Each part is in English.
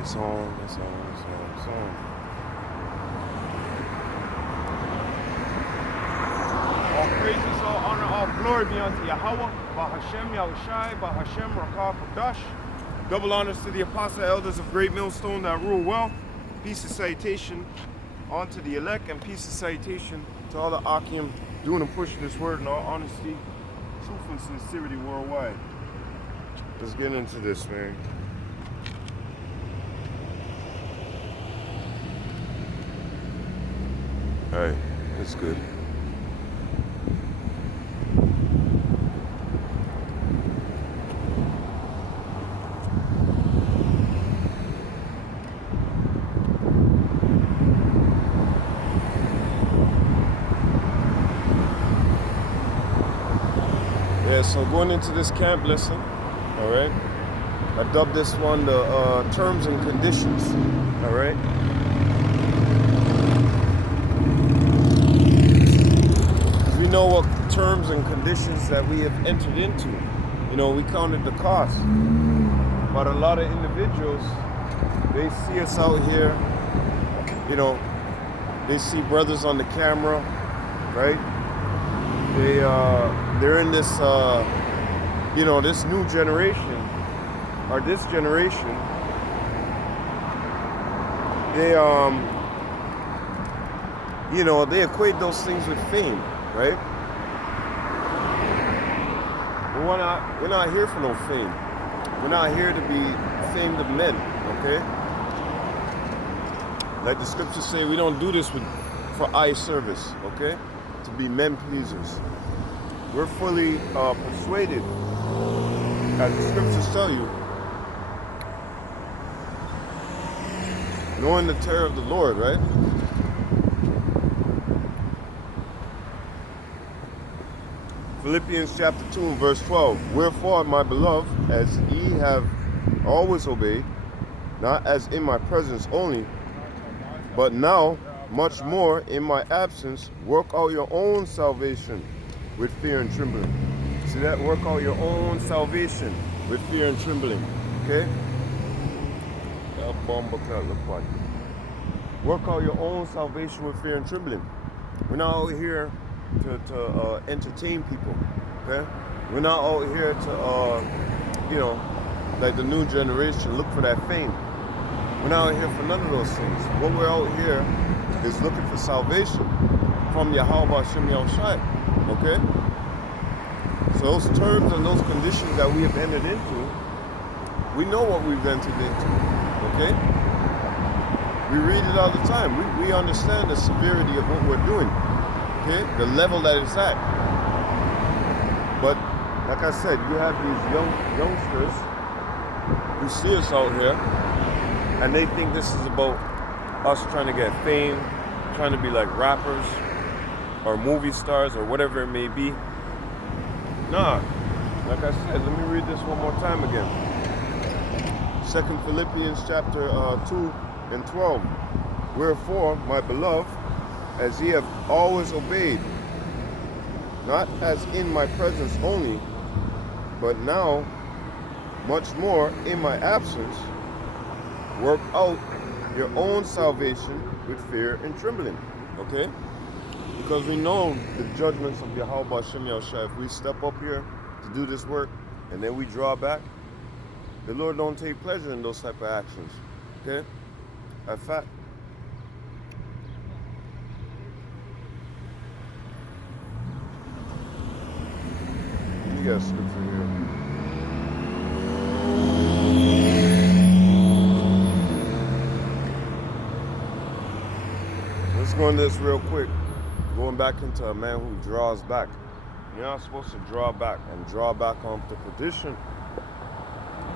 It's on, it's on, it's on, it's on. All praises, all honor, all glory be unto Yahweh, Bahashem Yahushai, Bahashem Rakah Kodash. Double honors to the apostle elders of Great Millstone that rule well. Peace and salutation unto the elect, and peace and salutation to all the Akim doing and pushing this word in all honesty, truth, and sincerity worldwide. Let's get into this, man. Alright, that's good. Yeah, so going into this camp lesson, all right, I dubbed this one the terms and conditions, all right. We know what terms and conditions that we have entered into. You know, we counted the cost, but a lot of individuals, they see us out here, you know, they see brothers on the camera, right? They're in this, you know, this new generation, or this generation, they, you know, they equate those things with fame, right? We're not here for no fame. We're not here to be famed of men, okay? Like the scriptures say, we don't do this for eye service, okay? To be men pleasers. We're fully persuaded, as the scriptures tell you, knowing the terror of the Lord, right? Philippians chapter 2 and verse 12. Wherefore, my beloved, as ye have always obeyed, not as in my presence only, but now much more in my absence, work out your own salvation with fear and trembling. See that? Work out your own salvation with fear and trembling. Okay? Work out your own salvation with fear and trembling. We're not out here to entertain people. Okay? We're not out here to, you know, like the new generation, look for that fame. We're not out here for none of those things. What we're out here is looking for salvation from Yahweh Hashem Yahushai. Okay? So those terms and those conditions that we have entered into, we know what we've entered into. Okay? We read it all the time. We understand the severity of what we're doing. Okay? The level that it's at. But like I said, you have these youngsters who see us out here, and they think this is about us trying to get fame, trying to be like rappers or movie stars or whatever it may be. Nah, like I said, let me read this one more time again. 2 Philippians chapter 2 and 12. Wherefore, my beloved, as ye have always obeyed, not as in my presence only, but now much more in my absence, work out your own salvation with fear and trembling. Okay? Because we know the judgments of Yahweh Hashem Yahushai. If we step up here to do this work and then we draw back, the Lord don't take pleasure in those type of actions. Okay? That's fact. You got scripture here. Let's go into this real quick. Going back into a man who draws back. You're not supposed to draw back and draw back onto perdition.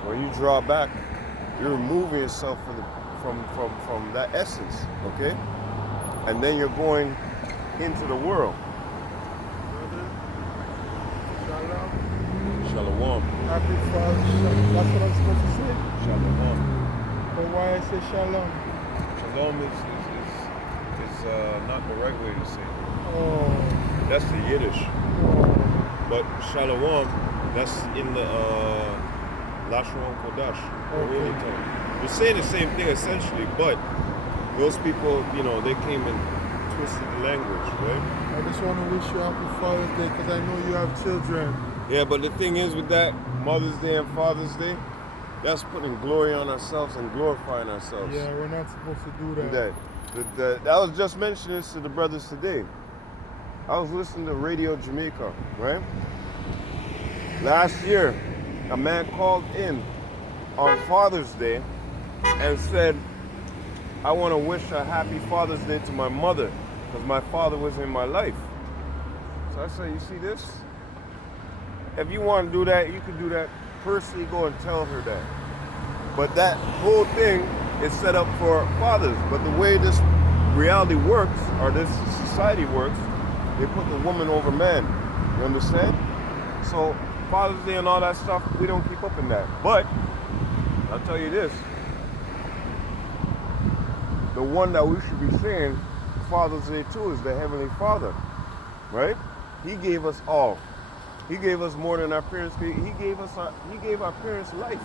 When you draw back, you're removing yourself from that essence, okay? And then you're going into the world. Shalom. Happy Father, that's what I'm supposed to say? Shalom. But why I say shalom? Shalom is not the right way to say it. Oh. That's the Yiddish. Oh. But shalom, that's in the Lashon Kodash. Okay. Really We're saying the same thing essentially, but those people, you know, they came and twisted the language, right? I just want to wish you happy Father's Day because I know you have children. Yeah, but the thing is with that, Mother's Day and Father's Day, that's putting glory on ourselves and glorifying ourselves. Yeah, we're not supposed to do that. That I was just mentioning this to the brothers today. I was listening to Radio Jamaica, right? Last year, a man called in on Father's Day and said, I want to wish a happy Father's Day to my mother because my father was in my life. So I said, you see this? If you want to do that, you can do that. Personally go and tell her that. But that whole thing is set up for fathers. But the way this reality works, or this society works, they put the woman over man. You understand? So Father's Day and all that stuff, we don't keep up in that. But I'll tell you this. The one that we should be saying Father's Day to is the Heavenly Father. Right? He gave us all. He gave us more than our parents gave. He gave our parents life.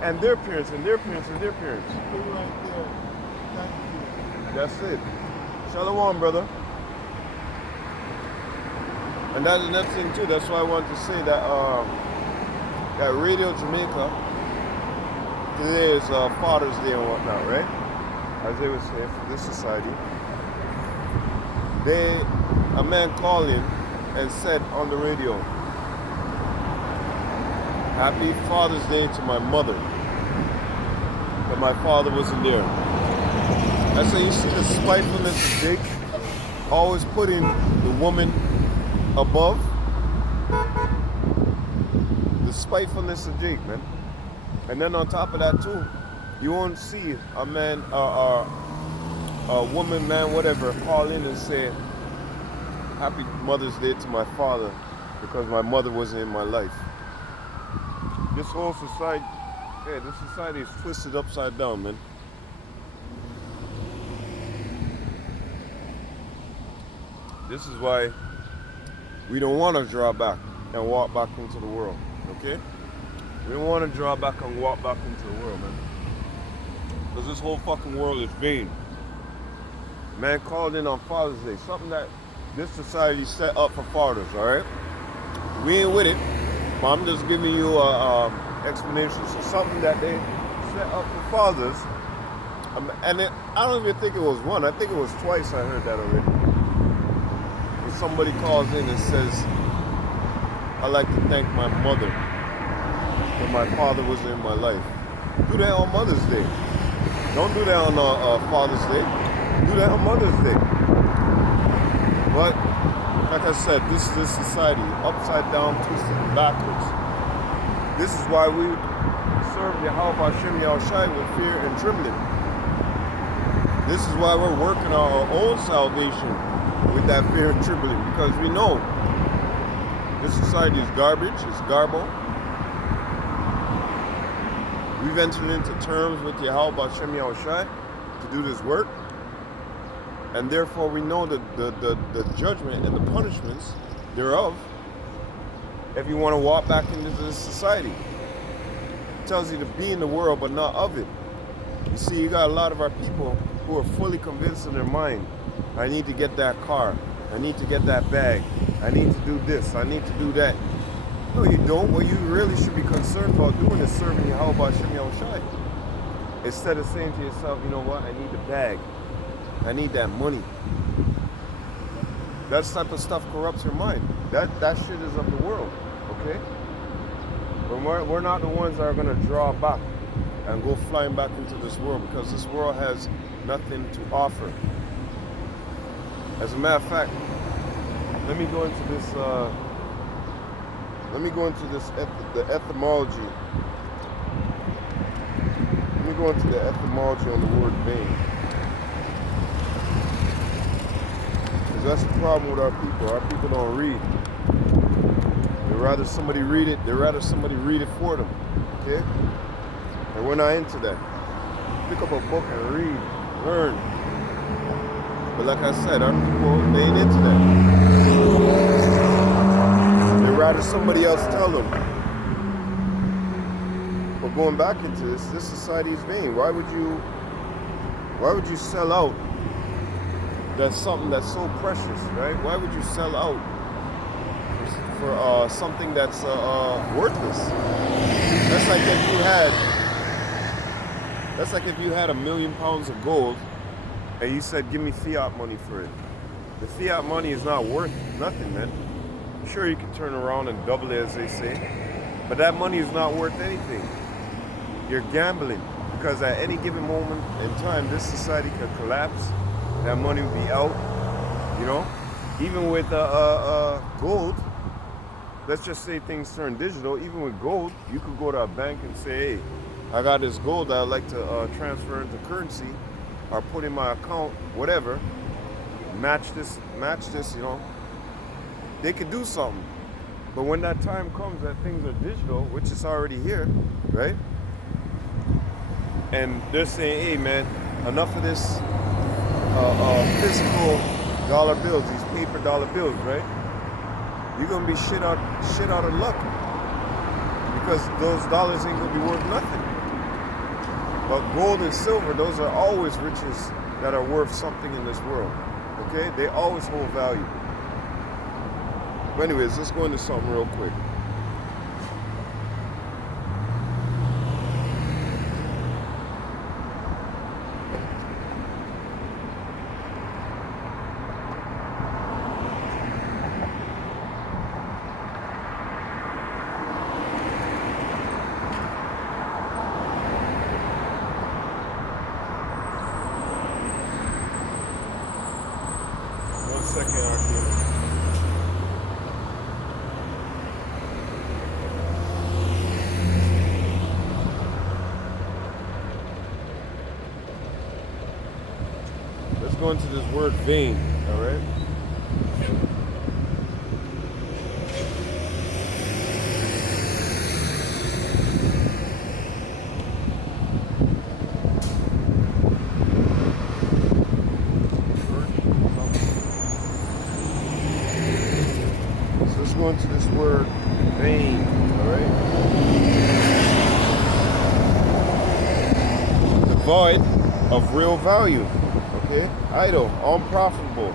And their parents, and their parents, and their parents. Stay right there. Thank you. That's it. Shalom, brother. And that's the next thing too. That's why I wanted to say that that Radio Jamaica, today is Father's Day and whatnot, right? As they would say for this society. A man called in and said on the radio, Happy Father's Day to my mother. But my father wasn't there. I say, you see the spitefulness of Jake? Always putting the woman above. The spitefulness of Jake, man. And then on top of that too, you won't see a man, a woman, man, whatever, call in and say, Happy Mother's Day to my father because my mother wasn't in my life. This whole society, yeah, this society is twisted upside down, man. This is why we don't want to draw back and walk back into the world, okay? We don't want to draw back and walk back into the world, man. Because this whole fucking world is vain. Man called in on Father's Day, something that this society set up for fathers, all right? We ain't with it. I'm just giving you a explanation. So something that they set up for fathers, and I don't even think it was one. I think it was twice I heard that already. When somebody calls in and says, I'd like to thank my mother, but my father wasn't in my life. Do that on Mother's Day. Don't do that on Father's Day. Do that on Mother's Day. But like I said, this is a society upside down, twisted, and backwards. This is why we serve Yahweh Hashem Yahushai with fear and trembling. This is why we're working on our own salvation with that fear and trembling, because we know this society is garbage, it's garble. We've entered into terms with Yahweh Hashem Yahushai to do this work. And therefore we know the judgment and the punishments thereof if you want to walk back into this society. It tells you to be in the world but not of it. You see, you got a lot of our people who are fully convinced in their mind, I need to get that car, I need to get that bag, I need to do this, I need to do that. No, you don't. What you really should be concerned about doing is serving Yahweh Hashem Yahushai. Instead of saying to yourself, you know what, I need the bag. I need that money. That type of stuff corrupts your mind. That shit is of the world, okay? But we're not the ones that are going to draw back and go flying back into this world, because this world has nothing to offer. As a matter of fact, let me go into this. The etymology. Let me go into the etymology on the word vain. That's the problem with our people. Our people don't read. They'd rather somebody read it. They'd rather somebody read it for them. Okay? And we're not into that. Pick up a book and read, learn. But like I said, our people, they ain't into that. They'd rather somebody else tell them. But going back into this society is vain. Why would you sell out? That's something that's so precious, right? Why would you sell out for something that's worthless? That's like if you had £1 million of gold and you said, give me fiat money for it. The fiat money is not worth nothing, man. Sure, you can turn around and double it, as they say, but that money is not worth anything. You're gambling, because at any given moment in time, this society could collapse. That money will be out, you know. Even with gold, let's just say things turn digital. Even with gold, you could go to a bank and say, hey, I got this gold that I'd like to transfer into currency or put in my account, whatever. Match this, you know. They could do something. But when that time comes that things are digital, which is already here, right? And they're saying, hey man, enough of this physical dollar bills, these paper dollar bills, right? You're gonna be shit out of luck. Because those dollars ain't gonna be worth nothing. But gold and silver, those are always riches that are worth something in this world. Okay? They always hold value. But anyways, let's go into something real quick. Second, let's go into this word vain, all right? Let's go into this word vain, all right? Devoid of real value, okay? Idle, unprofitable,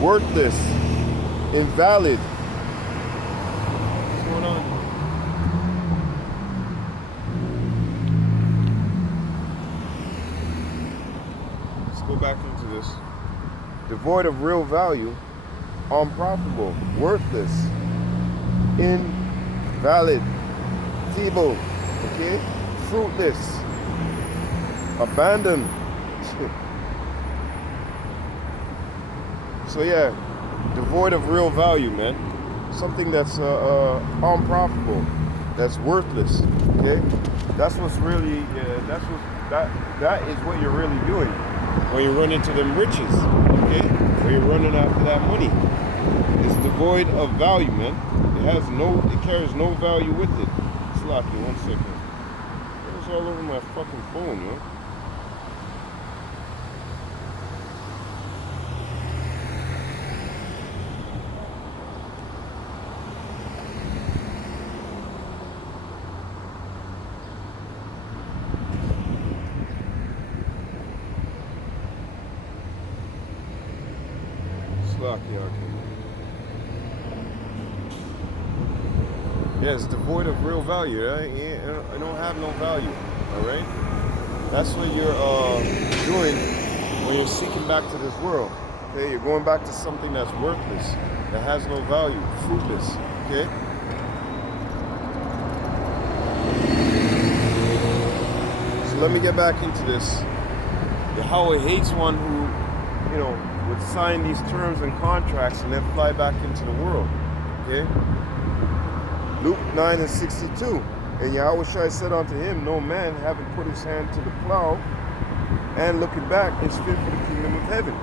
worthless, invalid. What's going on? Let's go back into this. Devoid of real value, unprofitable, worthless, invalid, feeble, okay, fruitless, abandoned. So yeah, devoid of real value, man. Something that's unprofitable, that's worthless. Okay, that's what's really, that is what you're really doing when you run into them riches. Okay, when you're running after that money. It's devoid of value, man. It carries no value with it. Slack you 1 second. It was all over my fucking phone, yo. Slack you, okay. Yeah, it's devoid of real value, right? It don't have no value, all right? That's what you're doing when you're seeking back to this world, okay? You're going back to something that's worthless, that has no value, fruitless, okay? So let me get back into this. Yahweh hates one who, you know, would sign these terms and contracts and then fly back into the world, okay? Luke 9:62, and Yahushua said unto him, no man having put his hand to the plow and looking back is fit for the kingdom of heaven.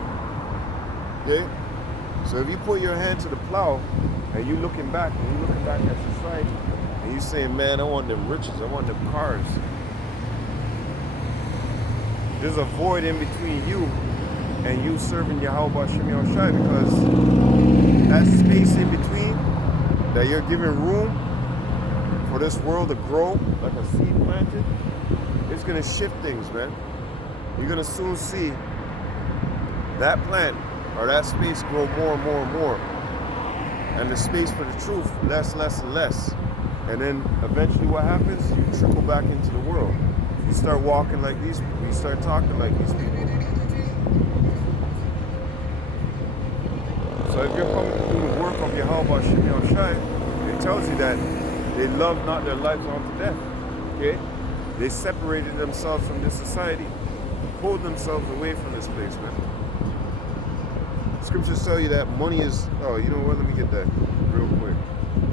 Okay? So if you put your hand to the plow and you looking back at society and you saying, man, I want them riches, I want them cars. There's a void in between you and you serving Yahweh Hashem Yahushua, because that space in between that you're giving room for this world to grow like a seed planted, it's gonna shift things, man. You're gonna soon see that plant or that space grow more and more and more. And the space for the truth, less and less. And then eventually what happens? You trickle back into the world. You start walking like these people. You start talking like these people. So if you're coming through the work of Yahweh Shem Yahushai, it tells you that they love not their lives unto death. Okay? They separated themselves from this society, pulled themselves away from this place, man. Scriptures tell you that money is, oh, you know what? Let me get that real quick.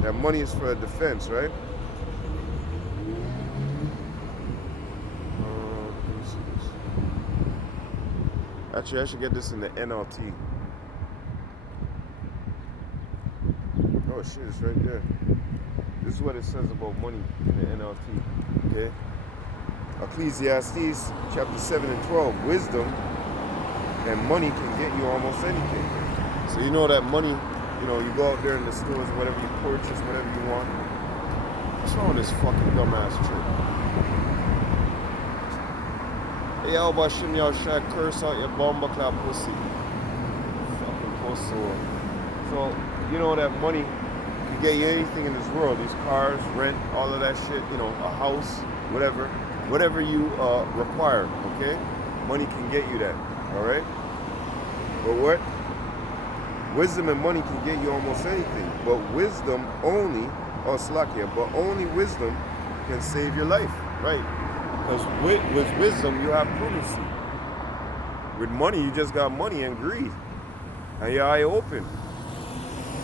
That money is for defense, right? Let me see this. Actually, I should get this in the NLT. Oh shit, it's right there. This is what it says about money in the NLT. Okay? Ecclesiastes chapter 7 and 12. Wisdom and money can get you almost anything. So you know that money, you know, you go out there in the stores, whatever you purchase, whatever you want. What's wrong with this fucking dumbass trick? Hey, Alba Shem Yahushai, curse out your bomba clap pussy. Fucking pussy. So, you know that money can get you anything in this world. These cars, rent, all of that shit, you know, a house, whatever. Whatever you require, okay? Money can get you that, all right? But what? Wisdom and money can get you almost anything. But wisdom only, but only wisdom can save your life, right? Because with wisdom, you have prudency. With money, you just got money and greed. And your eye open.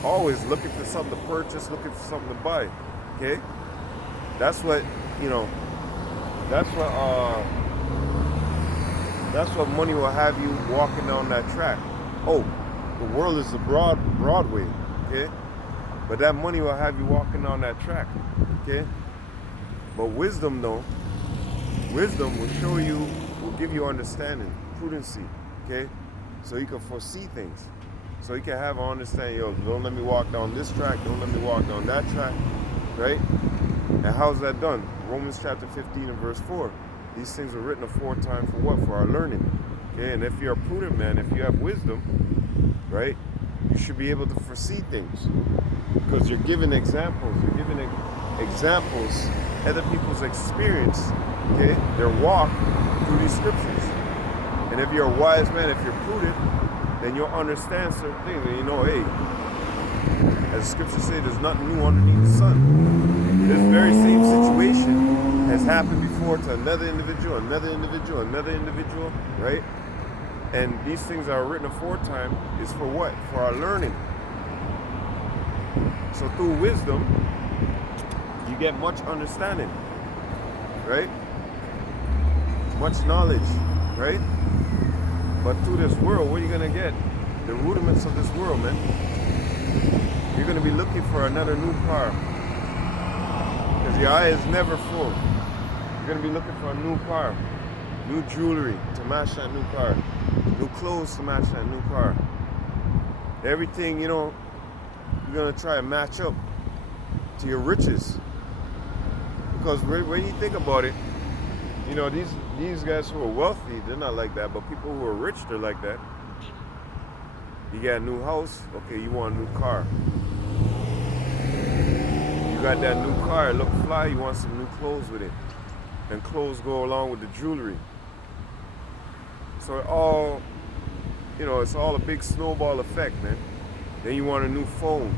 Always looking for something to purchase, looking for something to buy, okay? That's what, you know, that's what money will have you walking down that track. Oh, the world is the Broadway, okay? But that money will have you walking down that track, okay? But wisdom, though, wisdom will show you, will give you understanding, prudency, okay? So you can foresee things. So you can have an understanding, yo, don't let me walk down this track, don't let me walk down that track, right? And how's that done? Romans chapter 15 and verse 4. These things were written aforetime for what? For our learning. Okay, and if you're a prudent man, if you have wisdom, right, you should be able to foresee things. Because you're giving examples. You're giving examples, other people's experience, okay, their walk through these scriptures. And if you're a wise man, if you're prudent, then you'll understand certain things. And you know, hey, as the scriptures say, there's nothing new underneath the sun. This very same situation has happened before to another individual, right? And these things that are written aforetime is for what? For our learning. So through wisdom, you get much understanding, right? Much knowledge, right? But through this world, what are you gonna get? The rudiments of this world, man. You're gonna be looking for another new car. Because your eye is never full. You're gonna be looking for a new car, new jewelry to match that new car, new clothes to match that new car. Everything, you know, you're gonna try and match up to your riches. Because when you think about it, you know, these guys who are wealthy, they're not like that. But people who are rich, they're like that. You got a new house, okay, you want a new car. You got that new car, it look fly, you want some new clothes with it. And clothes go along with the jewelry. So it all, you know, it's all a big snowball effect, man. Then you want a new phone.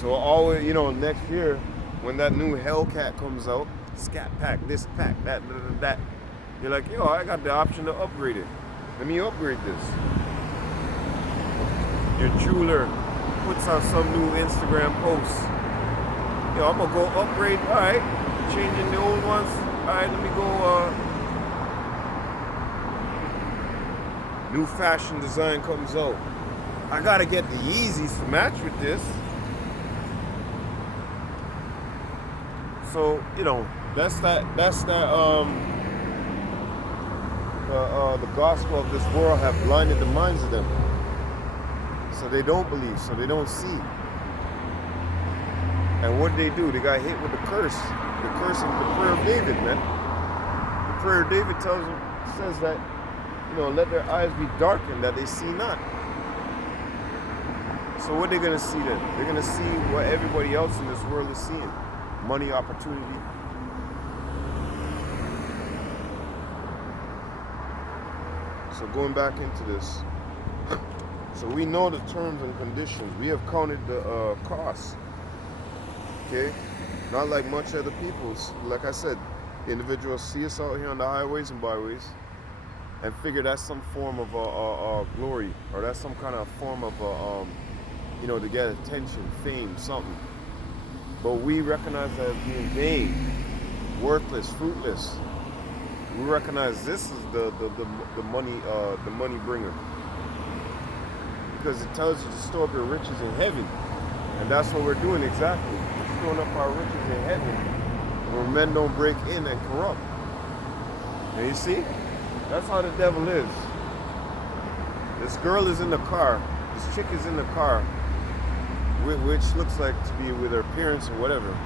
So always, you know, next year, when that new Hellcat comes out, Scat Pack, this pack, that, you're like, yo, I got the option to upgrade it. Let me upgrade this. Your jeweler puts out some new Instagram post. Yo, I'm gonna go upgrade, all right, changing the old ones. All right, let me go, new fashion design comes out. I gotta get the Yeezys to match with this. So, you know, the gospel of this world have blinded the minds of them. So they don't believe, so they don't see. And what did they do? They got hit with the curse. The curse of the prayer of David, man. The prayer of David says that, let their eyes be darkened that they see not. So what are they going to see then? They're going to see what everybody else in this world is seeing. Money, opportunity. So going back into this. So we know the terms and conditions. We have counted the costs. Okay? Not like much other people's. Like I said, individuals see us out here on the highways and byways and figure that's some form of glory, or that's some kind of form of to get attention, fame, something. But we recognize that as being vain, worthless, fruitless. We recognize this is the money bringer, because it tells you to store up your riches in heaven, and that's what we're doing exactly. We're storing up our riches in heaven, where men don't break in and corrupt. And you see, that's how the devil is. This girl is in the car. This chick is in the car, which looks like to be with her parents or whatever.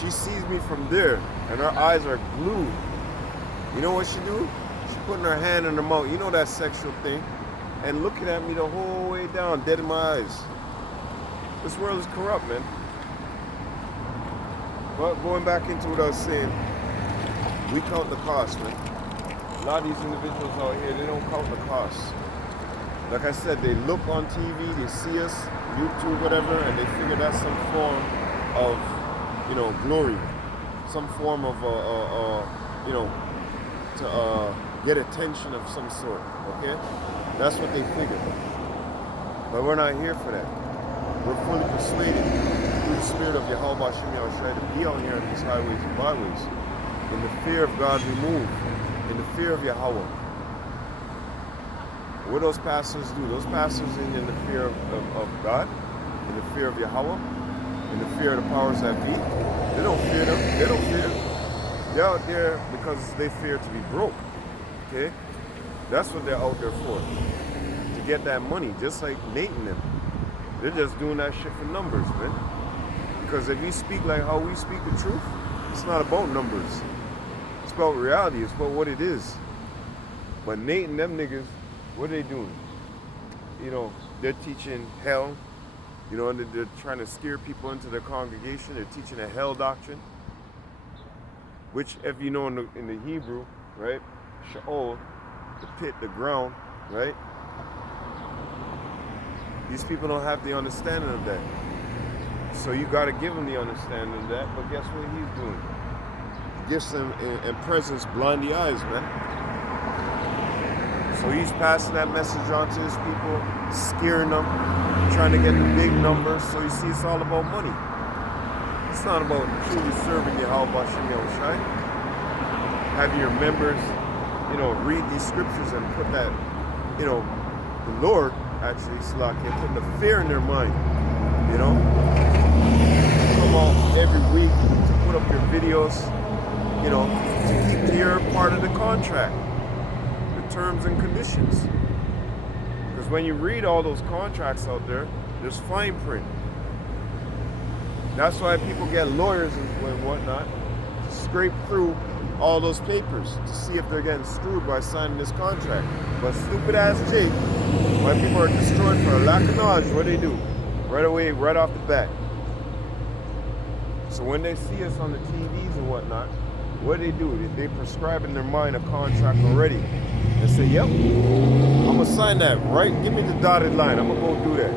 She sees me from there, and her eyes are glued. You know what she do? She putting her hand in her mouth. You know that sexual thing, and looking at me the whole way down, dead in my eyes. This world is corrupt, man. But going back into what I was saying, we count the cost, man. A lot of these individuals out here, they don't count the costs. Like I said, they look on TV, they see us, YouTube, whatever, and they figure that's some form of, glory, some form of, to get attention of some sort. Okay, that's what they figure. But we're not here for that. We're fully persuaded through the Spirit of Yahweh Hashem Yahushua to be out here on these highways and byways, in the fear of God we move, in the fear of Yahweh. What those pastors do? Those pastors in the fear of God, in the fear of Yahweh, in the fear of the powers that be. They don't fear them. They don't fear them. They're out there because they fear to be broke. Okay? That's what they're out there for. To get that money, just like Nate and them. They're just doing that shit for numbers, man. Because if we speak like how we speak the truth, it's not about numbers. It's about reality. It's about what it is. But Nate and them niggas, what are they doing? They're teaching hell. And they're trying to scare people into their congregation. They're teaching a hell doctrine. Which, if you know in the Hebrew, right? Sheol, the pit, the ground, right? These people don't have the understanding of that. So you got to give them the understanding of that. But guess what he's doing? He gives them in presence blind the eyes, man. So he's passing that message on to his people, scaring them, trying to get the big numbers. So you see, it's all about money. It's not about truly serving Yahweh Hashem Yahushua. Have your members, read these scriptures and put that, the Lord actually, Slakia, putting the fear in their mind, Come out every week to put up your videos, to keep to your part of the contract. Terms and conditions, because when you read all those contracts out there, there's fine print. That's why people get lawyers and whatnot to scrape through all those papers to see if they're getting screwed by signing this contract. But stupid ass Jake, when people are destroyed for a lack of knowledge, what do? Right away, right off the bat. So when they see us on the TVs and whatnot, what do? They prescribe in their mind a contract already. And say, yep, I'm going to sign that, right? Give me the dotted line. I'm going to go do that.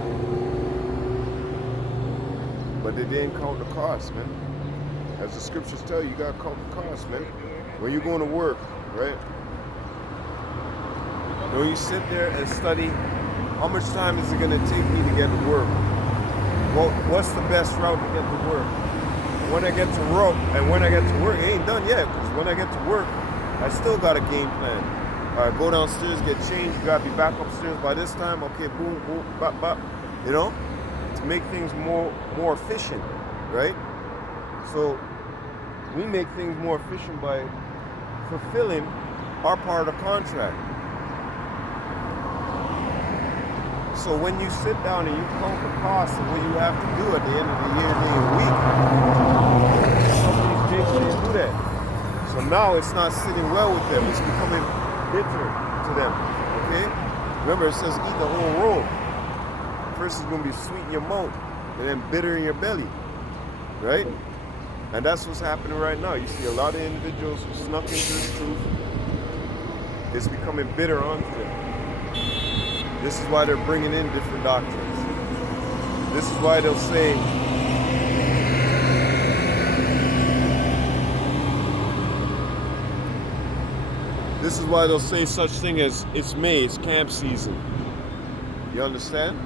But they didn't count the cost, man. As the scriptures tell you, you got to count the cost, man. When you're going to work, right? When you sit there and study, how much time is it going to take me to get to work? Well, what's the best route to get to work? When I get to work, and when I get to work, it ain't done yet. Because when I get to work, I still got a game plan. All right, go downstairs, get changed. You gotta be back upstairs by this time. Okay, boom, boom, bop, bop. To make things more efficient, right? So we make things more efficient by fulfilling our part of the contract. So when you sit down and you count the cost of what you have to do at the end of the year, day, and week, some of these pigs didn't do that. So now it's not sitting well with them. It's becoming bitter to them. Okay? Remember, it says eat the whole roll. First it's going to be sweet in your mouth, and then bitter in your belly. Right? And that's what's happening right now. You see a lot of individuals who snuck into this truth. It's becoming bitter onto them. This is why they're bringing in different doctrines. This is why they'll say, such thing as, it's May, it's camp season. You understand?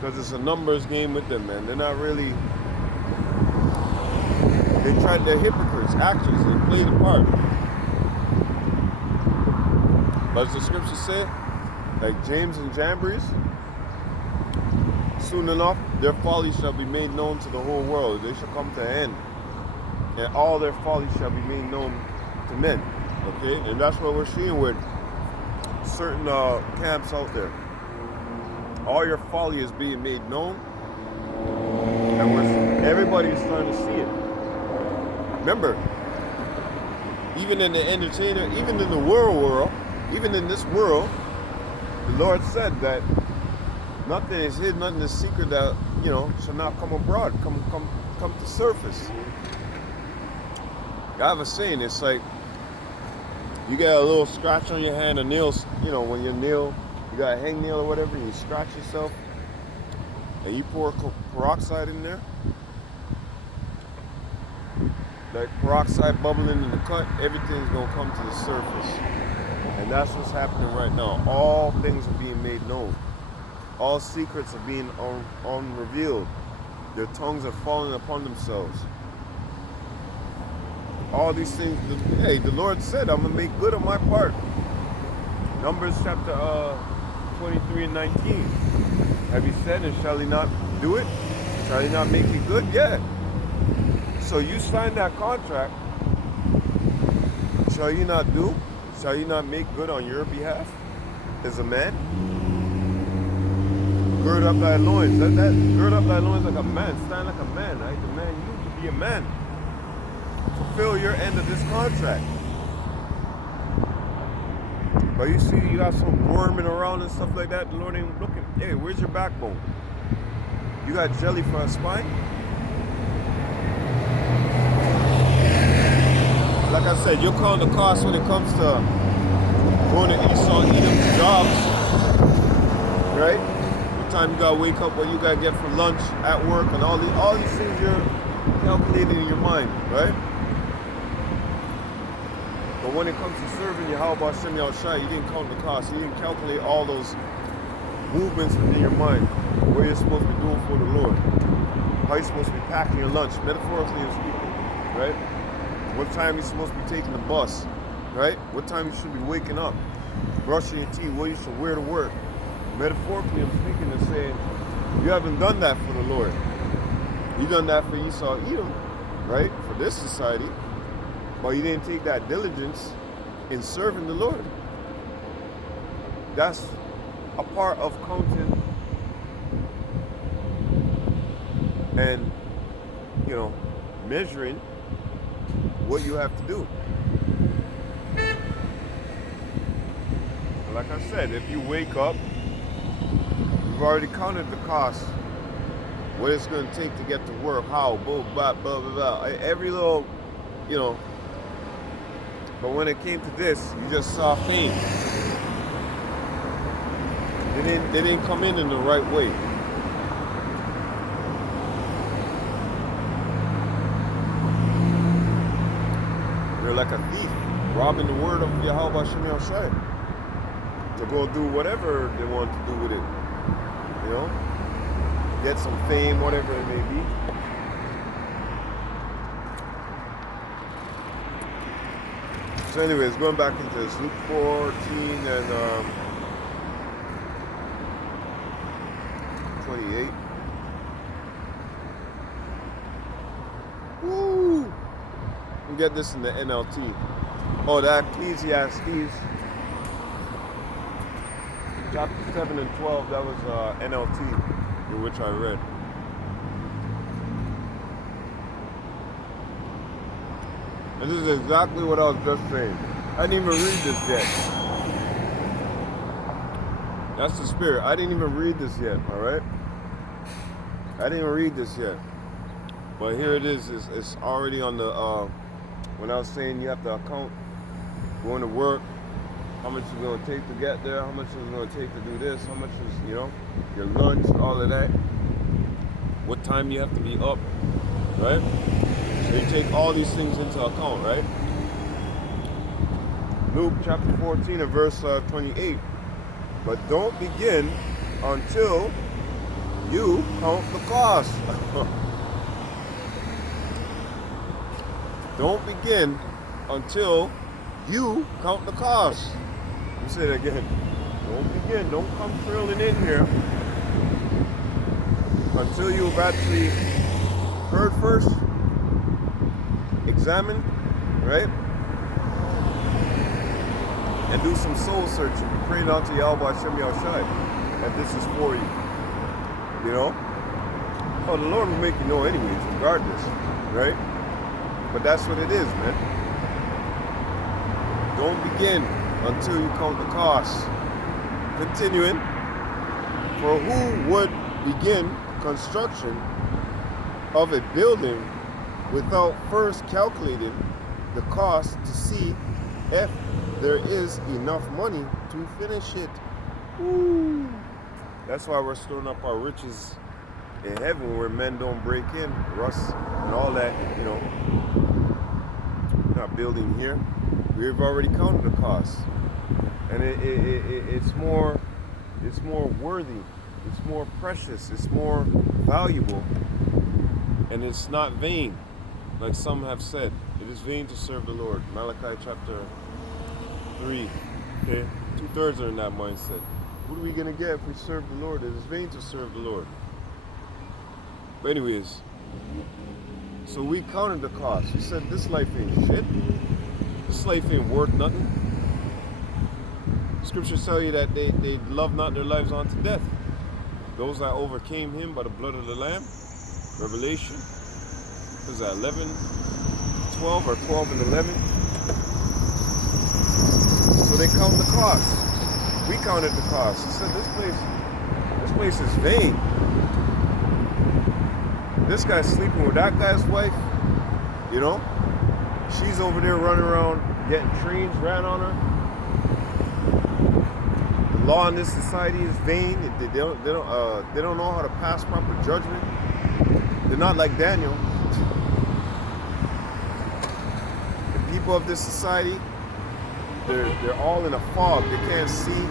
Because it's a numbers game with them, man. They're not really, they're hypocrites, actors, they play the part. But as the scriptures say, like James and Jambres, soon enough their folly shall be made known to the whole world. They shall come to an end, and all their folly shall be made known to men. Okay, and that's what we're seeing with certain camps out there. All your folly is being made known, and everybody's starting to see it. Remember, even in the entertainer, even in the world, even in this world, the Lord said that nothing is hidden, nothing is secret that, shall not come abroad, come to surface. I have a saying, it's like, you get a little scratch on your hand, a nail, when your nail, you got a hangnail or whatever, and you scratch yourself, and you pour peroxide in there, like peroxide bubbling in the cut, everything's going to come to the surface. And that's what's happening right now. All things are being made known. All secrets are being unrevealed. Their tongues are falling upon themselves. All these things, the Lord said, I'm going to make good on my part. Numbers chapter 23 and 19. Have you said, and shall he not do it? Shall he not make it good? Yeah. So you signed that contract. Shall you not do? Shall you not make good on your behalf as a man? Gird up thy loins. Gird up thy loins like a man. Stand like a man, right? The man, you need to be a man. Fulfill your end of this contract. But you see, you got some worming around and stuff like that. The Lord ain't looking. Hey, where's your backbone? You got jelly for a spine? Like I said, you'll count the cost when it comes to going to Esau, Edom's jobs, right? What time you gotta wake up, what you gotta get for lunch at work, and all these things you're calculating in your mind, right? But when it comes to serving Yahweh Shem Yahushua, you didn't count the cost. You didn't calculate all those movements within your mind, what you're supposed to be doing for the Lord, how you're supposed to be packing your lunch, metaphorically speaking, right? What time you're supposed to be taking the bus, right? What time you should be waking up, brushing your teeth, what you should wear to work. Metaphorically, I'm speaking and saying, you haven't done that for the Lord. You done that for Esau, Edom, right? For this society, but you didn't take that diligence in serving the Lord. That's a part of counting and, measuring what you have to do. Like I said, if you wake up, you've already counted the cost, what it's going to take to get to work, how, blah, blah, blah, blah, blah. Every little, but when it came to this, you just saw fame. They didn't come in the right way. They're like a thief, robbing the word of Yahweh Shem Yahushua to go do whatever they want to do with it. Get some fame, whatever it may be. So anyways, going back into this, Luke 14 and 28. Woo! We'll get this in the NLT. Oh, that Ecclesiastes chapter 7 and 12, that was NLT, in which I read. And this is exactly what I was just saying. I didn't even read this yet. That's the spirit. I didn't even read this yet, all right? I didn't even read this yet. But here it is. It's already on the, when I was saying you have to account going to work, how much it's going to take to get there, how much it's going to take to do this, how much is, you know, your lunch, all of that. What time you have to be up, right? So you take all these things into account, right? Luke chapter 14 and verse 28. But don't begin until you count the cost. Don't begin until you count the cost. Let me say that again. Don't begin. Don't come trailing in here until you've actually heard first, examine, right? And do some soul searching. Praying unto Yahweh Hashem Yahushai that this is for you. You know? Oh, the Lord will make you know anyways, regardless, right? But that's what it is, man. Don't begin until you count the cost. Continuing, for who would begin construction of a building without first calculating the cost to see if there is enough money to finish it? Ooh. That's why we're storing up our riches in heaven where men don't break in, rust and all that, you know. We're not building here. We've already counted the cost. And it's more worthy, it's more precious, it's more valuable, and it's not vain, like some have said. It is vain to serve the Lord. Malachi chapter 3, okay? 2/3 are in that mindset. What are we gonna get if we serve the Lord? It is vain to serve the Lord. But anyways, so we counted the cost. We said this life ain't shit. This life ain't worth nothing. Scriptures tell you that they love not their lives unto death. Those that overcame him by the blood of the Lamb. Revelation. What is that, 11, 12 or 12 and 11? So they count the cost. We counted the cost. He said this place is vain. This guy's sleeping with that guy's wife, you know? She's over there running around getting trains ran on her. The law in this society is vain. They don't know how to pass proper judgment. They're not like Daniel. The people of this society, they're all in a fog. They can't see.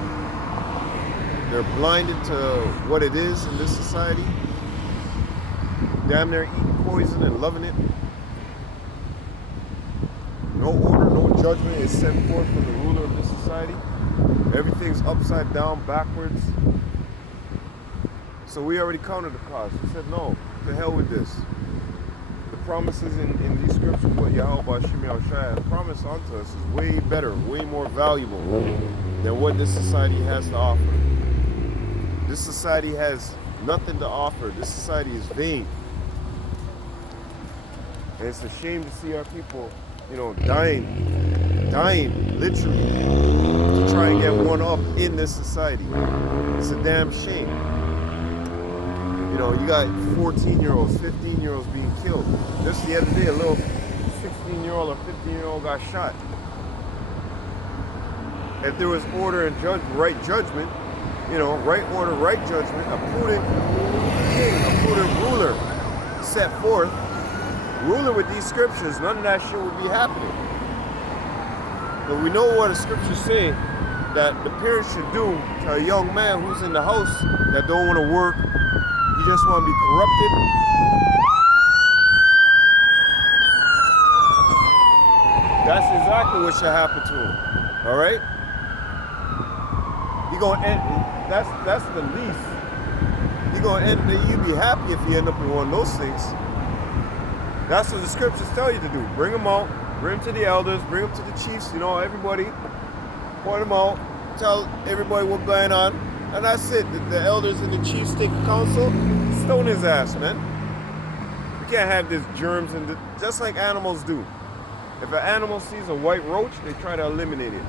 They're blinded to what it is in this society. Damn near eating poison and loving it. No order, no judgment is sent forth from the ruler of this society. Everything's upside down, backwards. So we already counted the cost. We said, no, to hell with this. The promises in these scriptures, what Yahweh Hashem Yahushai has promised unto us is way better, way more valuable than what this society has to offer. This society has nothing to offer. This society is vain. And it's a shame to see our people, you know, dying, literally, to try and get one up in this society. It's a damn shame. You know, you got 14-year-olds, 15-year-olds being killed. Just the other day, a little 16-year-old or 15-year-old got shot. If there was order and right judgment, you know, right order, right judgment, a prudent king, a prudent ruler set forth, ruling with these scriptures, none of that shit would be happening. But we know what the scriptures say that the parents should do to a young man who's in the house that don't want to work, he just want to be corrupted. That's exactly what should happen to him. All right? You're gonna end. That's the least. You're gonna end. You'd be happy if you end up in one of those things. That's what the scriptures tell you to do. Bring them out, bring them to the elders, bring them to the chiefs, you know, everybody. Point them out, tell everybody what's going on. And that's it. The elders and the chiefs take counsel, stone his ass, man. You can't have this germs and just like animals do. If an animal sees a white roach, they try to eliminate it.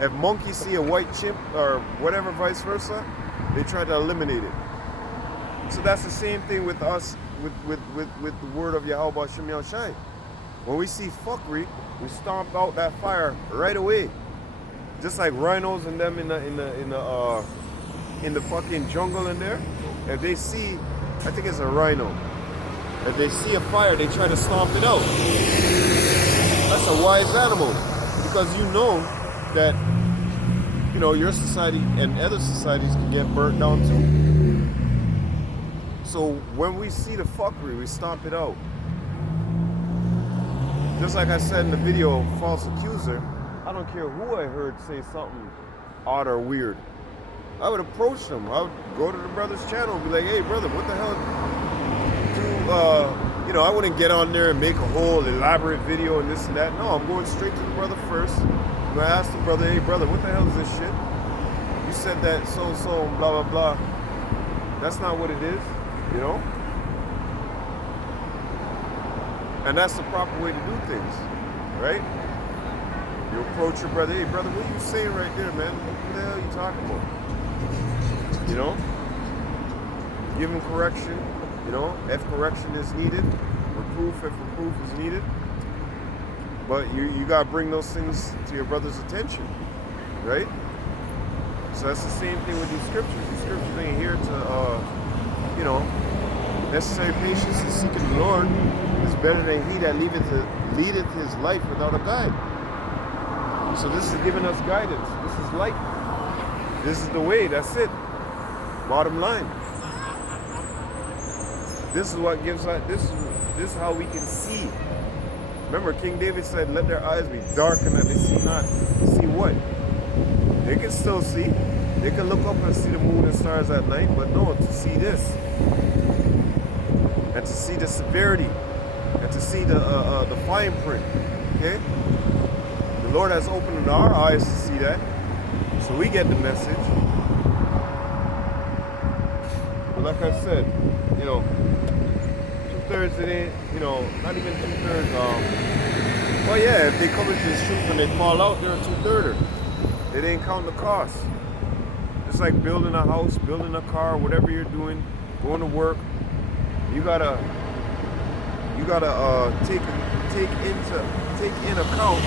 If monkeys see a white chimp or whatever, vice versa, they try to eliminate it. So that's the same thing with us, with the word of Yahweh Shem Yahushai. When we see fuckery, we stomp out that fire right away. Just like rhinos and them in the fucking jungle in there. If they see, I think it's a rhino. If they see a fire, they try to stomp it out. That's a wise animal, because you know that, you know, your society and other societies can get burnt down too. So when we see the fuckery, we stomp it out. Just like I said in the video, false accuser, I don't care who I heard say something odd or weird. I would approach them. I would go to the brother's channel and be like, hey brother, what the hell you know, I wouldn't get on there and make a whole elaborate video and this and that. No, I'm going straight to the brother first. I'm gonna ask the brother, hey brother, what the hell is this shit? You said that so-and-so and blah, blah, blah. That's not what it is, you know? And that's the proper way to do things, right? You approach your brother, hey brother, what are you saying right there, man? What the hell are you talking about? You know? Give him correction, you know, if correction is needed, reproof if reproof is needed. But you gotta bring those things to your brother's attention, right? So that's the same thing with these scriptures. These scriptures ain't here to, you know, necessary patience in seeking the Lord is better than he that leadeth his life without a guide. So this is giving us guidance. This is light. This is the way. That's it. Bottom line. This is what gives us. This is how we can see. Remember, King David said, "Let their eyes be darkened that they see not." See what? They can still see. They can look up and see the moon and stars at night, but no, to see this, and to see the severity, and to see the fine print. Okay. The Lord has opened our eyes to see that, so we get the message. But like I said, you know, 2/3 it ain't, you know, not even 2/3. Well, yeah, if they come into this truth and they fall out, they're a 2/3. They didn't count the cost. It's like building a house, building a car, whatever you're doing, going to work. You gotta take in account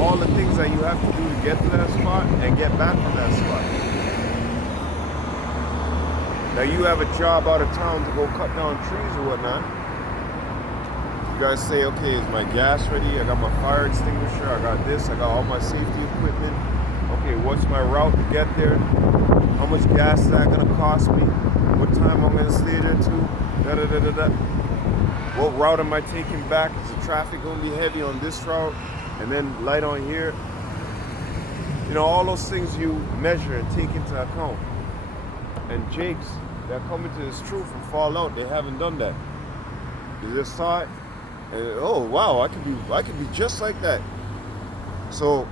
all the things that you have to do to get to that spot and get back from that spot. Now you have a job out of town to go cut down trees or whatnot. You guys say, okay, is my gas ready? I got my fire extinguisher, I got this, I got all my safety equipment. Okay, what's my route to get there? How much gas is that gonna cost me? What time I'm gonna stay there to? What route am I taking back? Is the traffic gonna be heavy on this route? And then light on here? You know, all those things you measure and take into account. And Jakes that come into this truth and fall out, they haven't done that. They just saw it and oh wow, I could be just like that. So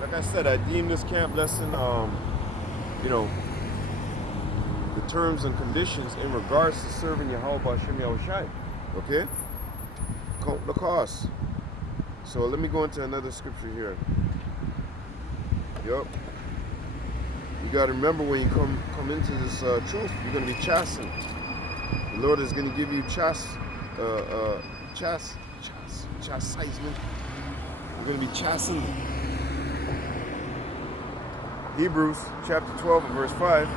like I said, I deem this camp lesson you know, the terms and conditions in regards to serving Yahweh B'Shem Yahushai. Okay? Count the cost. So let me go into another scripture here. Yup. You got to remember when you come into this truth, you're going to be chastened. The Lord is going to give you chastisement. You're going to be chastened. Hebrews chapter 12 and verse 5.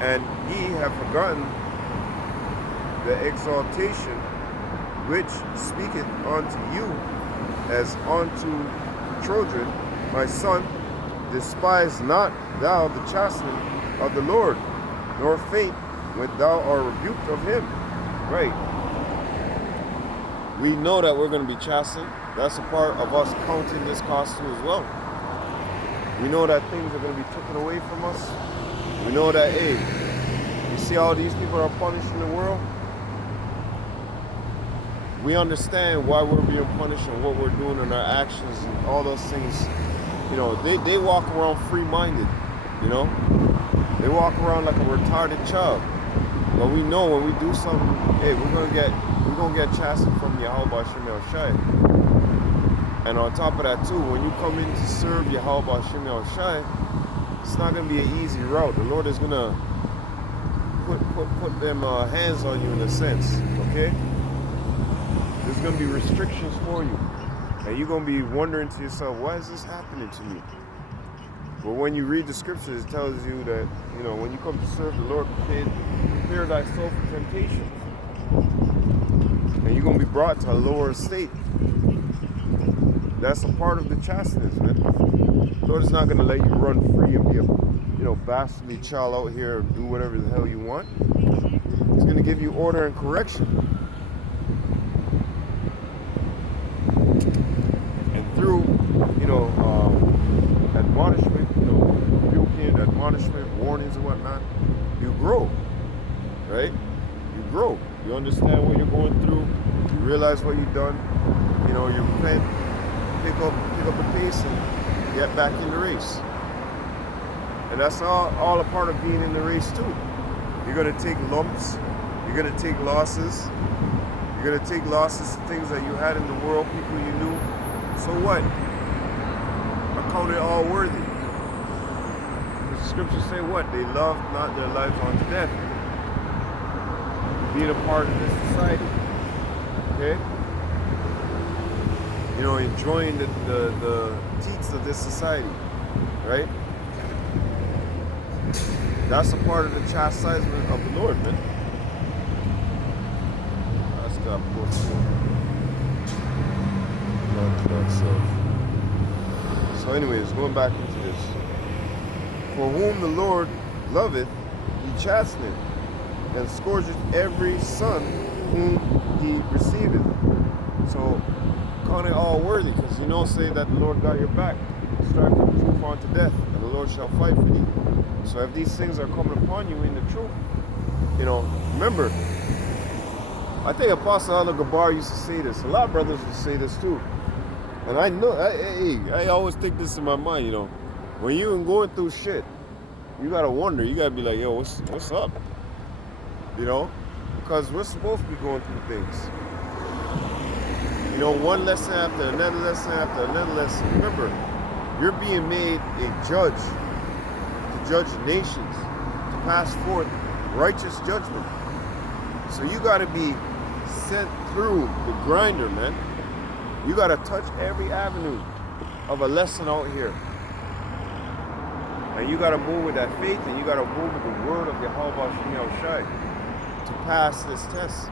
And ye have forgotten the exaltation which speaketh unto you as unto children, my son, despise not thou the chastening of the Lord, nor faint when thou art rebuked of him. Right. We know that we're going to be chastened. That's a part of us counting this cost too as well. We know that things are going to be taken away from us. We know that, hey, you see all these people are punished in the world? We understand why we're being punished and what we're doing in our actions and all those things you know, they walk around free-minded, you know. They walk around like a retarded child. But we know when we do something, hey, we're gonna get chastened from Yahweh Shem Shai. And on top of that too, when you come in to serve Yahweh Shem Shai, it's not gonna be an easy route. The Lord is gonna put them hands on you in a sense, okay? There's gonna be restrictions for you. And you're gonna be wondering to yourself, why is this happening to me? But when you read the scriptures, it tells you that, you know, when you come to serve the Lord, prepare thyself for temptation. And you're going to be brought to a lower state. That's a part of the chastenance, man. The Lord is not going to let you run free and be a, you know, bastardly child out here and do whatever the hell you want. He's going to give you order and correction. And through, you know, admonishment, you know, rebuking, admonishment, warnings and whatnot, you grow, right? You grow. You understand what you're going through. You realize what you've done. You know, you repent, pick up the pace, and get back in the race. And that's all a part of being in the race too. You're gonna take lumps. You're gonna take losses. You're gonna take losses to things that you had in the world, people you knew. So what? Count it all worthy. The scriptures say what? They loved not their lives unto death. Being a part of this society. Okay? You know, enjoying the teats of this society. Right? That's a part of the chastisement of the Lord, man. That's God, So anyways, going back into this. For whom the Lord loveth, he chasteneth, and scourgeth every son whom he receiveth. So count it all worthy, because you know, say that the Lord got your back. Strive for the truth unto death, and the Lord shall fight for thee. So if these things are coming upon you in the truth, you know, remember, I think Apostle Al Gabar used to say this. A lot of brothers would say this too. And I know, I always think this in my mind, you know, when you're going through shit, you gotta wonder, you gotta be like, yo, what's up? You know, because we're supposed to be going through things. You know, one lesson after another lesson after another lesson. Remember, you're being made a judge to judge nations, to pass forth righteous judgment. So you gotta be sent through the grinder, man. You got to touch every avenue of a lesson out here. And you got to move with that faith, and you got to move with the word of Yahweh Shem Shai to pass this test,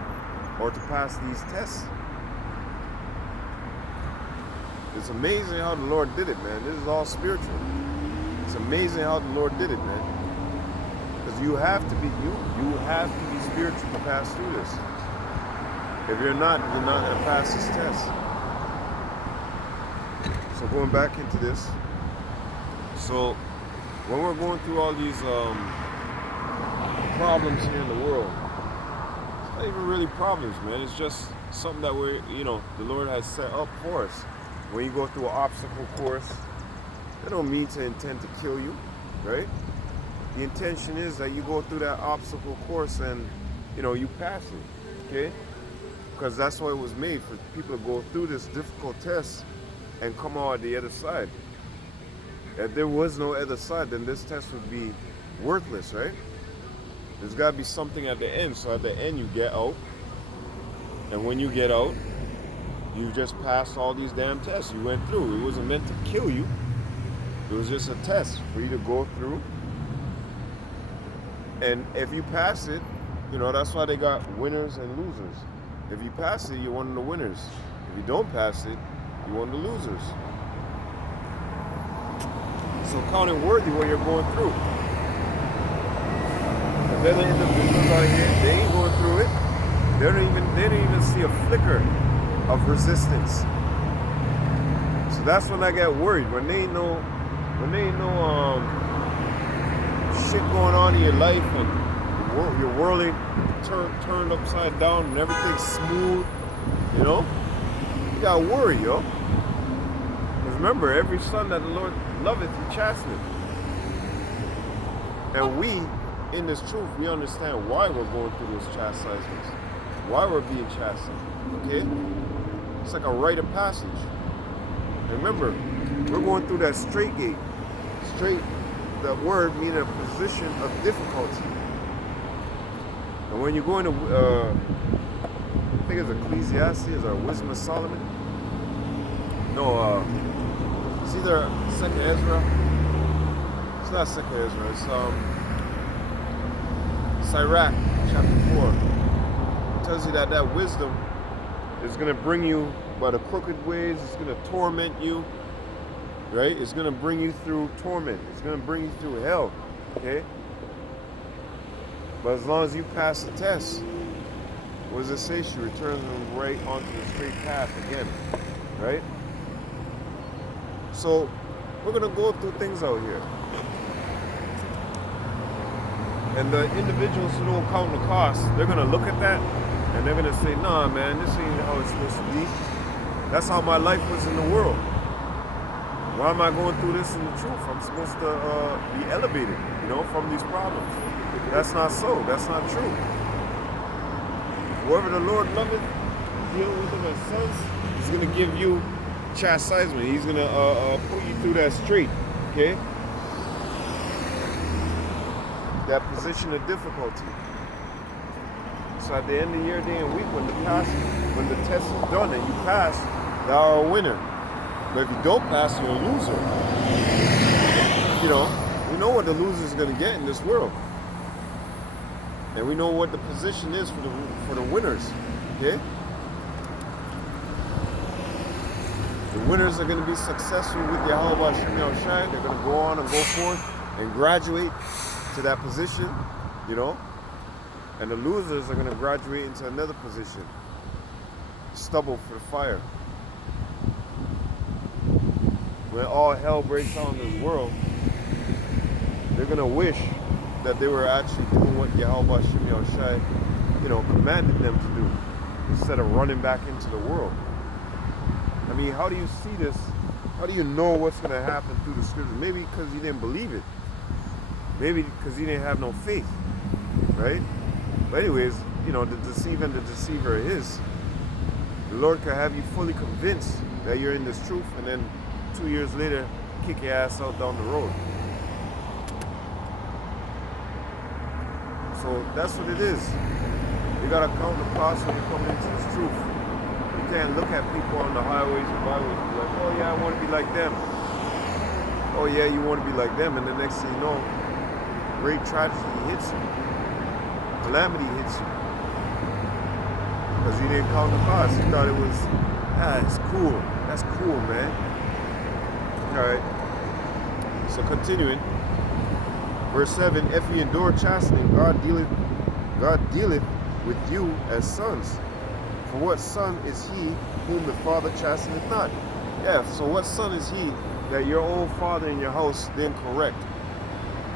or to pass these tests. It's amazing how the Lord did it, man. This is all spiritual. It's amazing how the Lord did it, man. Because you have to be spiritual to pass through this. If you're not going to pass this test. So going back into this, so when we're going through all these problems here in the world, it's not even really problems, man. It's just something that the Lord has set up for us. When you go through an obstacle course, that don't mean to intend to kill you, right? The intention is that you go through that obstacle course and, you pass it, okay? Because that's why it was made, for people to go through this difficult test and come out the other side. If there was no other side, then this test would be worthless, right? There's got to be something at the end. So at the end, you get out. And when you get out, you just passed all these damn tests. You went through. It wasn't meant to kill you. It was just a test for you to go through. And if you pass it, that's why they got winners and losers. If you pass it, you're one of the winners. If you don't pass it, you're one of the losers. So count it worthy what you're going through. If they're the individuals out here, they ain't going through it. They don't even see a flicker of resistance. So that's when I get worried. When they ain't no shit going on in your life, and your world ain't turned upside down and everything's smooth, you gotta worry, yo. Because remember, every son that the Lord loveth, he chasteneth. And we, in this truth, we understand why we're going through those chastisements, why we're being chastened, okay? It's like a rite of passage. And remember, we're going through that straight gate. Straight, that word meaning a position of difficulty. And when you go into, I think it's Ecclesiastes or Wisdom of Solomon. No, it's either Second Ezra. It's not Second Ezra. It's Sirach, chapter 4. It tells you that that wisdom is going to bring you by the crooked ways. It's going to torment you, right? It's going to bring you through torment. It's going to bring you through hell, okay? But as long as you pass the test, what does it say? She returns them right onto the straight path again, right? So we're going to go through things out here. And the individuals who don't count the cost, they're going to look at that and they're going to say, nah, man, this ain't how it's supposed to be. That's how my life was in the world. Why am I going through this in the truth? I'm supposed to be elevated, you know, from these problems. That's not so. That's not true. Whoever the Lord loveth, dealing with them as sons, He's going to give you chastisement. He's going to put you through that straight, okay? That position of difficulty. So at the end of the year, day and week, when the test is done and you pass, thou art a winner. But if you don't pass, you're a loser. You know, we know what the loser is going to get in this world. And we know what the position is for the winners, okay? The winners are going to be successful with Yahweh Shem Yahushai. They're going to go on and go forth and graduate to that position, you know? And the losers are going to graduate into another position. Stubble for the fire. When all hell breaks out in this world, they're going to wish that they were actually doing what Yahweh Shem Yahushai, you know, commanded them to do, instead of running back into the world. I mean, how do you see this? How do you know what's going to happen through the scriptures? Maybe because you didn't believe it. Maybe because you didn't have no faith, right? But anyways, you know, the deceiver and the deceiver is. The Lord can have you fully convinced that you're in this truth, and then 2 years later, kick your ass out down the road. So that's what it is. You gotta count the cost when you come into this truth. You can't look at people on the highways and byways and be like, oh yeah, I want to be like them. Oh yeah, you want to be like them, and the next thing you know, great tragedy hits you. Calamity hits you. Because you didn't count the cost. You thought it was, it's cool. That's cool, man. Alright. So continuing. Verse 7, if ye endure chastening, God dealeth with you as sons. For what son is he whom the father chasteneth not? Yeah, so what son is he that your own father in your house didn't correct?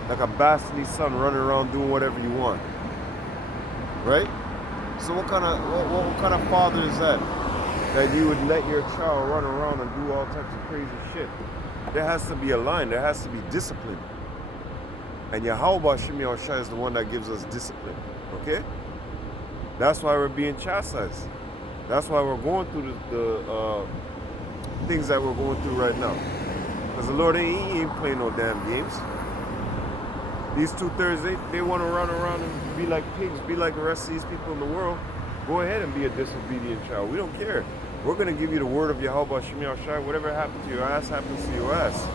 Like a bastardly son running around doing whatever you want. Right? So what kind of father is that? That you would let your child run around and do all types of crazy shit? There has to be a line. There has to be discipline. And Yahweh Shem Yahushai is the one that gives us discipline. Okay? That's why we're being chastised. That's why we're going through the things that we're going through right now. Because the Lord ain't playing no damn games. These 2/3, they want to run around and be like pigs, be like the rest of these people in the world. Go ahead and be a disobedient child. We don't care. We're going to give you the word of Yahweh Shem Yahushai. Whatever happened to your ass happens to your ass.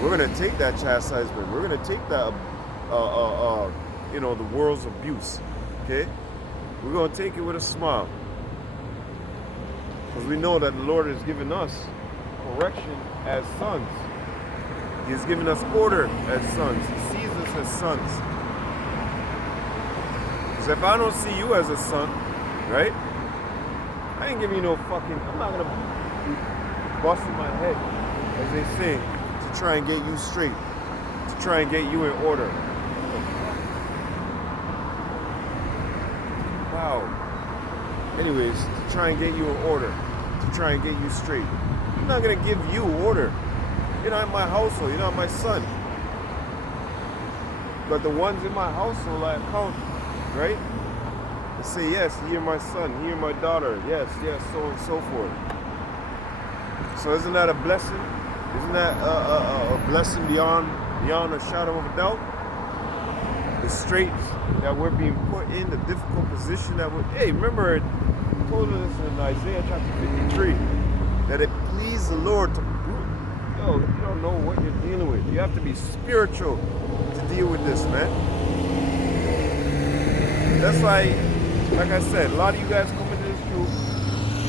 We're going to take that chastisement. We're going to take that, you know, the world's abuse. Okay? We're going to take it with a smile. Because we know that the Lord has given us correction as sons. He has given us order as sons. He sees us as sons. Because if I don't see you as a son, right? I ain't giving you no fucking, I'm not going to be busting my head, as they say, to try and get you straight. To try and get you in order. Wow. Anyways, to try and get you in order. To try and get you straight. I'm not gonna give you order. You're not in my household. You're not my son. But the ones in my household I count, right? They say, yes, you're my son, you're my daughter. Yes, so on and so forth. So isn't that a blessing? Isn't that a blessing beyond a shadow of a doubt? The straits that we're being put in, the difficult position that we're... Hey, remember it told us in Isaiah chapter 53 that it pleased the Lord to... Yo, you don't know what you're dealing with. You have to be spiritual to deal with this, man. That's why, like I said, a lot of you guys come into this group,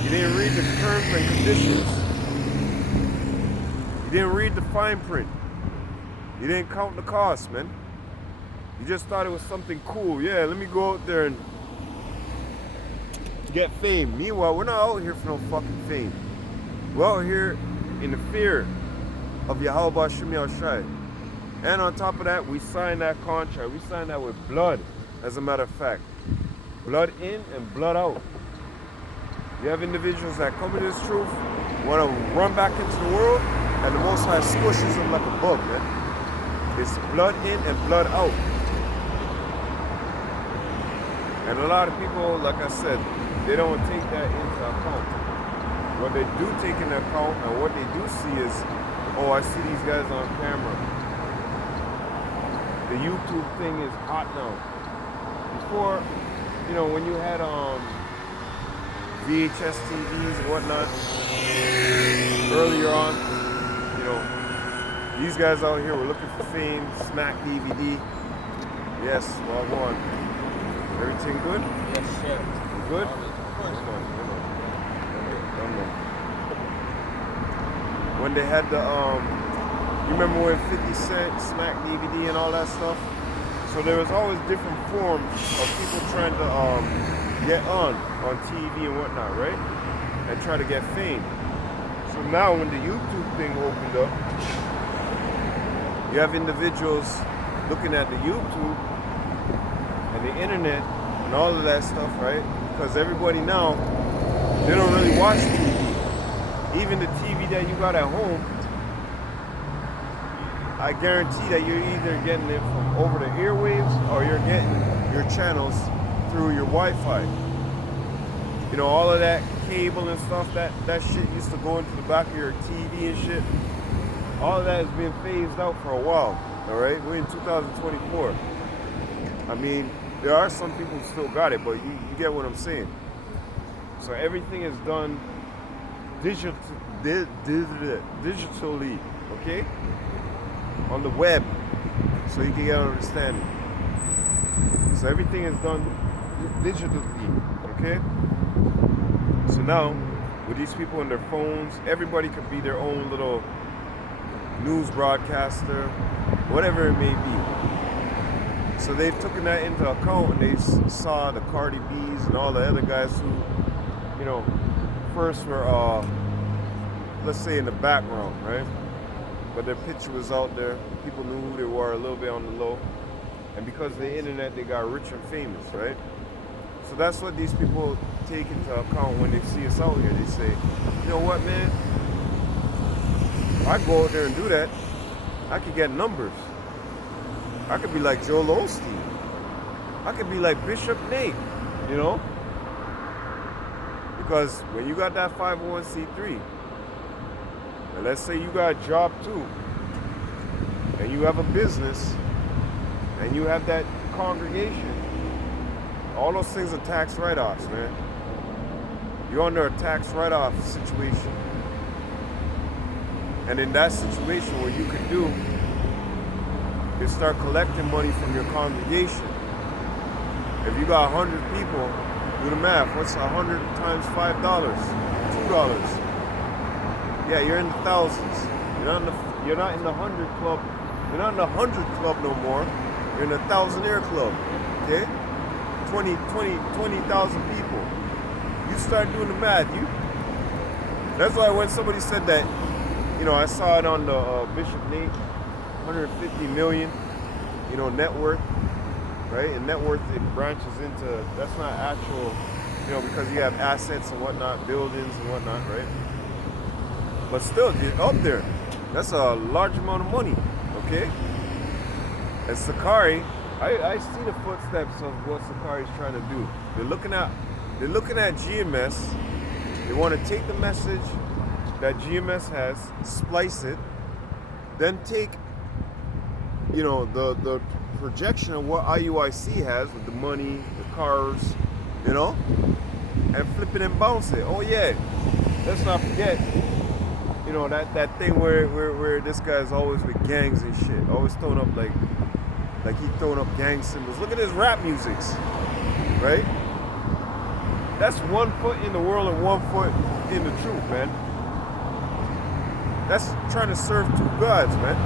you didn't read the terms and conditions. You didn't read the fine print. You didn't count the cost, man. You just thought it was something cool. Yeah, let me go out there and get fame. Meanwhile, we're not out here for no fucking fame. We're out here in the fear of Yahweh Shem Yahushai. And on top of that, we signed that contract. We signed that with blood, as a matter of fact. Blood in and blood out. You have individuals that come into this truth, want to run back into the world, and the Most High squishes them like a bug, man. It's blood in and blood out. And a lot of people, like I said, they don't take that into account. What they do take into account and what they do see is, oh, I see these guys on camera. The YouTube thing is hot now. Before, you know, when you had VHS TVs and whatnot, earlier on, you know, these guys out here were looking for fame, Smack DVD. Yes, well, go on. Everything good? Yes, chef. Good? Of course. Come on. When they had the, you remember when 50 Cent, Smack DVD and all that stuff? So there was always different forms of people trying to get on TV and whatnot, right? And try to get fame. So now when the YouTube thing opened up, you have individuals looking at the YouTube and the internet and all of that stuff, right? Because everybody now, they don't really watch TV. Even the TV that you got at home, I guarantee that you're either getting it from over the airwaves or you're getting your channels through your Wi-Fi. You know, all of that cable and stuff, that shit used to go into the back of your TV and shit. All of that has been phased out for a while, all right? We're in 2024. I mean, there are some people who still got it, but you get what I'm saying. So everything is done digitally, okay? On the web, so you can get an understanding. So everything is done digitally, okay? So now, with these people on their phones, everybody could be their own little news broadcaster, whatever it may be. So they've taken that into account, and they saw the Cardi B's and all the other guys who, you know, first were, let's say in the background, right? But their picture was out there. People knew who they were a little bit on the low. And because of the internet, they got rich and famous, right? So that's what these people take into account when they see us out here. They say, you know what, man? If I go out there and do that, I could get numbers. I could be like Joel Osteen. I could be like Bishop Nate, you know? Because when you got that 501c3, and let's say you got a job too, and you have a business, and you have that congregation, all those things are tax write-offs, man. You're under a tax write-off situation. And in that situation, what you could do is start collecting money from your congregation. If you got 100 people, do the math. What's 100 times $5? $2. Yeah, you're in the thousands. You're not in the 100 club. You're not in the 100 club no more. You're in the thousandaire club. Okay? 20,000 people. You start doing the math. That's why when somebody said that, you know, I saw it on the Bishop Nate, 150 million, you know, net worth, right? And net worth, it branches into, that's not actual, you know, because you have assets and whatnot, buildings and whatnot, right? But still, you're up there. That's a large amount of money, okay? And Sakari, I see the footsteps of what Sakari's trying to do. They're looking at GMS. They want to take the message that GMS has, splice it, then take, the projection of what IUIC has with the money, the cars, and flip it and bounce it. Oh yeah, let's not forget, that thing where this guy's always with gangs and shit, always throwing up like he throwing up gang symbols. Look at his rap musics, right? That's 1 foot in the world and 1 foot in the truth, man. That's trying to serve two gods, man.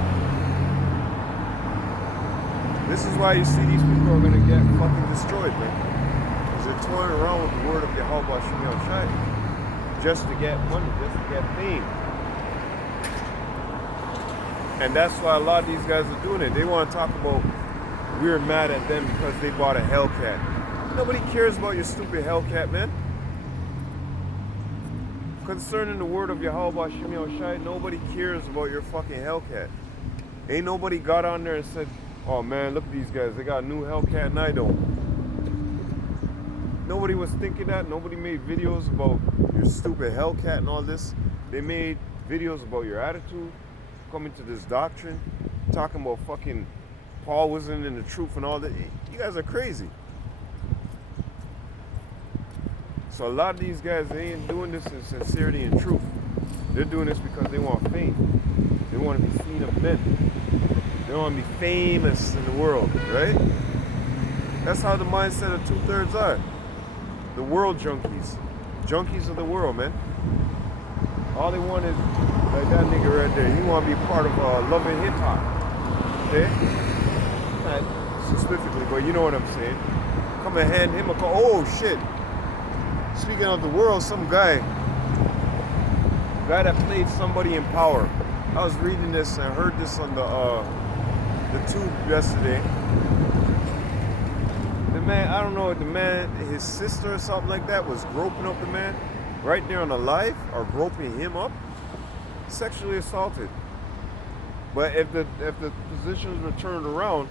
This is why you see these people are gonna get fucking destroyed, man. Because they're toying around with the word of Yahweh Shem Shai just to get money, just to get fame. And that's why a lot of these guys are doing it. They want to talk about we're mad at them because they bought a Hellcat. Nobody cares about your stupid Hellcat, man. Concerning the word of Yahweh Shem Shai, nobody cares about your fucking Hellcat. Ain't nobody got on there and said, oh man, look at these guys, they got a new Hellcat and I don't. Nobody was thinking that. Nobody made videos about your stupid Hellcat and all this. They made videos about your attitude, coming to this doctrine, talking about fucking Paul wasn't in the truth and all that. You guys are crazy. So a lot of these guys, they ain't doing this in sincerity and truth. They're doing this because they want fame. They want to be seen of men. They want to be famous in the world, right? That's how the mindset of 2/3 are. The world junkies. Junkies of the world, man. All they want is, like that nigga right there, he want to be part of Love and Hip Hop. Okay? Not specifically, but you know what I'm saying. Come and hand him a call. Oh, shit. Speaking of the world, some guy that played somebody in power. I was reading this and heard this on the tube yesterday. The man, I don't know, the man, his sister or something like that was groping up the man right there on the live, or groping him up, sexually assaulted. But if the positions were turned around,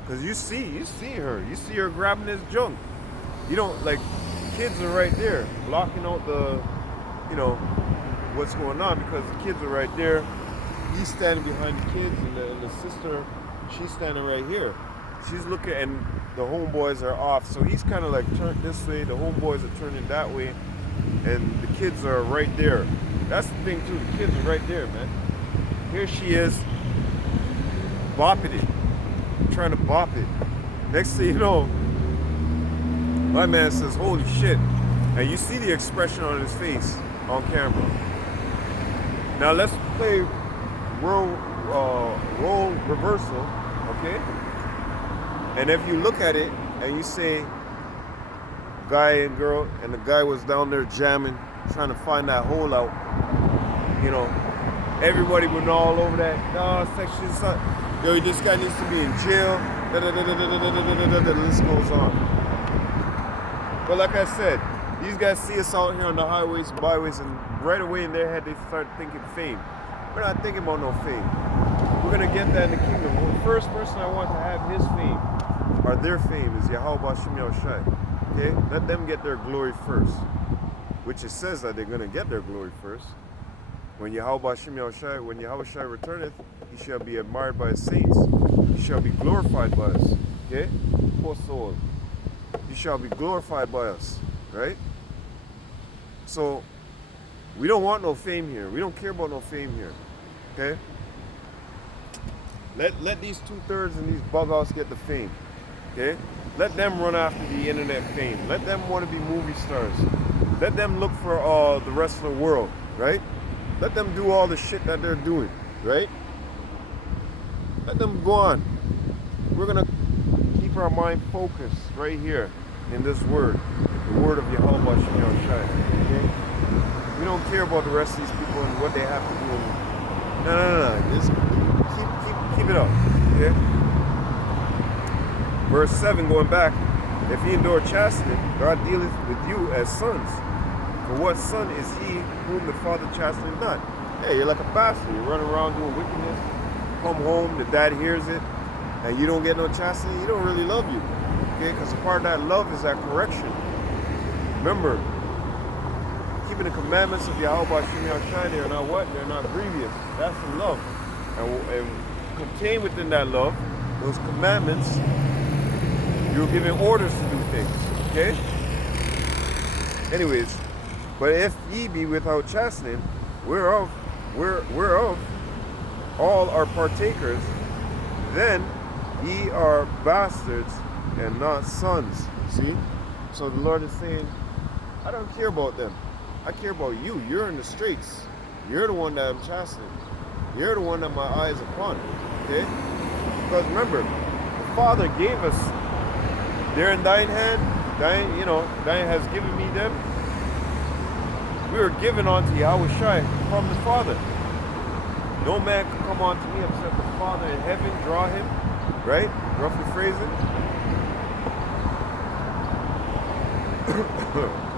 because you see her grabbing his junk. You don't, like, kids are right there blocking out the, what's going on, because the kids are right there. He's standing behind the kids, and the sister, she's standing right here. She's looking, and the homeboys are off, so he's kind of like turned this way, the homeboys are turning that way, and the kids are right there. That's the thing too, the kids are right there, man. Here she is, bopping it, trying to bop it. Next thing you know, my man says, holy shit, and you see the expression on his face on camera. Now let's play role reversal, okay? And if you look at it and you say guy and girl, and the guy was down there jamming, trying to find that hole out, everybody went all over that, sexual assault. Yo, this guy needs to be in jail. The list goes on. But like I said, these guys see us out here on the highways and byways, and right away in their head they start thinking fame. We're not thinking about no fame. We're gonna get that in the kingdom. Well, the first person I want to have his fame, or their fame, is Yahweh Shem Shai. Okay? Let them get their glory first. Which it says that they're gonna get their glory first. When Yahweh Shem Shai, when Yahweh Shai returneth, he shall be admired by his saints. He shall be glorified by us. Okay? Poor soul. He shall be glorified by us. Right? So we don't want no fame here. We don't care about no fame here. Okay? Let these 2/3 and these bug-outs get the fame. Okay? Let them run after the internet fame. Let them want to be movie stars. Let them look for the rest of the world. Right? Let them do all the shit that they're doing. Right? Let them go on. We're going to keep our mind focused right here in this word. The word of Yahweh Shem Shai. Okay? We don't care about the rest of these people and what they have to do. No. Just keep it up. Okay? Verse 7, going back. If ye endure chastity, God dealeth with you as sons. For what son is he whom the Father chasteneth not? Yeah, you're like a bastard. You're running around doing wickedness. Come home, the dad hears it, and you don't get no chastity. He don't really love you, okay? Because a part of that love is that correction. Remember, keeping the commandments of Yahweh Shem Yahushai, they are not what? They're not grievous. That's the love. And contained within that love, those commandments, you're giving orders to do things, okay? Anyways, but if ye be without chastening, whereof all are partakers, then ye are bastards and not sons. See? So the Lord is saying, I don't care about them. I care about you. You're in the streets. You're the one that I'm chastening. You're the one that my eye is upon. Okay? Because remember, the Father gave us, they're in thine hand, thine has given me them. We were given unto Yahweh Shai from the Father. No man can come unto me except the Father in heaven draw him. Right? Roughly phrasing.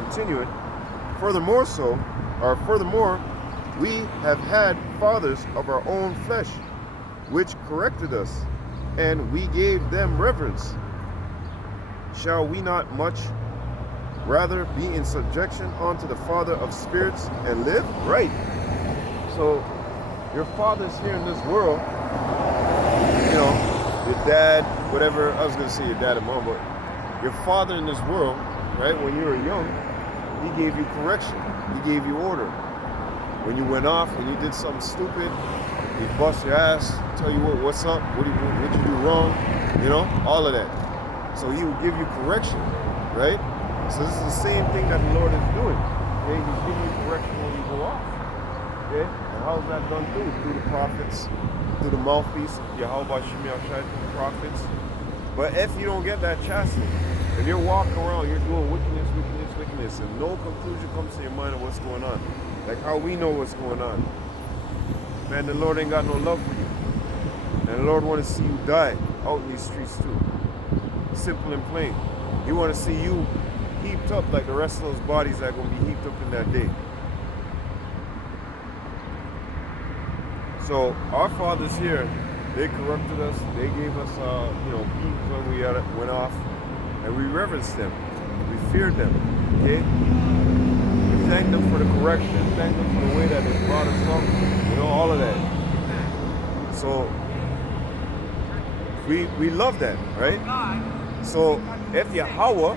Continuing. Furthermore, we have had fathers of our own flesh, which corrected us, and we gave them reverence. Shall we not much rather be in subjection unto the Father of spirits and live? Right. So your fathers here in this world, your dad, whatever, I was going to say your dad and mom, but your father in this world, right, when you were young, he gave you correction. He gave you order. When you went off, when you did something stupid, he bust your ass, tell you what's up, what you do wrong, all of that. So he will give you correction, right? So this is the same thing that the Lord is doing. Okay? He's giving you correction when you go off. Okay? And how is that done through? Through the prophets, through the mouthpiece, Yahweh Shem Yahushai, through the prophets. But if you don't get that chastity, if you're walking around, you're doing wickedness, and no conclusion comes to your mind of what's going on. Like how we know what's going on. Man, the Lord ain't got no love for you. And the Lord want to see you die out in these streets too. Simple and plain. He want to see you heaped up like the rest of those bodies that are going to be heaped up in that day. So our fathers here, they corrupted us. They gave us, beatings when we went off, and we reverenced them. We feared them. Okay. We thank them for the correction. Thank them for the way that they brought us up. All of that. So we love that, right? So if Yahweh,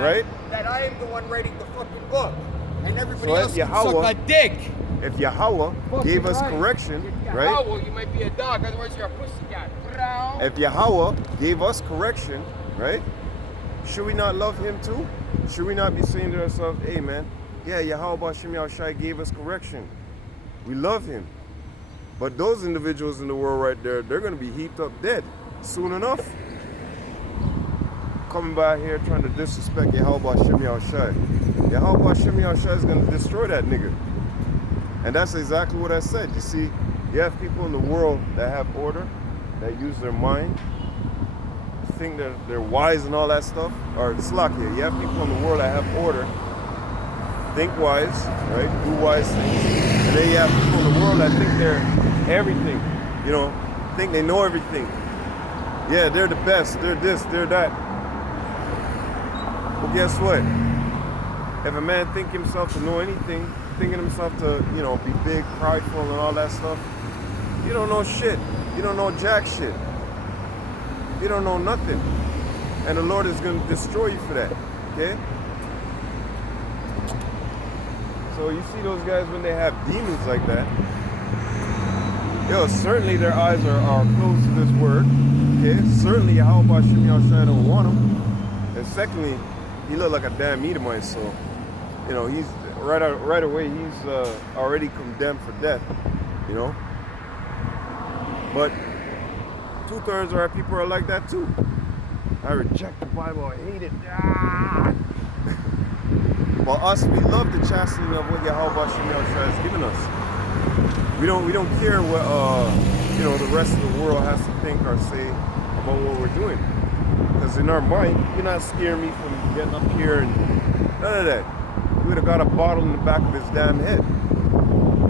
right? That I am the one writing the fucking book, and everybody So else can suck a dick. If Yahweh gave us correction, right? Yahweh, you might be a dog, otherwise you're a pussycat. If Yahweh gave us correction, right? Should we not love him too? Should we not be saying to ourselves, hey man, yeah, Yahweh Shem Yahushai gave us correction. We love him. But those individuals in the world right there, they're going to be heaped up dead soon enough. Coming by here trying to disrespect Yahweh Shem Yahushai. Yahweh Shem Yahushai is going to destroy that nigga. And that's exactly what I said. You see, you have people in the world that have order, that use their mind, think that they're wise and all that stuff. Or Slakia, you have people in the world that have order, think wise, right? Do wise things. And then you have people in the world that think they're everything, think they know everything. Yeah, they're the best, they're this, they're that. Well, guess what? If a man think himself to know anything, thinking himself to, be big, prideful and all that stuff, you don't know shit. You don't know jack shit. You don't know nothing. And the Lord is going to destroy you for that, okay? So you see those guys when they have demons like that, certainly their eyes are closed to this word, okay? Certainly Yahweh Shem Yahushai don't want them. And secondly, he looked like a damn Edomite, so, he's right away, he's already condemned for death, But 2/3 of our people are like that too. I reject the Bible, I hate it. But us, we love the chastity of what Yahweh Shem Yahushai has given us. We don't care what the rest of the world has to think or say about what we're doing. Because in our mind, you're not scaring me from getting up here and none of that. We would have got a bottle in the back of his damn head.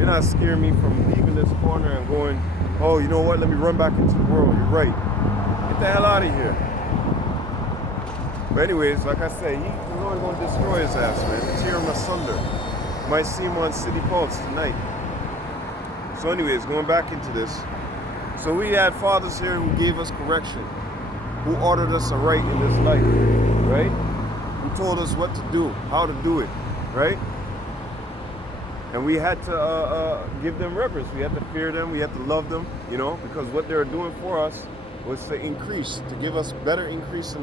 You're not scaring me from leaving this corner and going, oh, you know what? Let me run back into the world. You're right. Get the hell out of here. But anyways, like I say, the Lord going to destroy his ass, man. Tear him asunder. Might see him on City Pulse tonight. So anyways, going back into this. So we had fathers here who gave us correction, who ordered us aright in this life, right? Who told us what to do, how to do it, right? And we had to give them reverence. We had to fear them. We had to love them, you know, because what they were doing for us was to increase, to give us better increase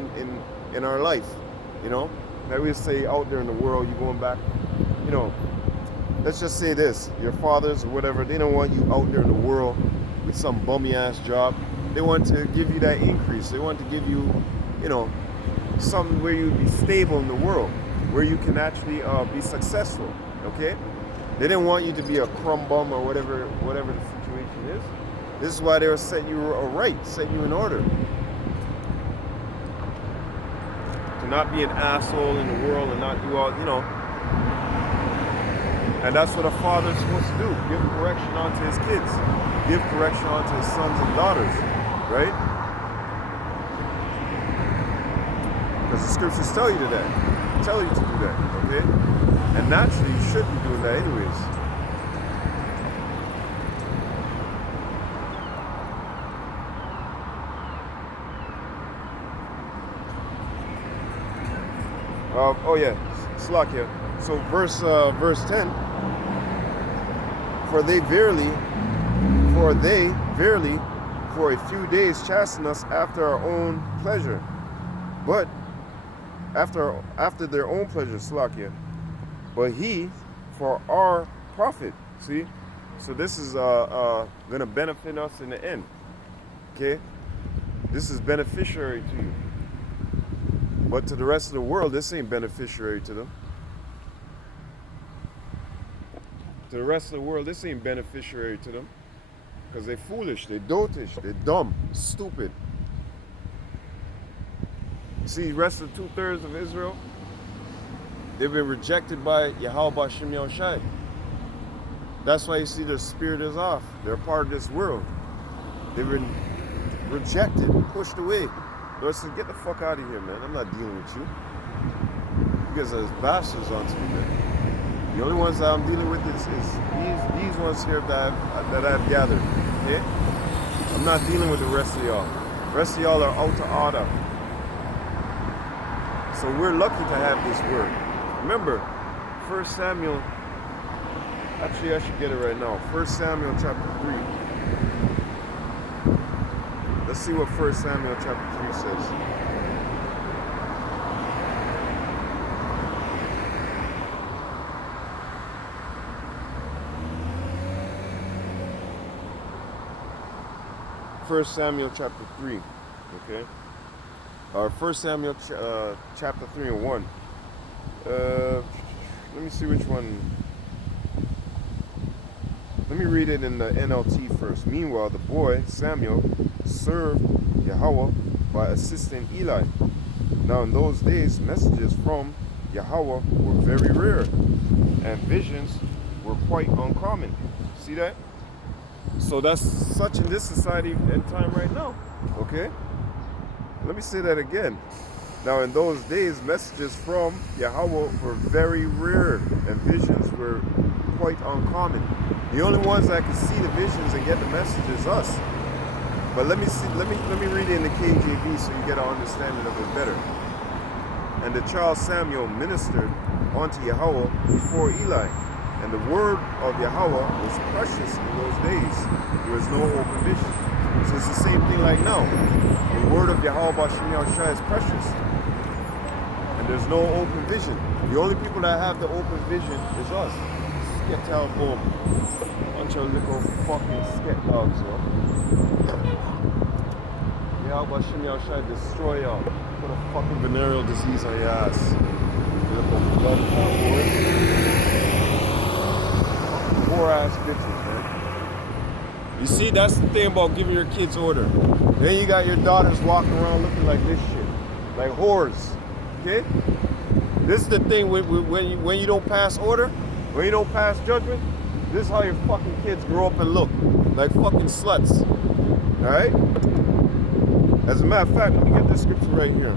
in our life, you know. Like we say out there in the world, you going back, you know, let's just say this, your fathers or whatever, they don't want you out there in the world with some bummy ass job. They want to give you that increase. They want to give you, you know, something where you be stable in the world, where you can actually be successful, okay? They didn't want you to be a crumb bum or whatever the situation is. This is why they were setting you right, setting you in order. To not be an asshole in the world and not do all, you know. And that's what a father is supposed to do. Give correction onto his kids. Give correction onto his sons and daughters, right? Because the scriptures tell you to that. Tell you to do that, okay? And naturally, you should be doing that anyways. Oh yeah, Slakia. So verse 10. For they verily, for a few days chasten us after our own pleasure, but after their own pleasure, Slakia. But he for our profit. See, so this is gonna benefit us in the end. Okay, this is beneficiary to you. But to the rest of the world, this ain't beneficiary to them. To the rest of the world, this ain't beneficiary to them. Because they're foolish, they're dotish, they're dumb, stupid. You see, the rest of 2/3 of Israel, they've been rejected by Yahweh Bashim Yahushai. That's why you see their spirit is off. They're part of this world. They've been rejected, pushed away. Lord said, get the fuck out of here, man. I'm not dealing with you. You guys are bastards onto me, man. The only ones that I'm dealing with is these ones here that I've gathered. Okay? I'm not dealing with the rest of y'all. The rest of y'all are out of order. So we're lucky to have this word. Remember, 1 Samuel, actually I should get it right now. 1 Samuel chapter 3. Let's see what 1 Samuel chapter 3 says. First Samuel chapter 3, okay? Or 1 Samuel chapter 3 and 1. Let me see which one. Let me read it in the NLT first. Meanwhile, the boy, Samuel, served Yahweh by assisting Eli. Now in those days, messages from Yahweh were very rare, and visions were quite uncommon. See that? So that's such in this society and time right now, okay? Let me say that again. Now in those days, messages from Yahweh were very rare, and visions were quite uncommon. The only ones that can see the visions and get the message is us. But let me read it in the KJV so you get an understanding of it better. And the child Samuel ministered unto Yahweh before Eli, and the word of Yahweh was precious in those days. There was no open vision. So it's the same thing like now. The word of Yahweh Bashim Yahushai is precious, and there's no open vision. The only people that have the open vision is us. Sket out, boom. Bunch of little fucking sket dogs, yo. Yahweh Bashim Yahushai destroy y'all. Put a fucking venereal disease on your ass. Little blood boys. Poor ass bitches, man. You see, that's the thing about giving your kids order. Then you got your daughters walking around looking like this shit, like whores. Okay? This is the thing when you don't pass order, when you don't pass judgment, This is how your fucking kids grow up and look. Like fucking sluts. Alright? As a matter of fact, let me get this scripture right here.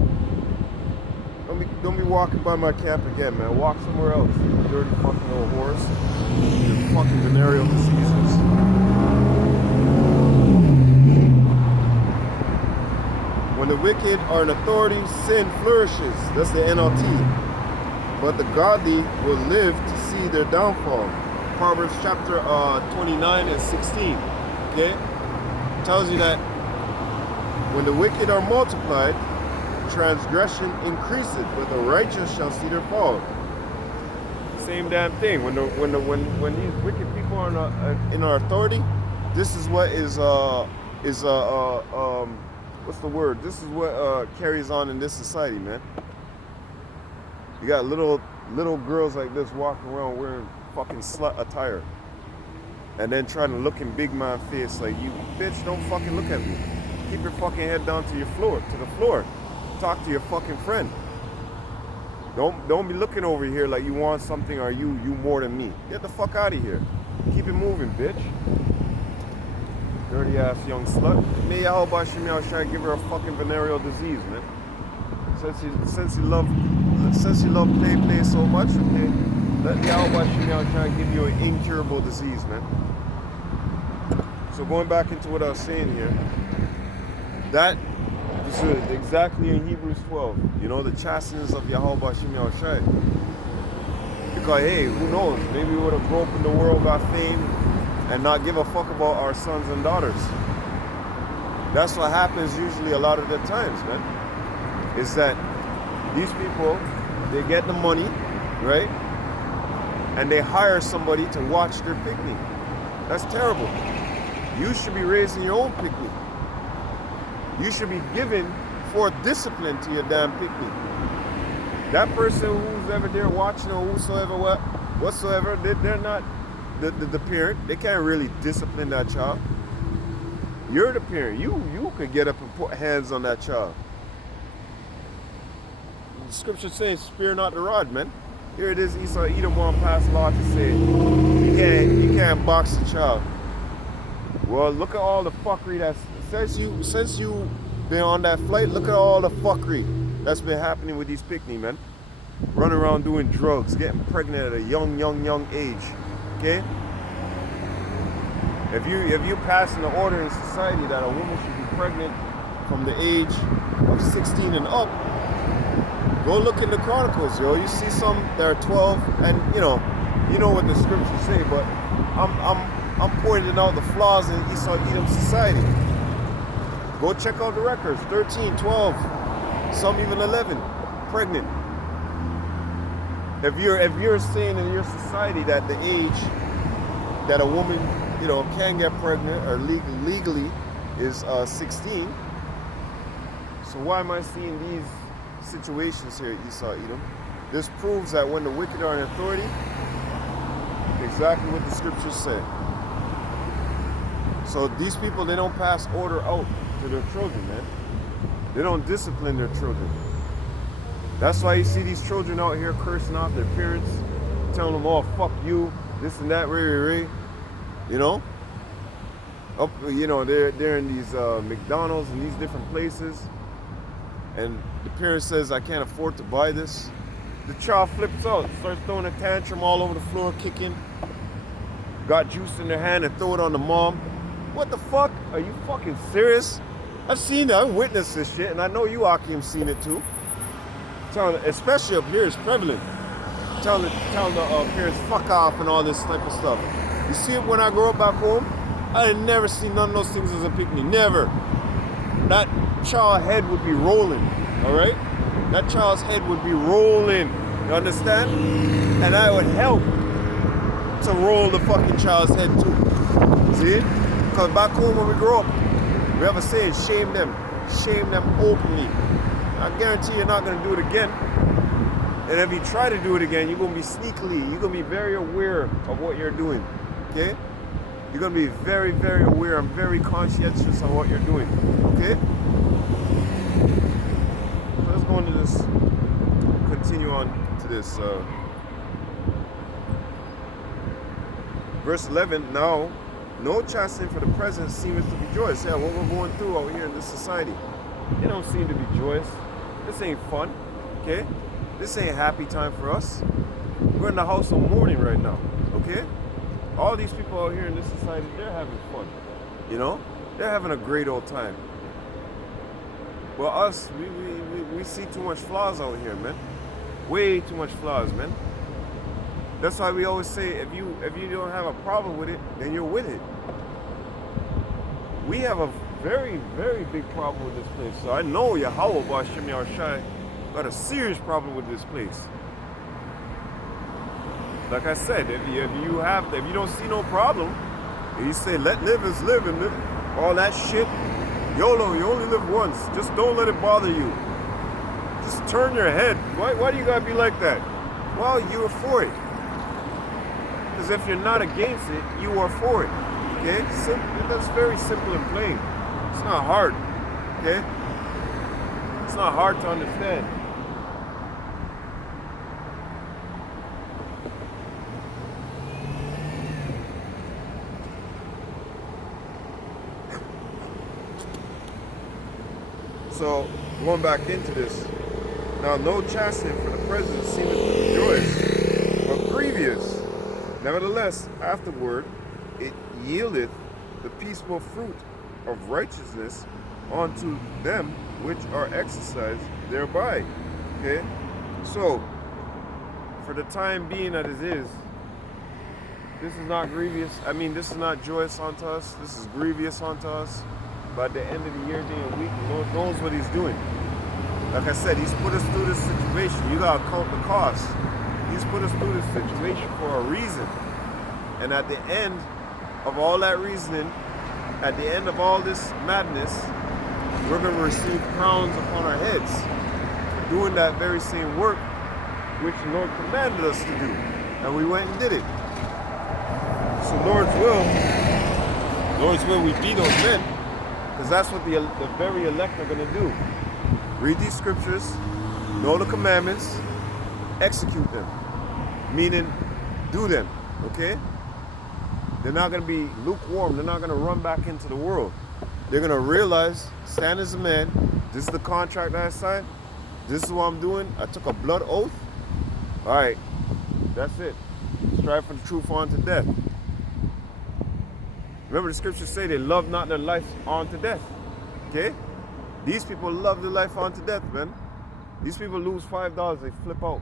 Don't be walking by my camp again, man. Walk somewhere else. You dirty fucking little whores. Your fucking venereal diseases. When the wicked are in authority, sin flourishes. That's the NLT. But the godly will live to see their downfall. Proverbs chapter 29 and 16. Okay? Tells you that when the wicked are multiplied, transgression increaseth, but the righteous shall see their fall. Same damn thing. When these wicked people are in our authority, this is what what's the word? This is what carries on in this society, man. You got little girls like this walking around wearing fucking slut attire, and then trying to look in big man face like, you bitch, don't fucking look at me. Keep your fucking head down to the floor. Talk to your fucking friend. Don't be looking over here like you want something or you more than me. Get the fuck out of here. Keep it moving, bitch. Dirty ass young slut. May Yahweh Shemi, I was trying to give her a fucking venereal disease, man. Since you love play so much, okay, let Yahweh Shemi, I was trying to give you an incurable disease, man. So going back into what I was saying here, that is exactly in Hebrews 12. You know, the chastenings of Yahweh Shemi Yahushai. Because hey, who knows? Maybe we would have broke in the world, got fame, and not give a fuck about our sons and daughters. That's what happens usually a lot of the times, man. Is that these people, they get the money, right? And they hire somebody to watch their picnic. That's terrible. You should be raising your own picnic. You should be giving forth discipline to your damn picnic. That person who's ever there watching or whatsoever, they're not the parent. They can't really discipline that child. You're the parent. You could get up and put hands on that child. The scripture says, spare not the rod, man. Here it is, Esau Edom want to pass law to say, you can't box the child. Well, look at all the fuckery that's, since you been on that flight, look at all the fuckery that's been happening with these picnic men. Running around doing drugs, getting pregnant at a young age. Okay? If you pass an order in society that a woman should be pregnant from the age of 16 and up, go look in the Chronicles, yo. You see some that are 12, and you know what the scriptures say, but I'm pointing out the flaws in Esau Edom society. Go check out the records. 13, 12, some even 11, pregnant. If you're saying in your society that the age that a woman, can get pregnant or legally is 16, so why am I seeing these situations here at Esau Edom? This proves that when the wicked are in authority, exactly what the scriptures say. So these people, they don't pass order out to their children, man. They don't discipline their children. That's why you see these children out here cursing out their parents, telling them, oh, fuck you, this and that, ray. They're in these McDonald's and these different places, and the parent says, I can't afford to buy this. The child flips out, starts throwing a tantrum all over the floor, kicking, got juice in their hand and throw it on the mom. What the fuck? Are you fucking serious? I've seen that, I've witnessed this shit, and I know you, Akim, seen it too. Especially up here, it's prevalent. Telling the parents, fuck off and all this type of stuff. You see it when I grow up back home? I had never seen none of those things as a picnic, never. That child's head would be rolling, all right? That child's head would be rolling, you understand? And I would help to roll the fucking child's head too. See? Because back home when we grow up, we have a saying, shame them openly. I guarantee you're not going to do it again. And if you try to do it again, you're going to be you're going to be very aware of what you're doing, okay? You're going to be very, very aware and very conscientious of what you're doing, okay? So let's go into this, continue on to this. Verse 11, now, no chastening for the present seemeth to be joyous. Yeah, what we're going through out here in this society, it don't seem to be joyous. This ain't fun, okay? This ain't a happy time for us. We're in the house of mourning right now, okay? All these people out here in this society, they're having fun, you know? They're having a great old time. But us, we see too much flaws out here, man. Way too much flaws, man. That's why we always say, if you don't have a problem with it, then you're with it. We have a very, very big problem with this place. So I know Yahweh Ba'Shem Yahushai got a serious problem with this place. Like I said, if you don't see no problem, and you say let livers live and all that shit, YOLO, you only live once. Just don't let it bother you. Just turn your head. Why do you gotta be like that? Well, you are for it. Because if you're not against it, you are for it. Okay? That's very simple and plain. It's not hard. Okay? It's not hard to understand. So, going back into this, now no chastening for the present seemeth to be joyous, but grievous. Nevertheless, afterward, it yieldeth the peaceful fruit of righteousness unto them which are exercised thereby. Okay? So, for the time being that it is, this is not grievous. I mean, this is not joyous unto us. This is grievous unto us. But at the end of the year, day and week, the Lord knows what He's doing. Like I said, He's put us through this situation. You gotta count the cost. He's put us through this situation for a reason. And at the end of all that reasoning, at the end of all this madness, we're gonna receive crowns upon our heads for doing that very same work which the Lord commanded us to do. And we went and did it. So Lord's will, we be those men. Because that's what the very elect are going to do. Read these scriptures, know the commandments, execute them. Meaning, do them, okay? They're not going to be lukewarm. They're not going to run back into the world. They're going to realize, stand as a man. This is the contract that I signed. This is what I'm doing. I took a blood oath. All right, that's it. Strive for the truth unto death. Remember the scriptures say they love not their life unto death. Okay? These people love their life unto death, man. These people lose $5, they flip out.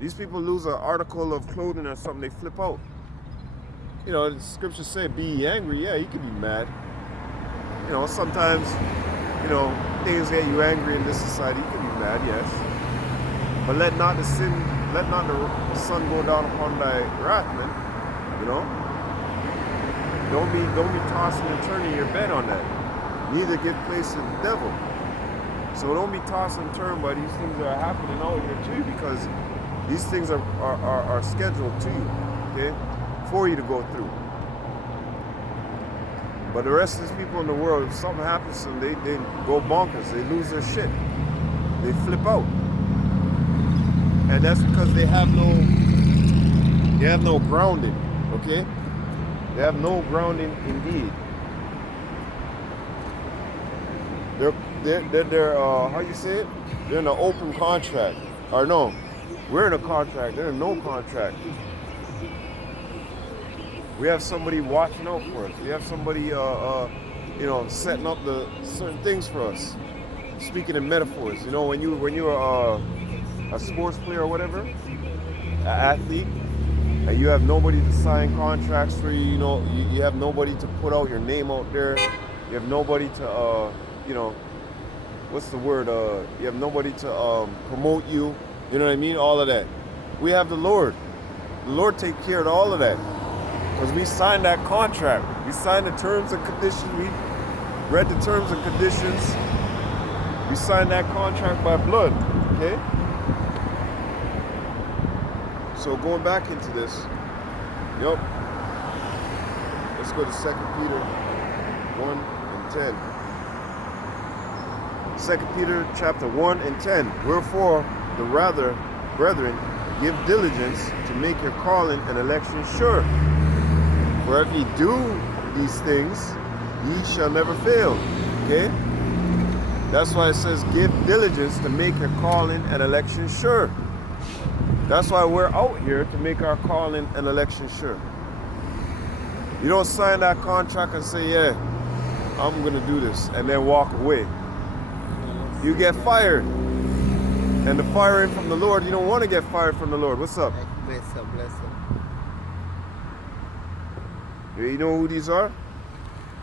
These people lose an article of clothing or something, they flip out. You know, the scriptures say, be ye angry. Yeah, you can be mad. You know, sometimes, you know, things get you angry in this society. You can be mad, yes. But let not the sun go down upon thy wrath, man. You know? Don't be tossing and turning your bed on that. Neither give place to the devil. So don't be tossed and turned by these things that are happening out here to you, because these things are scheduled to you, okay, for you to go through. But the rest of these people in the world, if something happens to them, they go bonkers. They lose their shit. They flip out. And that's because they have no grounding, okay? They have no grounding indeed. They're how you say it? They're in an open contract. Or no, we're in a contract. They're in no contract. We have somebody watching out for us. We have somebody, you know, setting up the certain things for us. Speaking in metaphors, you know, when you're a sports player or whatever, an athlete, and you have nobody to sign contracts for you, you know, you have nobody to put out your name out there. You have nobody to, you know, what's the word? You have nobody to promote you. You know what I mean? All of that. We have the Lord. The Lord take care of all of that. Because we signed that contract. We signed the terms and conditions. We read the terms and conditions. We signed that contract by blood. Okay? So going back into this, yep. Let's go to 2 Peter 1 and 10. 2 Peter chapter 1 and 10. Wherefore, the rather, brethren, give diligence to make your calling and election sure. For if ye do these things, ye shall never fail. Okay? That's why it says, give diligence to make your calling and election sure. That's why we're out here, to make our calling and election sure. You don't sign that contract and say, yeah, I'm going to do this, and then walk away. You get fired. And the firing from the Lord, you don't want to get fired from the Lord. What's up? Bless him, bless him. You know who these are?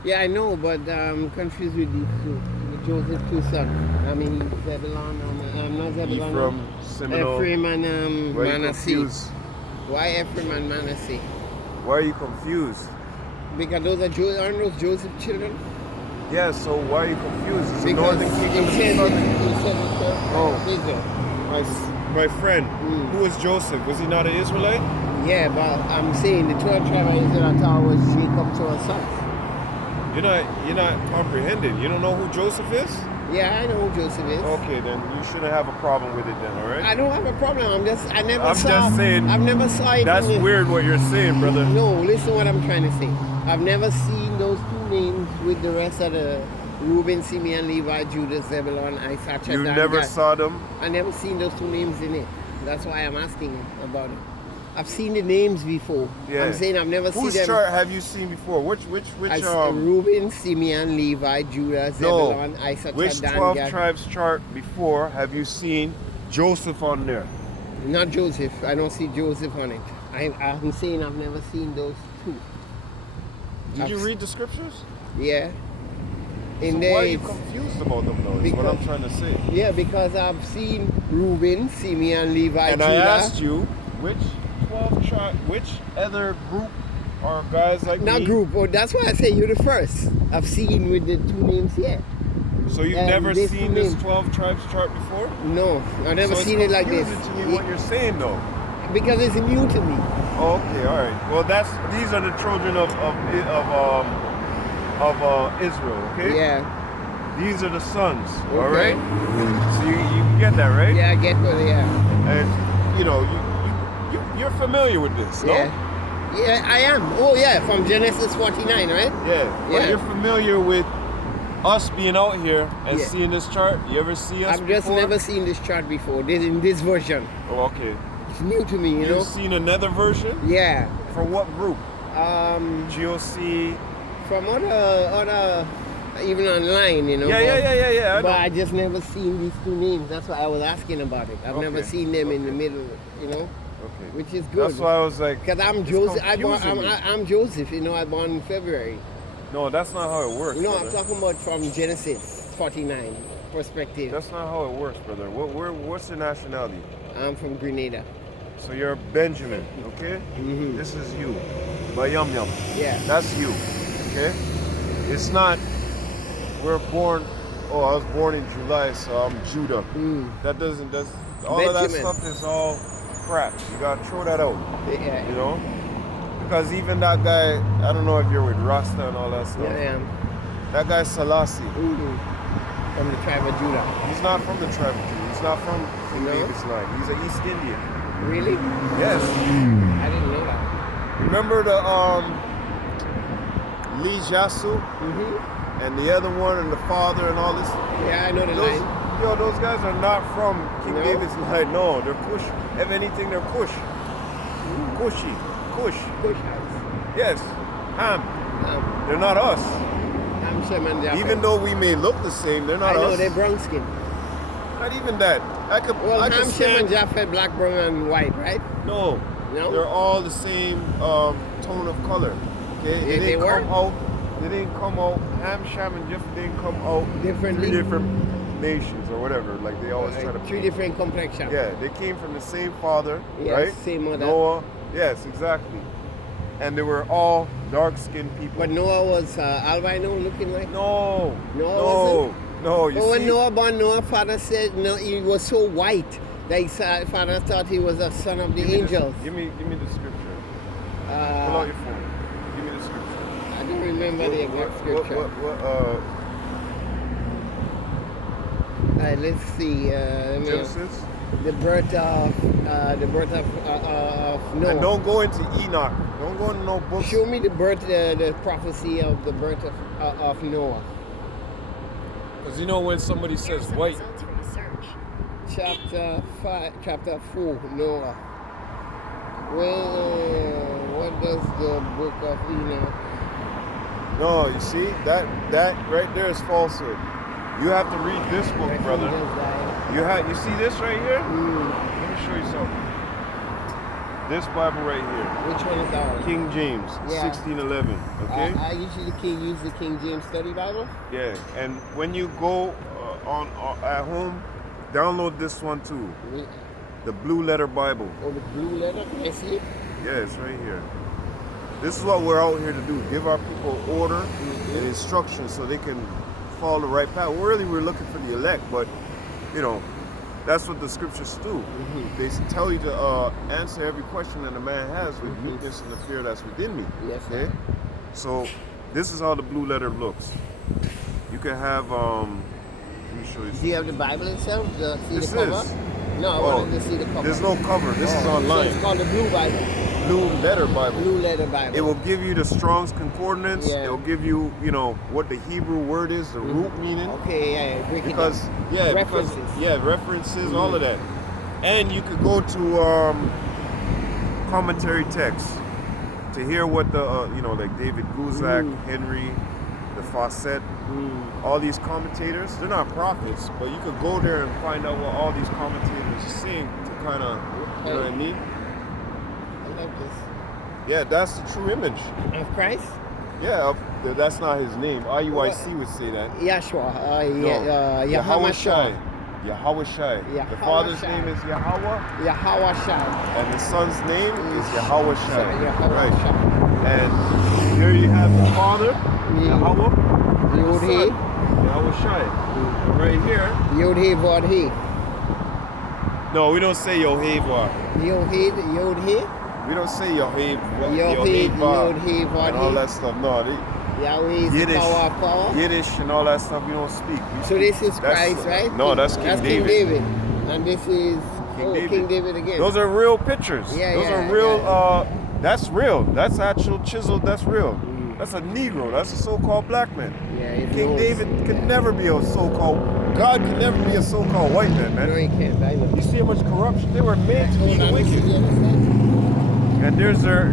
Yeah, I know, but I'm confused with these two. With Joseph, two sons. I mean, Zebulon, not Zebulon. Ephraim, Seminole. Ephraim and Why are you Manasseh. confused? Why Ephraim and Manasseh? Why are you confused? Because those aren't those Joseph's children? Yeah, so why are you confused? It's the Because northern he kingdom and the said southern. Oh. Israel. My friend, who was Joseph? Was he not an Israelite? Yeah, but I'm saying the 12 tribes of Israel, I thought was Jacob's 12 sons. You're not comprehending. You don't know who Joseph is? Yeah, I know who Joseph is. Okay, then you shouldn't have a problem with it then, all right? I don't have a problem. I'm just saying, I've never saw it. That's in the- weird what you're saying, brother. No, listen what I'm trying to say. I've never seen those two names with the rest of the Reuben, Simeon, Levi, Judah, Zebulon, Issachar, You Dan, never Gad. saw them? I never seen those two names in it. That's why I'm asking about it. I've seen the names before. Yeah. I'm saying I've never seen Whose them. chart have you seen before? Which Reuben, Simeon, Levi, Judah, Zebulon, Issachar, which Dan, 12 Gad. tribes chart before have you seen Joseph on there? Not Joseph. I don't see Joseph on it. I'm saying I've never seen those two. Did you I've- read the scriptures? Yeah. So In why are you there, confused about them though, is what I'm trying to say. yeah, because I've seen Reuben, Simeon, Levi, And Judah. I asked you, which 12 tribe, which other group are guys like Not me? group. Oh, that's why I say you're the first. I've seen with the two names here. So you've And never this seen name. this 12 tribes chart before? No, I've never So seen it like this. It's confusing to me what you're saying though. Because it's new to me. Okay, all right. Well, these are the children of Israel. Okay. Yeah. These are the sons. All Okay. right. So you get that, right? Yeah, I get what they are. And you know you're familiar with this, no? Yeah. Yeah, I am. Oh yeah, from Genesis 49, right? Yeah. But Yeah. you're familiar with us being out here and Yeah. seeing this chart. You ever see us I've just before? never seen this chart before. This in this version. Oh, okay. It's new to me, you know? You've seen another version? Yeah. For what group? GOC. From other even online, you know. Yeah. I But know. I just never seen these two names. That's why I was asking about it. I've never Okay. seen them in the middle, you know, Okay. which is good. That's why I was like. Because I'm it's Joseph. confusing me. I'm Joseph. You know, I born in February. No, that's not how it works. You know, brother. I'm talking about from Genesis 49 perspective. That's not how it works, brother. What's your nationality? I'm from Grenada. So you're Benjamin, okay? Mhm. This is you. Bayam Yam. Yeah. That's you, okay? It's not, I was born in July, so I'm Judah. Mm. All of that Benjamin. stuff is all crap. You gotta throw that out, Yeah. you know? Because even that guy, I don't know if you're with Rasta and all that stuff. Yeah, I am. That guy Selassie, Mhm. From the tribe of Judah. he's not from the tribe of Judah. He's not from King No? David's line. He's an East Indian. Really? Yes. I didn't know that. Remember the Lee Jasu Mm-hmm. and the other one and the father and all this? Yeah, I know the Those, line. those guys are not from King No? David's line. No, they're Kush. If anything, they're Kush. Kushi. Kush. Kush house. Yes. Ham. They're not us. I'm Shaman Jaffe. Even though we may look the same, they're I not know us. they're brown skin. Not even that. Well, I could Ham, Shem, and stand. Jaffe, black, brown, and white, right? No. No? They're all the same tone of color. Okay? They didn't were? come out. They didn't come out. Ham, Sham, and Jeff didn't come out Differently? 3 different nations or whatever. Like they always try to. Three different complexions. Yeah, they came from the same father, Yes, right? same mother. Noah. Yes, exactly. And they were all dark-skinned people. But Noah was albino looking like? No. Noah No. wasn't? No. You But when see? Noah born, Noah's father said no, he was so white that his father thought he was a son of the Give me angels. Give me the scripture. Pull out your phone. Give me the scripture. I don't remember the exact scripture. Alright, let's see. Genesis? The birth of Noah. And don't go into Enoch. Don't go into no books. Show me the birth, the prophecy of the birth of Noah. Because you know when somebody says white, Chapter 5, chapter 4, Noah. Well, what does the book of Enoch? No, you see that right there is falsehood. You have to read this book, Refuge brother. has died. You see this right here? Mm. Let me show you something. This Bible right here, Which one is ours? King James, Yeah. 1611. Okay. I usually use the King James Study Bible. Yeah, and when you go at home, download this one too, the Blue Letter Bible. Or the blue letter. Can I see it? Yeah, it's right here. This is what we're out here to do: give our people order and instruction so they can follow the right path. Really, we're looking for the elect, but you know, that's what the scriptures do. They tell you to answer every question that a man has with meekness and the fear that's within me. Yes, Okay. sir. So this is how the blue letter looks. You can have let me show you. Do you have the Bible itself? See This the cover? is. No, I wanted to see the cover. There's no cover. This is So online. it's called the Blue Bible. Blue Letter Bible. Blue Letter Bible. It will give you the Strong's Concordance. Yeah. It will give you, you know, what the Hebrew word is, the root meaning. Okay, yeah, break Because it down. yeah, References. references, all of that. And you could go to commentary text to hear what the you know, like David Guzak, Henry, the Fawcett, all these commentators. They're not prophets, but you could go there and find out what all these commentators are saying to kind of, you know what I mean? I like this. Yeah, that's the true image. Of Christ? Yeah, that's not his name. IUIC would say that. Yahshua. No. Yahweh Yahweh. The father's name is Yahweh, Yahweh Shai. and the son's name is Yahweh. Yahweh Right. Shai. And here you have the father, Yahweh, and the Yod-He. son, Yahweh Shai. And right here, Yod-He, Vod-He. no, we don't say Yohevah. Yod-He, Yod-He. We don't say Yohevah, Yod-He, and Vod-He. all that stuff. No, Yahweh is the Yiddish. power of power. Yiddish and all that stuff we don't speak. We So this is That's- Christ, right? No, that's King King David. And this is King David again. Those are real pictures. Yeah, Those yeah, are real. yeah. That's real. That's actual chiseled. That's real. That's a Negro. That's a so-called black man. Yeah, it's King yours. David could never be a so-called. God could never be a so-called white man, No, man. he can't. I know. You see how much corruption? They were made to be Hold the on, this is wicked. the other side. And there's their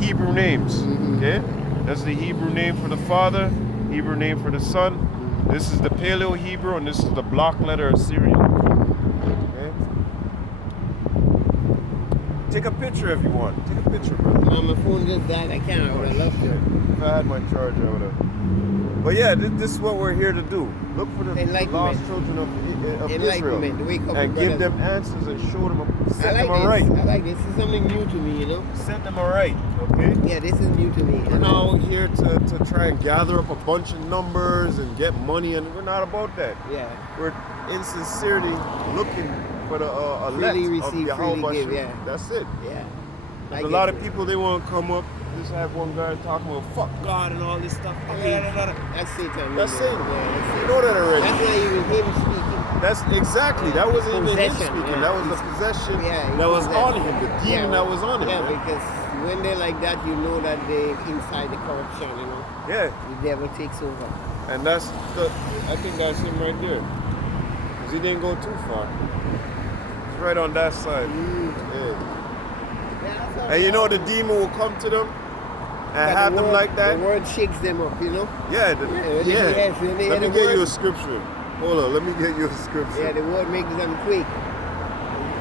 Hebrew names. Mm-hmm. Okay, that's the Hebrew name for the Father, Hebrew name for the Son. This is the Paleo Hebrew, and this is the block letter Assyrian. Okay. Take a picture if you want. Take a picture, brother. My phone just died. I can't. I would have loved to. If I had my charger, I would have. But yeah, this is what we're here to do. Look for the Enlightenment. lost children of Israel Enlightenment, the wake up and the give brothers. them answers and show them, set I them like right. this. I like this. This is something new to me, you know? Set them right, okay? Yeah, this is new to me. We're not out here to try and gather up a bunch of numbers and get money, and we're not about that. Yeah. We're in sincerity looking for the elect Freely of receive, Yahweh. freely give, yeah. That's it. Yeah. There's a lot of people, they want to come up. Just have one guy talking about fuck God and all this stuff. That's Satan. That's yeah. it. Yeah, You that's know that already. That's not even him speaking. That's exactly. That wasn't even him Possession, speaking. yeah. That was the possession Yeah, that was possession. on him. The demon that was on him. Yeah, man. because when they're like that, you know that they're inside the corruption, you know? Yeah. The devil takes over. And that's the. I think that's him right there. Cause he didn't go too far. He's right on that side. Yeah. And you know the demon will come to them and Yeah, have the them word- like that. The word shakes them up, you know? Yeah, yes, when they Let hear me the get you word- a scripture. Hold on, let me get you a scripture. Yeah, the word makes them quake.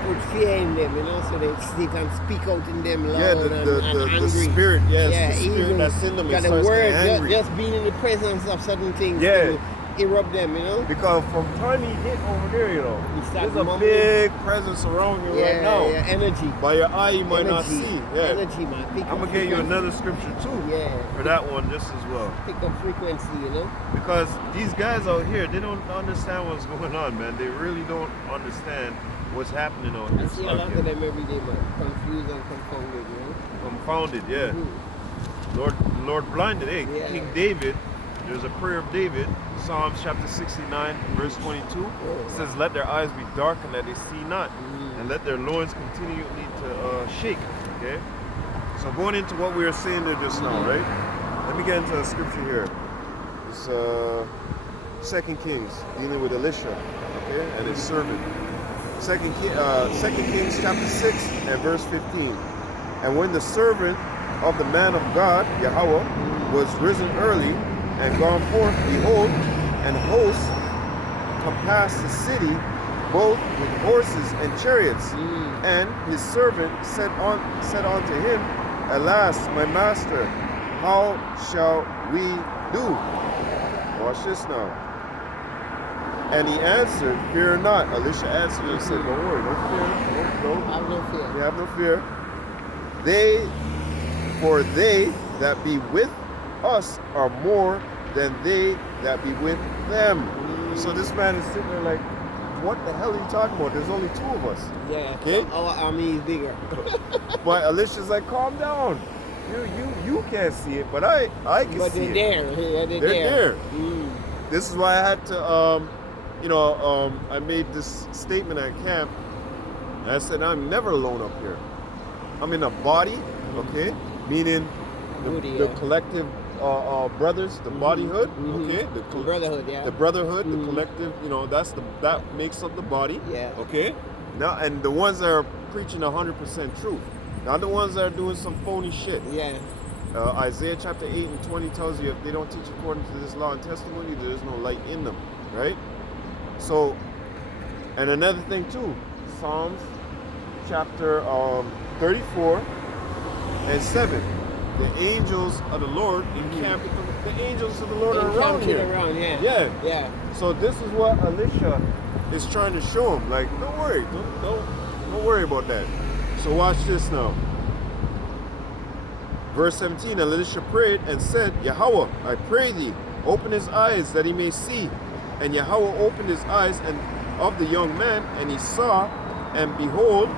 Put fear in them, you know, so they can speak out in them loud Yeah, and the angry. spirit, yes, the spirit evil. that's in them. It Got the starts word, getting angry. just being in the presence of certain things Yeah. will erupt them, you know? Because from time he hit over there, you know, He starts there's a mumbling. big presence around you right now. Yeah, energy. By your eye, you might not Energy. see. Yeah. Energy, man. Pick I'm up gonna get you frequency. another scripture too. Yeah. For that one, just as well. Pick up frequency, you know? Because these guys out here, they don't understand what's going on, man. They really don't understand what's happening out I here. see a lot of them every day, man. Confused and confounded, you know? Confounded, yeah. Mhm. Lord blinded. Hey, Yeah. King David, there's a prayer of David, Psalms chapter 69, verse 22. It says, let their eyes be darkened that they see not, and let their loins continually to shake. Okay? So going into what we were saying there just now, right? Let me get into a scripture here. It's 2 Kings, dealing with Elisha, okay, and his servant. 2 Kings chapter 6 and verse 15. And when the servant of the man of God, Yahweh, was risen early and gone forth, behold, and hosts compassed the city, both with horses and chariots. And his servant said unto him, alas, my master, how shall we do? Watch this now. And he answered, fear not. Elisha answered and said, don't worry, don't fear. No, Have no fear. you have no fear. For they that be with us are more than they that be with them. So this man is sitting there like, what the hell are you talking about? There's only two of us. Yeah. Okay. Our army is bigger. But Elisha's like, calm down. You can't see it, but I can But see they're it. there. Yeah, they're They're there. there. This is why I had to, I made this statement at camp. And I said, I'm never alone up here. I'm in a body, okay? Meaning the collective brothers, the bodyhood, okay? The brotherhood, yeah. The brotherhood, the collective, that makes up the body. Yeah. Okay? Now, and the ones that are preaching 100% truth. Not the ones that are doing some phony shit. Yeah. Isaiah chapter 8 and 20 tells you if they don't teach according to this law and testimony, there is no light in them, right? So, and another thing too, Psalms chapter 34 and 7. The angels of the Lord encamp. The angels of the Lord are around here. Yeah. So this is what Elisha is trying to show him. Like, don't worry, don't worry about that. So watch this now. Verse 17, Elisha prayed and said, Yahweh, I pray thee, open his eyes that he may see. And Yahweh opened his eyes of the young man, and he saw, and behold,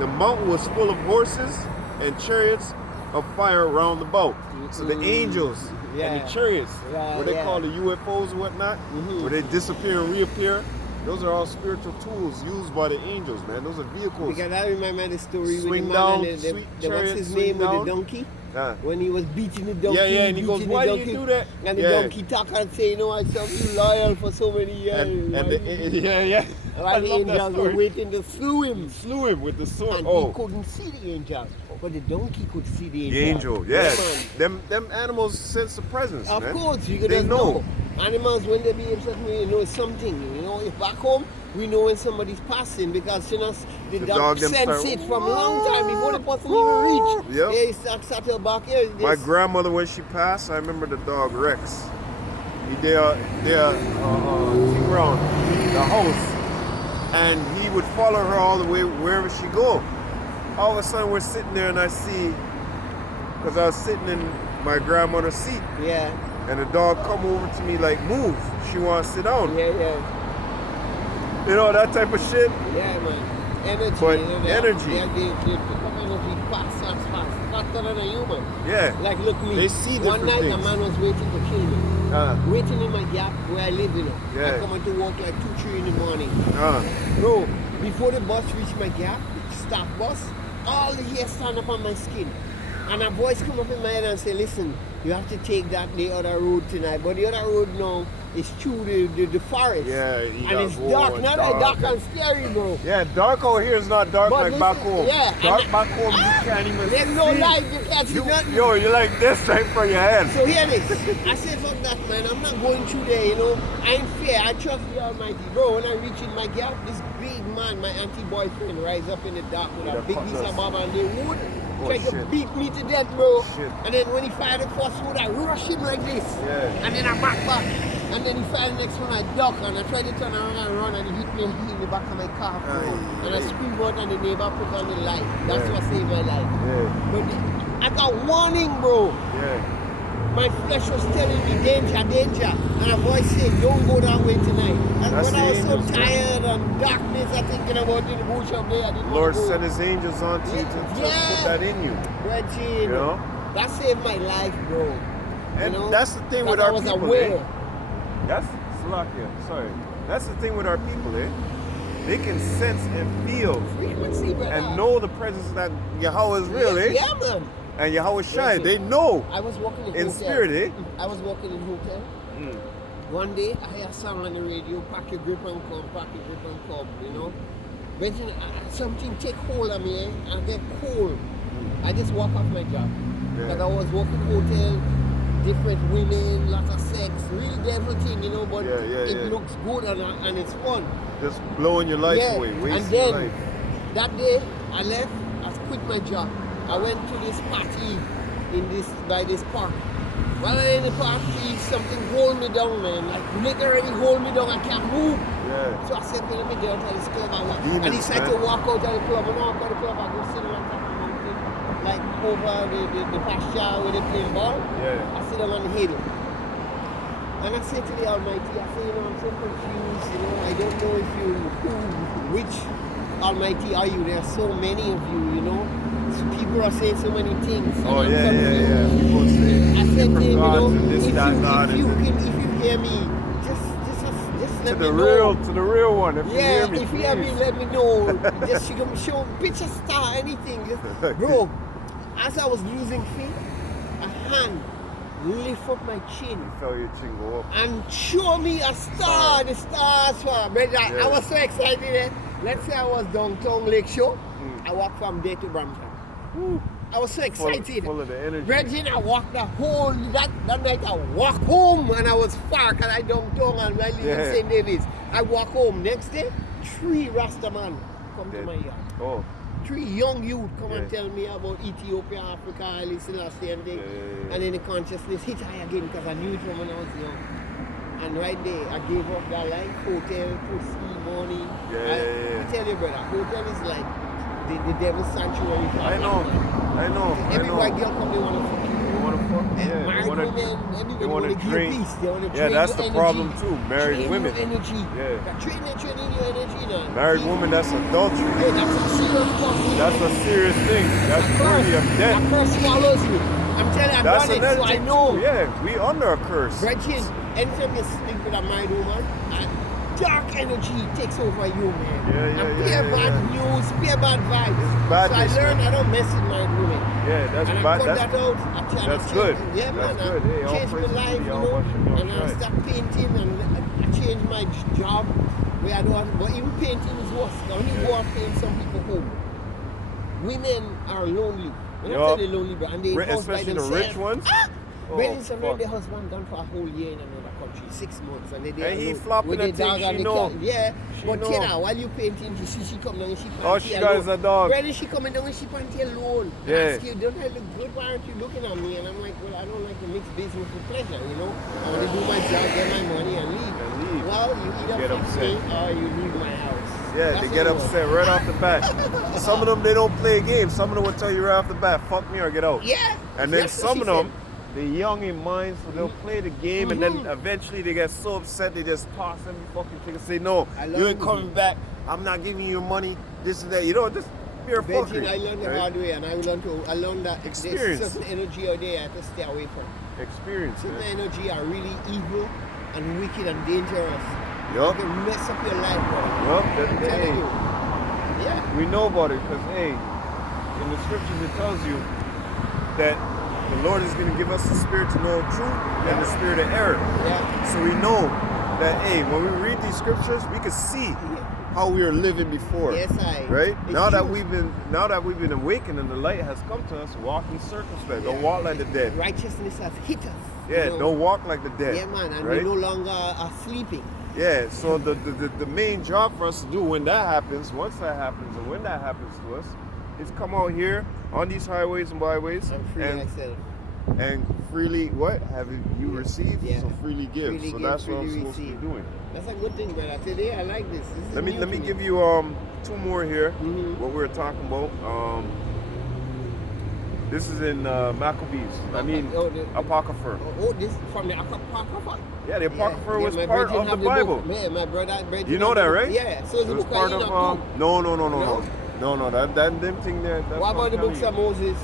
the mountain was full of horses and chariots of fire round about. So the angels and the chariots, what they call the UFOs and whatnot, where they disappear and reappear, those are all spiritual tools used by the angels, man. Those are vehicles. Because I remember the story Swing with the down, man and sweet what's chariot, his swing name with down. the donkey? Yeah. When he was beating the donkey. Yeah, and he goes, beating the why do donkey, you do that? And the Yeah. donkey talk and say, I serve you loyal for so many years. While the angels were waiting to slew him. Slew him with the sword. And he couldn't see the angel. But the donkey could see the angel. The angel, man. Them animals sense the presence, Of man. course, you They just know. Animals, when they behave certain way, something. If back home, we know when somebody's passing because the dog them sense start, it from a long time before the person even reach. Yep. Yeah, he start to back here. My grandmother, when she passed, I remember the dog Rex. He around the house, and he would follow her all the way wherever she go. All of a sudden, we're sitting there, and I see, because I was sitting in my grandmother's seat, Yeah. and the dog come over to me like, move. She want to sit down. Yeah. That type of shit. Yeah, man. Energy. But they energy. pick up energy fast, faster than a human. Yeah. Like, look me. They see One different night, things. a man was waiting to kill me. Waiting in my gap where I live, Yeah. I come out to work like 2-3 in the morning. Uh, Bro, before the bus reached my gap, the staff bus, all the hair stand up on my skin. And a voice come up in my head and say, listen, you have to take the other road tonight. But the other road now is through the forest. Yeah, and it's dark, not like dark and scary, bro. Yeah, dark out here is not dark But like listen, back home. yeah, Dark and- back home, you can't even There's see. no light, you can't see nothing. Yo, you're like this right for your head. So hear this. I said, fuck that, man. I'm not going through there, I ain't fair. I trust the Almighty. Bro, when I reach in my gap, this big man, my anti-boyfriend, rise up in the dark with a With a big cutlass. piece of barb and they would Oh, try to shit. beat me to death, bro. Shit. And then when he fired the first one, I rush him like this. Yeah. And then I back. And then he fired the next one, I duck. And I tried to turn around and run and he hit me in the back of my car, bro. Aye. And I screamed out and the neighbor put on the light. That's Yeah. what saved my life. Yeah, But I got warning, bro. yeah. My flesh was telling me danger, and a voice said, don't go that way tonight. And That's when I was the so angels, man. tired and darkness, I thinking about in the bush up there, I didn't Lord want to sent go. his angels on to you to Yeah. put that in you. Reggie, You know? that saved my life, bro. And you know? that's the thing with Because I our was people, aware. eh? That's Slovakia. Sorry. That's the thing with our people, eh? They can sense and feel Frequency, brother. and know the presence that Yahweh is real, eh? Yeah, man. And Yahweh Shai. Listen, They know I was walking in in hotel. spirit, eh? I was walking in hotel. Mm. One day I hear a song on the radio, pack your grip and come, pack your grip and come, you know. When something take hold of me, I get cold. I just walk off my job. Yeah. Because I was walking hotel, different women, lots of sex, real devil thing, you know, but it looks good and it's fun. Just blowing your life away, And wasting then your life. that day I left, I quit my job. I went to this party by this park. While I'm in the party, something hold me down, man. Like literally hold me down. I can't move. Yeah. So I said, let me get out of this club. And Demons, I decided man. to walk out of the club. And walk out of the club, I go sit on top of the mountain, like over the pasture where they play ball. Yeah. I sit down on the hill. And I say to the Almighty, I say, I'm so confused, I don't know if which Almighty are you? There are so many of you, So people are saying so many things. and Oh, I'm yeah. confused. People say I said to different him, gods and this, if that, God. you and hear me, just to let the me know. real one. If you Yeah, hear me, if you hear me, please. let me know. Just you can show picture star, anything. Bro, as I was losing faith, a hand lift up my chin You felt your chin go up. and show me a star. The stars for me. I was so excited. Let's say I was downtown Lakeshore. I walked from there to Brampton. I was so excited. Full of the energy. Virgin, I walked the whole that night. I walked home and I was far because I downtown and I live in St. David's. I walk home. Next day, 3 Rastaman come to my yard. Oh. 3 young youth come and Yeah. tell me about Ethiopia, Africa, Haile Selassie and thing. Yeah. And then the consciousness hit high again because I knew it from when I was young. And right there, I gave up that life. Hotel, pussy, money. I tell you, brother, hotel is like the devil's sanctuary. For I know. Every white girl come, they want to fuck you. They want to fuck. And Yeah. married women, everybody they want wanna to give you drink. peace. They want to Yeah, drain that's your the energy. problem too. Married Drain women. your energy. Yeah. They're training your energy now. Married woman, that's adultery. Hey, that's a serious fucking. That's a serious thing. That's worthy of That death. curse swallows you. I'm telling you, I've That's done it, so another I thing know. too. Yeah, we under a curse. Brethren, anytime you sleep with a married woman, dark energy takes over you, man. Yeah, And bad news, bad vibes. It's badness, so I learned man. I don't mess with married women. Yeah, that's And I bad. cut That's that out. that's good. Yeah, That's man. good. Hey, I all changed my praises to life, the you Almighty know. Most And I High. start painting and I changed my job where I don't have, but even painting is worse. Now, when you go out paint some people home, women are lonely. When I Yup. say they're lonely, bro, and they house by Especially the themselves. rich ones. Oh, When some fuck. of their husband gone for a whole year in another country, 6 months, and they And he alone flopping with a the thing, dog she and the know. cat. Yeah, She but know. Tina, while you painting, you see she come down and she panty All she got is a dog. When is she coming down and she panty alone? I Yeah. ask you, don't I look good? Why aren't you looking at me? And I'm like, well, I don't like to mix business with pleasure, I want to do my job, get my money, and leave. Well, you either Get fix upset. me or you leave my house. Yeah, That's they what get it was. upset right off the bat. Some of them, they don't play games. Some of them will tell you right off the bat, fuck me or get out. Yeah. And then That's what some she of them, said. they're young in mind, so they'll play the game, and then eventually they get so upset they just toss every fucking thing and say, no, I you love ain't coming back. I'm not giving you money, this and that. Just pure Virgin, fuckery. I learned the right? hard way, and I learned that Experience. there's certain energy out there I have to stay away from. Experience, Certain man. energy are really evil and wicked and dangerous. Yup. They can mess up your life, bro. Yup, I'm that, telling hey, you. Yeah. we know about it because, hey, in the scriptures it tells you that the Lord is going to give us the spirit to know truth and the spirit of error. Yeah. So we know that, hey, when we read these scriptures, we can see how we were living before. Yes, I. Right? It's Now that true. we've been awakened and the light has come to us, walking circumspect. Don't walk like the dead. Righteousness has hit us. Yeah, don't walk like the dead. Yeah, man, and right? we no longer are sleeping. Yeah, so the main job for us to do when that happens, once that happens, and when that happens to us, is come out here on these highways and byways I'm free myself. and freely what have you received? Yeah. So freely give. Freely so give, that's what I'm freely supposed to receive. be doing. That's a good thing, brother. Today I like this. This is Let me new let me to give you 2 more here. Mhm. What we were talking about. This is in Maccabees. I mean Apocrypha. Oh, this from the Apocrypha? Yeah, the Apocrypha was my part brethren of the have Bible. Book. Yeah, my brother. You know that, right? Yeah, so it's It the was book part of of Enoch too. no. That them thing there. That's What about the I'm books telling of Moses?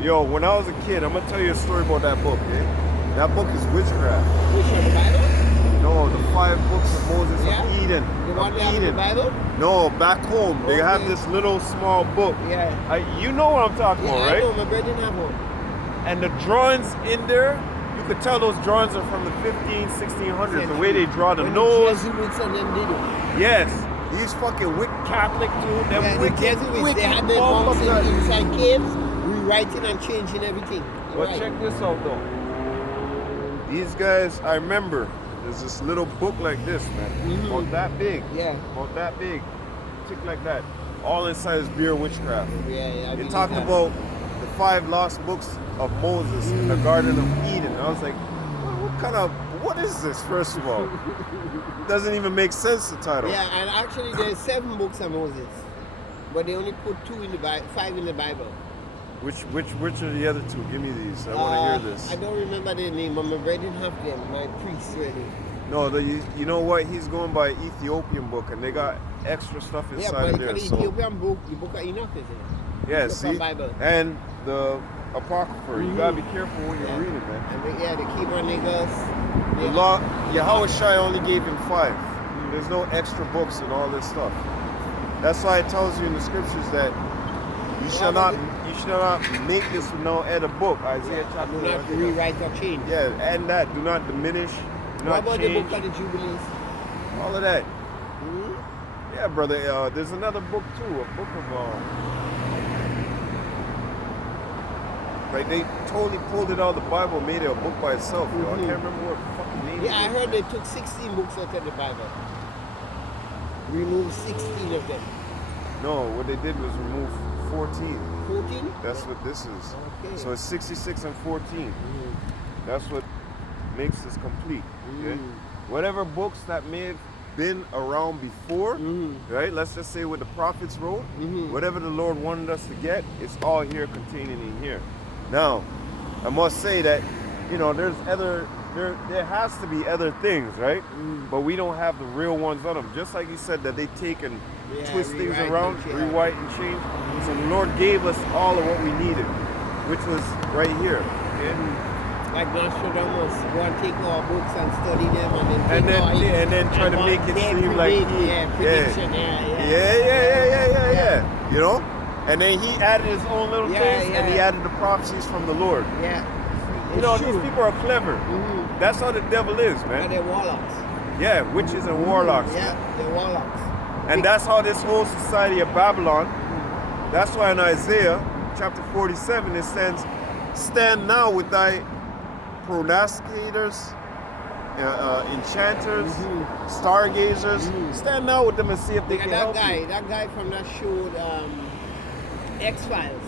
you. Yo, when I was a kid, I'm gonna tell you a story about that book. Eh? That book is witchcraft. Which one, the Bible? No, the 5 books of Moses Yeah? of Eden. The one Of they have in the Eden. Bible? No, back home they have Okay. this little small book. Yeah. You know what I'm talking Yeah, about, I right? know, my brother didn't have one. And the drawings in there, you could tell those drawings are from the 1600s. The way they draw the When nose. The Jesuits and them did it. Yes. These fucking wicked Catholic dude, them Yeah, the wicked, Jesuits, they had wicked their monks motherfuckers. inside caves, rewriting and changing everything. But Right. check this out though. These guys, I remember, there's this little book like this, man. About that big. Yeah. About that big. Thick like that. All inside is beer witchcraft. Yeah, I It believe talked that. about the 5 lost books of Moses in the Garden of Eden. I was like, what is this, first of all? Doesn't even make sense, the title. Yeah, and actually there's 7 books of Moses, but they only put 2 in the Bible, 5 in the Bible. Which are the other 2? Give me these. I want to hear this. I don't remember their name, but my brother didn't have them. My priest really. No, you know what? He's going by Ethiopian book, and they got extra stuff Yeah, inside but of for there. the So Ethiopian book, the book of Enoch, isn't it? yeah, Book of see, Bible. and the Apocrypha. You gotta be careful when you're Yeah. reading, man. And the keyboard niggas. The law, Yahweh Shai only gave him 5. There's no extra books and all this stuff. That's why it tells you in the scriptures that you shall not make this with no other book. Isaiah chapter Do not rewrite or change. Yeah, and that do not diminish, do What not about change, the book of the Jubilees? all of that. Hmm? Yeah, brother. There's another book too, a book of like they totally pulled it out of the Bible, and made it a book by itself. Yo. I Mhm. can't remember what fucking name. Yeah, I it is. heard they took 16 books out of the Bible. Removed 16 of them. No, what they did was remove 14. 14? That's what this is. Okay. So it's 66 and 14. That's what makes this complete. Okay? Whatever books that may have been around before, right? Let's just say what the prophets wrote, whatever the Lord wanted us to get, it's all here containing in here. Now, I must say that, there's there has to be other things, right? But we don't have the real ones on them. Just like he said that they take and twist things rewrite around, and change. rewrite and change. So the Lord gave us all of what we needed, which was right here. Okay? Like Nostradamus, go and take our books and study them And then try to make it seem like he, prediction, yeah. And then he added his own little Yeah, things, and he yeah. added the prophecies from the Lord. Yeah. These people are clever. That's how the devil is, And man. they're warlocks. Yeah, witches and warlocks. Yeah, they're warlocks. And that's how this whole society of Babylon, that's why in Isaiah chapter 47 it says, stand now with thy prognosticators, enchanters, stargazers. Stand now with them and see if they Look can at help that you. guy from that show, X-Files.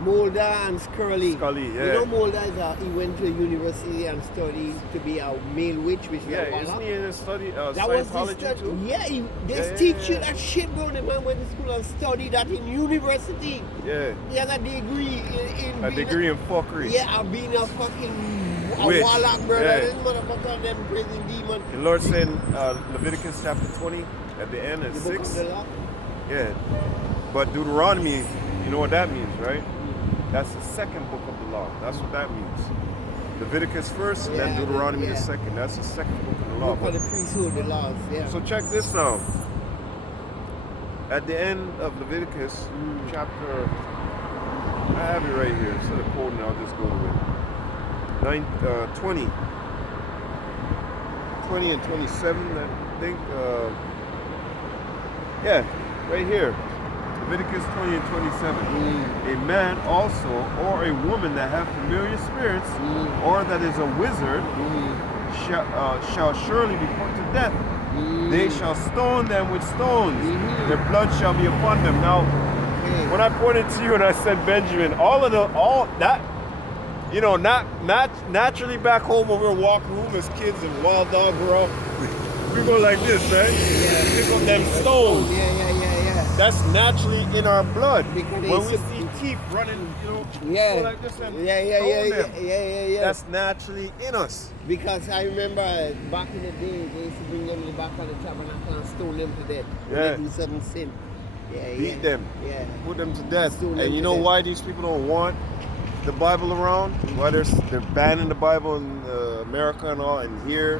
Mulder and Scully. Scully, yeah. You know Mulder he went to university and studied to be a male witch, which is a Yeah, warlock. isn't he in a study, That was the Scientology study. too? Yeah, they Yeah, teach you yeah. that shit, bro. The man went to school and studied that in university. Yeah, He has a degree in a being degree in fuckery. Yeah, I've been a fucking Witch. warlock, bro. Yeah. This motherfucker, them prison demon. The Lord said in Leviticus chapter 20 at the end at The book of 6. the law. Yeah. But Deuteronomy, you know what that means, right? That's the second book of the law. That's what that means. Leviticus first, and then Yeah, Deuteronomy yeah. the second. That's the second book of the law. Book of the priesthood, the laws. Yeah. So check this now. At the end of Leviticus chapter, I have it right here. Instead of quoting, I'll just go to it. 20 and 27, I think. Yeah, right here. Leviticus 20 and 27. A man also, or a woman that have familiar spirits, or that is a wizard, shall surely be put to death. They shall stone them with stones. Their blood shall be upon them. Now, when I pointed to you and I said Benjamin, not naturally back home when we were walking home as kids and wild dog were up, we go like this, right? Yeah. Pick up them stones. Yeah. That's naturally in our blood. Because they When we used see teeth running, Yeah. go like this and stone them. Yeah. That's naturally in us. Because I remember back in the day, they used to bring them in the back of the tabernacle and stone them to death. When Yeah. they do certain sin. Beat them. Yeah. Put them to death. Stone them And you to know death. why these people don't want the Bible around, why they're banning the Bible in America and all, and here.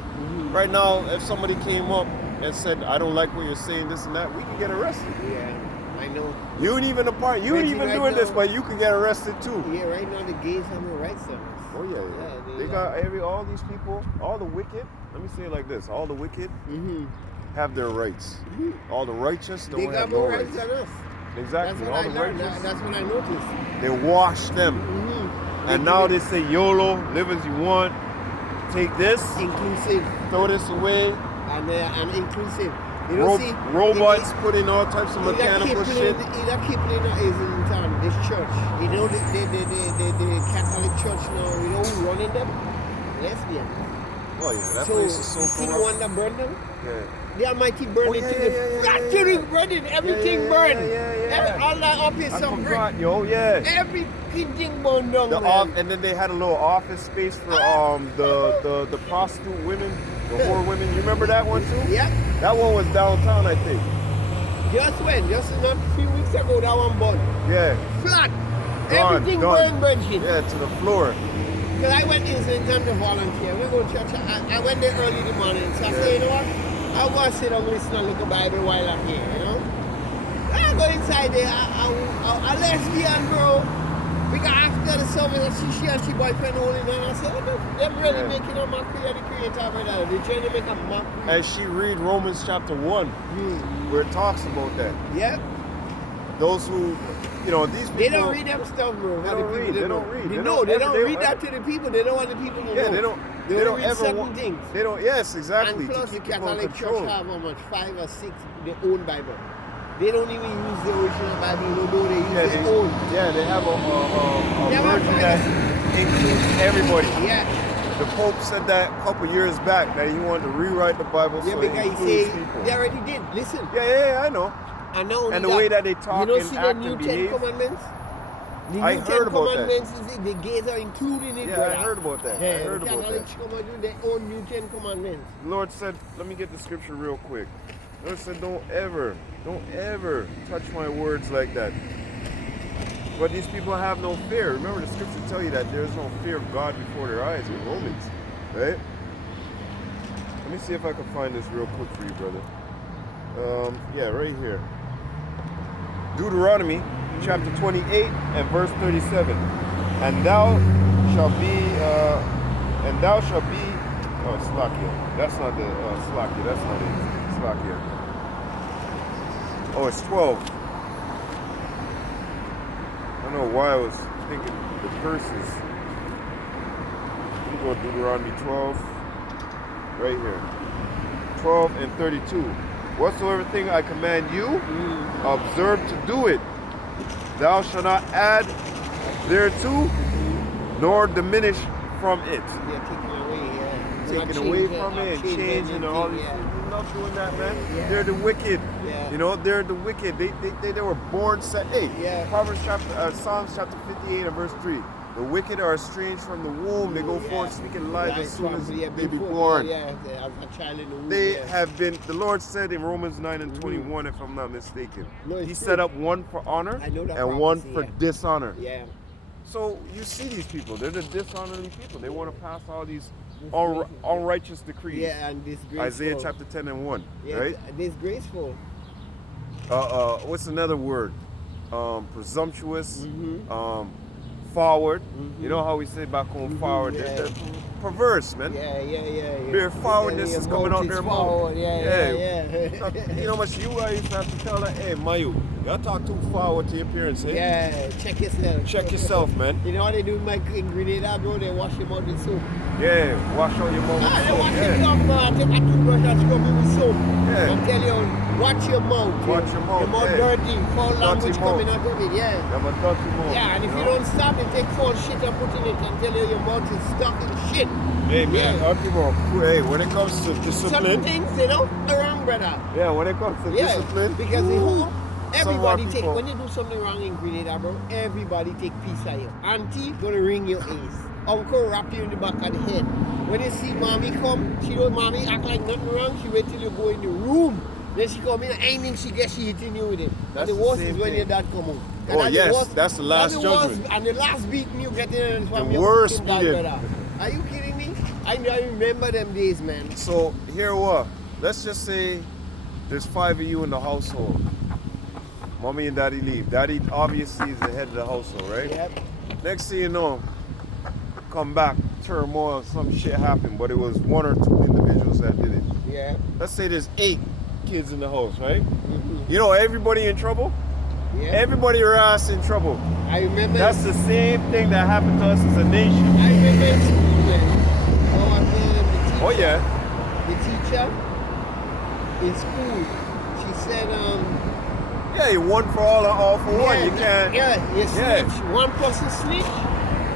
Right now, if somebody came up and said, I don't like what you're saying, this and that, we can get arrested. Yeah, I know. You ain't even a part, you ain't even Right doing this, now- but you can get arrested too. Yeah, right now the gays have no rights on us. Oh yeah, Yeah, they got all these people, all the wicked. Let me say it like this: all the wicked have their rights. All the righteous don't They have got no more rights. rights than us. Exactly. That's All what the I learned. righteous, That's what I noticed. they wash them, and now they say YOLO, live as you want. Take this, Inclusive throw this away. and inclusive. You don't see Robots put in all types of Either mechanical shit. Kipling or is in town, this church. You know the Catholic church now, you know who running them? Lesbians. Oh yeah, that So, place is so you see the corrupt. one that burned them? Yeah. The Almighty burned Oh, it yeah, to yeah, the yeah, yeah, to yeah. the burning, everything yeah, burned. yeah. All that up is I some brick. forgot, yo, yeah. Everything burned down. The man. and then they had a little office space for the prostitute women, the whore women. You remember that one too? Yeah. That one was downtown, I think. Just not a few weeks ago, that one burned. Yeah. Flat. Gone, Everything done. burned, Bridget. Yeah, to the floor. Because I went in St. John to volunteer. We go to church. I went there early in the morning. So I said, you know what? I want to sit down and listen and look at Bible while I'm here, you know? I go inside there. A lesbian, bro. Because after the service, she and she boyfriend holding on. I said, what the? They're really Yeah. making a mockery of the creator, brother. They're trying to make a mockery. As she read Romans chapter 1, where it talks about that. Yeah. Those who, you know, these people. They don't read them stuff, bro. They How the don't people read, they don't read. They They know. don't They ever- don't they read don't that to the people. They don't want the people to know. Yeah, they don't. They They don't read ever certain want. things. They don't. Yes, exactly. And plus, to the keep people in Catholic Church control. have how much? 5 or 6 their own Bible. They don't even use the original Bible. No, they use Yeah, their own. they have a They have a version that includes everybody. Yeah, The Pope said that a couple years back that he wanted to rewrite the Bible yeah, so it because he includes say people. they already did. Listen, Yeah, I know. and not only And the way that they talk you don't and see act the new and 10 behave. commandments. The I new heard 10 about that. commandments is the gays are including it. Yeah, brother. I heard about that. Yeah, I heard the about Catholic that. come out with their own new 10 commandments. The Lord said, let me get the scripture real quick. The Lord said, don't ever touch my words like that. But these people have no fear. Remember, the scripture tell you that there is no fear of God before their eyes in Romans, right? Let me see if I can find this real quick for you, brother. Yeah, right here. Deuteronomy chapter 28 and verse 37. And thou shalt be, oh, Slakia. That's not the, Slakia, that's not it. Slakia. Oh, it's 12. I don't know why I was thinking the curses. Let me go to Deuteronomy 12. Right here. 12 and 32. Whatsoever thing I command you, observe to do it. Thou shalt not add thereto, nor diminish from it. They're taking away, yeah. Taking away from it and changing and all these yeah. things. You're not doing that, man. Yeah. They're the wicked. Yeah. You know, they're the wicked. They were born set. Hey, Yeah. Psalms chapter 58 and verse 3. The wicked are estranged from the womb. They go forth speaking lies as soon as they be born. Yeah, a child in the womb. They yeah. have been, the Lord said in Romans 9 and 21, if I'm not mistaken, No, it's He true. set up one for honor I know that and one prophecy, for yeah. dishonor. Yeah. So you see these people, they're the dishonorable people. They want to pass all these Disgraceful. unrighteous decrees. Yeah, and disgraceful. Isaiah chapter 10 and 1, yeah, right? Disgraceful. What's another word? Presumptuous, forward. You know how we say back home forward? yeah. They're perverse, man. Yeah. Their forwardness Yeah, is coming out their mouth. forward. Yeah. You know how much you I used to have to tell her, hey, Mayu, y'all talk too forward to your appearance, eh? Yeah, check yourself. Check yourself, man. You know what they do with my ingredient, bro? They wash your mouth with soap. Yeah, wash out your mouth. Ah, they with wash soap, it yeah. up, man. Take a toothbrush and scrub it with soap. Yeah. And tell you, watch your mouth. Watch your mouth, Your mouth yeah. dirty. Foul language mouth. coming out of it, yeah. Have a dirty mouth. Yeah, and if you know? don't stop, they take foul shit and put in it and tell you your mouth is stuck in shit. Hey, man, Yeah. dirty mouth. Hey, when it comes to Certain discipline, things, they don't wrong, brother. yeah, when it comes to Yeah, discipline, because the whole, everybody Some take, people- when you do something wrong in Grenada, bro, everybody take piece of you. Auntie gonna ring your ace. Uncle wrap you in the back of the head. When you see mommy come, she don't mommy act like nothing wrong, she wait till you go in the room. Then she come in, anything she gets, she hitting you with it. That's And the the worst same is when thing. your dad come home. Oh, And yes, that's the last judgment. And the last beating you get in from The your worst fucking God, beating. brother. Are you kidding me? I remember them days, man. So here what? Let's just say there's 5 of you in the household. Mommy and daddy leave. Daddy obviously is the head of the household, right? Yep. Next thing you know, come back, turmoil, some shit happened, but it was 1 or 2 individuals that did it. Yeah. Let's say there's 8 kids in the house, right? Mhm. You know, everybody in trouble? Yeah. Everybody around in trouble. I remember. That's the same thing that happened to us as a nation. I remember in school, man. The teacher, Oh yeah. The teacher in school, she said, Yeah, you one for all and all for one. You can't. Yeah, you Yeah. snitch. One person snitch.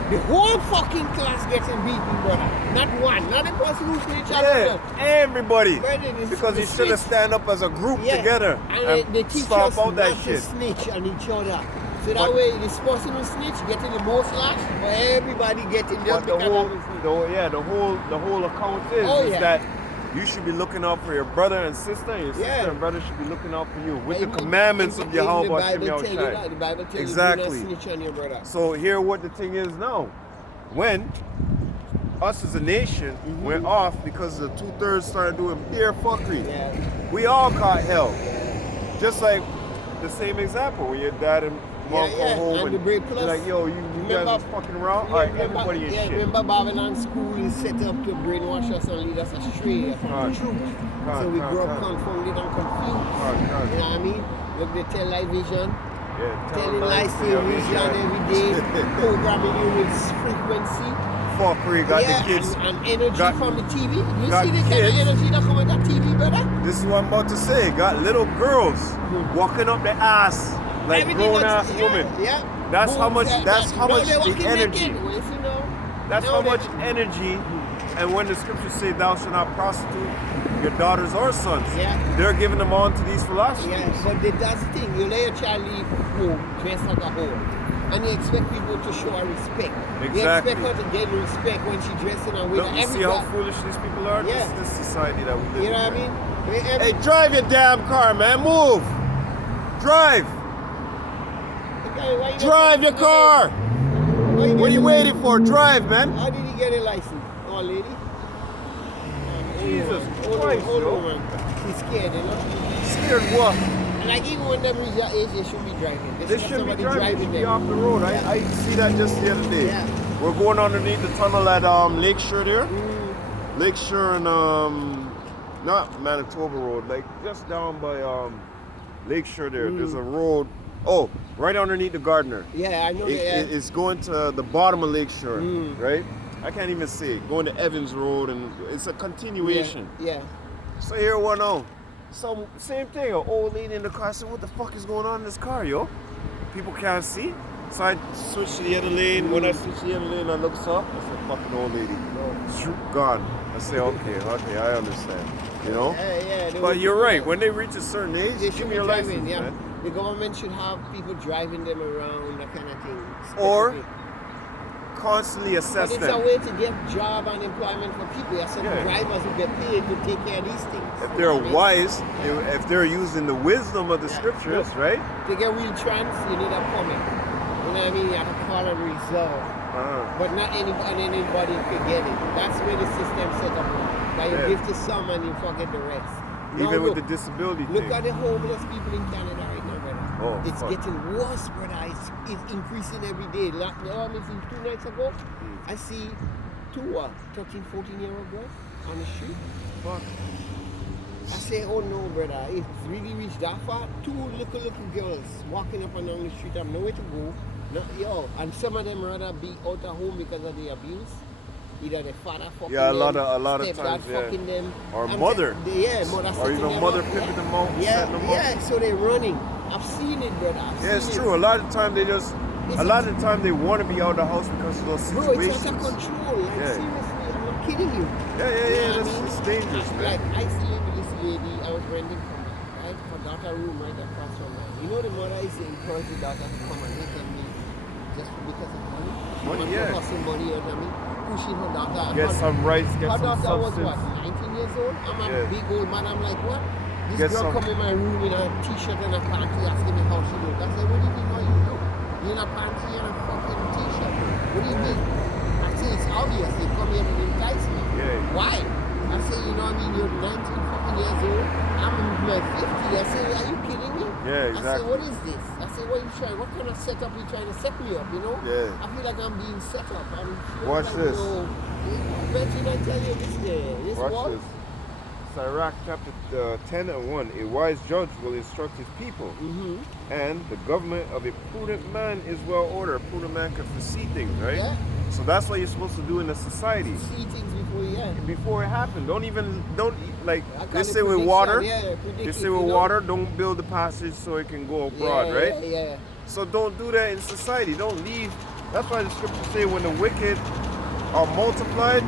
The whole fucking class getting beaten, brother. Not one. Not the person who snitch. Yeah, everybody. Brother, Because you should have stand up as a group Yeah. together And the teachers stomp out that not shit. to snitch on each other. So that But- way, this person who snitch getting the most lash, but everybody getting just But the because whole, of the snitch. the whole account is, Oh, is yeah. that you should be looking out for your brother and sister, and your sister Yeah. and brother should be looking out for you with the Even- commandments of even Yahweh the Hashem Bible tell you Yahushai. that. The Bible tell Exactly. you do not snitch on your brother. So here what the thing is now. When us as a nation went off because the 2/3 started doing beer fuckery, Yeah. we all caught hell. Just like the same example when your dad and mom Yeah, come yeah, home and the break plus. you're like, yo, you guys Remember- was fucking around? Yeah, All right, remember- everybody is yeah, shit. remember Babylon School is set up to brainwash us and lead us astray from Right. the truth. Right, So we right, grow up right. confounded and confused. Right, right. You know what I mean? Look, they tell vision, Yeah, telling lies to your vision every day, programming you with frequency. Fuckery got yeah, the kids. and energy got- from the TV. You got see the kind of kids. energy that come with that TV, brother? This is what I'm about to say. Got little girls walking up the ass like Everything grown that's- ass yeah, women. Yeah. That's how much- Boom, that's how no, much they the walking energy. naked. Well, if you know, That's no, how they- much energy. And when the scriptures say thou shalt not prostitute your daughters or sons, Yeah. they're giving them on to these philosophies. Yeah, but that's the thing. You let your child leave home dressed like a whore, and you expect people to show her respect. You Exactly. expect her to get respect when she dressed in a way Look, that you see how everybody. foolish these people are? Yeah. This is the society that we live in. You know what I man. mean? Hey, drive your damn car, man. Move. Drive. Okay, Drive your car. What are you waiting for? Drive, man. How did he get a license? Oh, lady. Jesus Hold Christ, on, yo. man. She's scared, you know. Scared what? Like even when them reach that age, they should be driving. They should have shouldn't be somebody driving. They should be them. off the road. Yeah. I see that just the other day. Yeah. We're going underneath the tunnel at Lakeshore there. Mm. Lakeshore and not Manitoba Road, like just down by Lakeshore there. There's a road. Oh, right underneath the Gardner. Yeah, I know that. Yeah. It's going to the bottom of Lakeshore, Mm. right? I can't even see it. Going to Evans Road, and it's a continuation. Yeah. So here one on. Some same thing. An old lady in the car said, "What the fuck is going on in this car, yo? People can't see." So I switched to the other lane. When I switched to the other lane, I looked up. I said, "Fucking old lady, shoot, gone." I say, "Okay, I understand." You know. Yeah. they But would- you're right. When they reach a certain age, They give should me be your driving, license, yeah. man. The government should have people driving them around, that kind of thing. Or specific. Constantly But assess it's a them. way to get job and employment for people. There are some Yeah. drivers who get paid to take care of these things. If they're wise, if they're using the wisdom of the scriptures, right? To get wheel trans, you need a permit. You know what I mean? You have to call and reserve. But not anybody can get it. That's where the system set up. That you Yeah. give to some and you forget the rest. Now Even with look, the disability Look thing. at the homeless people in Canada right now, brother. Oh, It's fuck. getting worse, brother. It's increasing every day. Maybe 2 nights ago, Hmm. I see 13, 14-year-old girls on the street. Fuck. I say, oh no, brother. It's really reached that far. 2 little girls walking up and down the street. I have nowhere to go. And some of them rather be out of home because of the abuse. Either the father fucking Yeah, a them, lot of stepdad times, yeah. fucking them. Or I'm mother. mother Or setting even them mother up, pimping them out, Yeah, setting them up. yeah, so they're running. I've seen it, brother. Yeah, it's true. A lot of the time they want to be out of the house because of those Bro, situations. it's out of control. Like, Yeah. seriously, I'm not kidding you. Yeah, You know what I that's mean? it's dangerous, man. Like, I see this lady I was renting from her, right? Her daughter room right across from mine. You know the mother is encouraging the daughter to come and look at me just because of money? Money, Want to yeah. hustle money, you know what I mean? Pushing her daughter. Get Her- some rights, get Her some daughter was substance. what, 19 years old? I'm a Yeah. big old man. I'm like, what? This Get girl some- come in my room in a t-shirt and a panty asking me how she look. I said, what do you think how you look? in a panty and a fucking t-shirt. What do you mean? I say it's obvious. They come here to entice me. Yeah. Why? I say, you know what I mean? You're 19 fucking years old. I'm in my 50. I say, are you kidding me? Yeah, I say, exactly. what is this? I say, what are you trying? What kind of setup are you trying to set me up? You know? Yeah. I feel like I'm being set up. Watch this. Bet you not tell you this day. This Watch what? this. Sirach chapter 10 and 1. A wise judge will instruct his people, and the government of a prudent man is well ordered. A prudent man can foresee things, right? Yeah. So that's what you're supposed to do in a society. See things before you end. Before it happened, don't like I call they it say with prediction, water. yeah, They predict say it, with you know? water, don't build the passage so it can go abroad, Yeah, right? Yeah. So don't do that in society. Don't leave. That's why the scriptures say when the wicked are multiplied,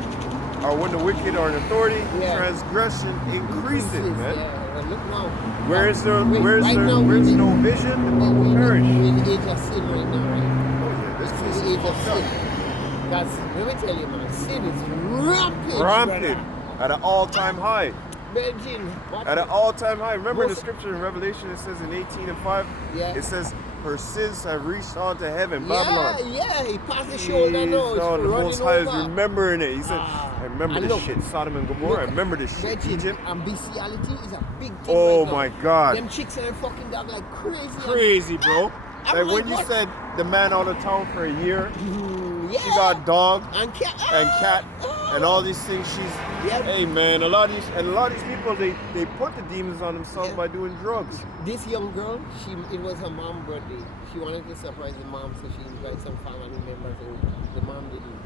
or when the wicked are in authority, Yeah. transgression increases, man. Yeah, well, look now. Where's Wait, right now, where's we no in- vision, But the people perish. we're in the age of sin right now, right? Oh yeah, this This place is the is age of fucked sin. up. Because, let me tell you, man, sin is rampant. Rampant at an all-time high. Virgin, what? At an all-time high. Remember the Most- scripture in Revelation, it says in 18 and 5, Yeah. it says, her sins have reached on to heaven, Babylon. Yeah, he passed the shoulder now. It's Oh, the running Most High is over. remembering it. He said, Ah, I remember I this know. shit, Sodom and Gomorrah. I Look, remember this shit, Virgin, Egypt. and bestiality is a big thing Oh right now. my God. Them chicks and them fucking dog like crazy. Crazy, bro. I'm Like like, when you what? said the man out of town for a year, Yeah. she got dog and cat. and cat and all these things. She's Yeah. hey man, a lot of these people they put the demons on themselves Yeah. by doing drugs. This young girl, it was her mom's birthday. She wanted to surprise the mom, so she invited some family members, and the mom didn't.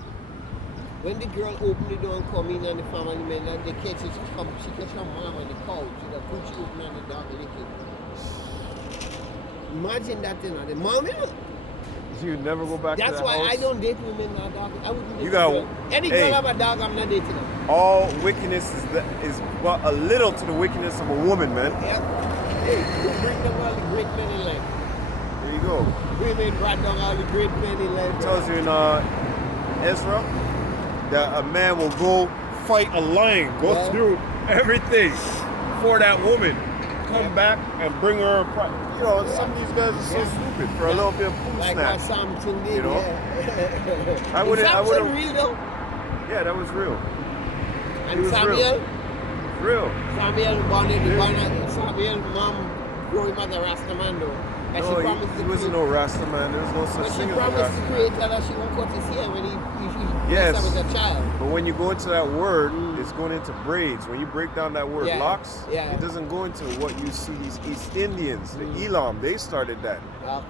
When the girl opened the door and come in, and the family members, they catch her, she catch her mom on the couch. She got Gucci open and the dog licking. Imagine that, you know, the mom, you know. So you never go back to That's that why house. I don't date women now, dog. I wouldn't date You a got- girl. Any hey. girl have a dog, I'm not dating her. All wickedness is but a little to the wickedness of a woman, man. Yeah. Hey, you bring down all the great men in life. There you go. Women brought down all the great men in life. It tells you in Ezra that a man will go fight a lion, go Yeah. through everything for that woman, come back and bring her. You know, some of these guys are so stupid for a little bit of food Like what snatch. Samson did, You know? yeah. I wouldn't- Is I Samson wouldn't- real though? Yeah, that was real. And was Samuel, Real. Samuel born in Yeah. Samuel mom grew him as a Rasta man though. And No, she promised he to wasn't create- no Rasta man. There was no But such she thing as a promised Rasta to man. create that she won't cut his hair when he Yes. was a child. But when you go into that word, it's going into braids. When you break down that word Yeah. locks, Yeah. it doesn't go into what you see these East Indians, the Elam, they started that.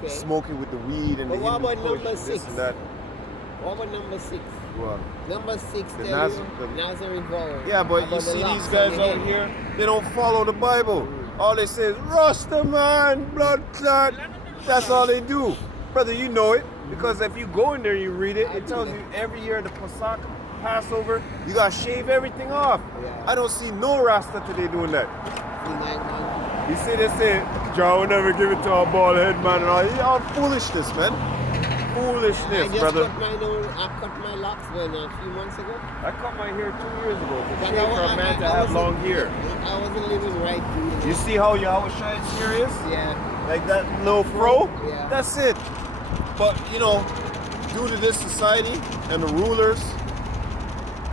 Okay. Smoking with the weed and But the what Hindu about push number and this 6? and that. What about number 6? Well, Number 6 The tell Naz- you the- Nazarene vow. yeah, but you about the see locks these on guys the out head. here, they don't follow the Bible. All they say is Rasta man, blood clot. That's all they do. Brother, you know it. Because if you go in there and you read it, it tells you every year the Pesach, Passover, you gotta shave everything off. Yeah. I don't see no Rasta today doing that. Man. You see, they say, John will never give it to a bald head man and all. It's all foolishness, man. I Foolishness, just brother. I cut my locks when a few months ago. I cut my hair 2 years ago. It's a But shame for a man to have wasn't- long hair. I wasn't living right. You see how Yahushua's hair is? Yeah. Like that little fro? Yeah. That's it. But, you know, due to this society and the rulers,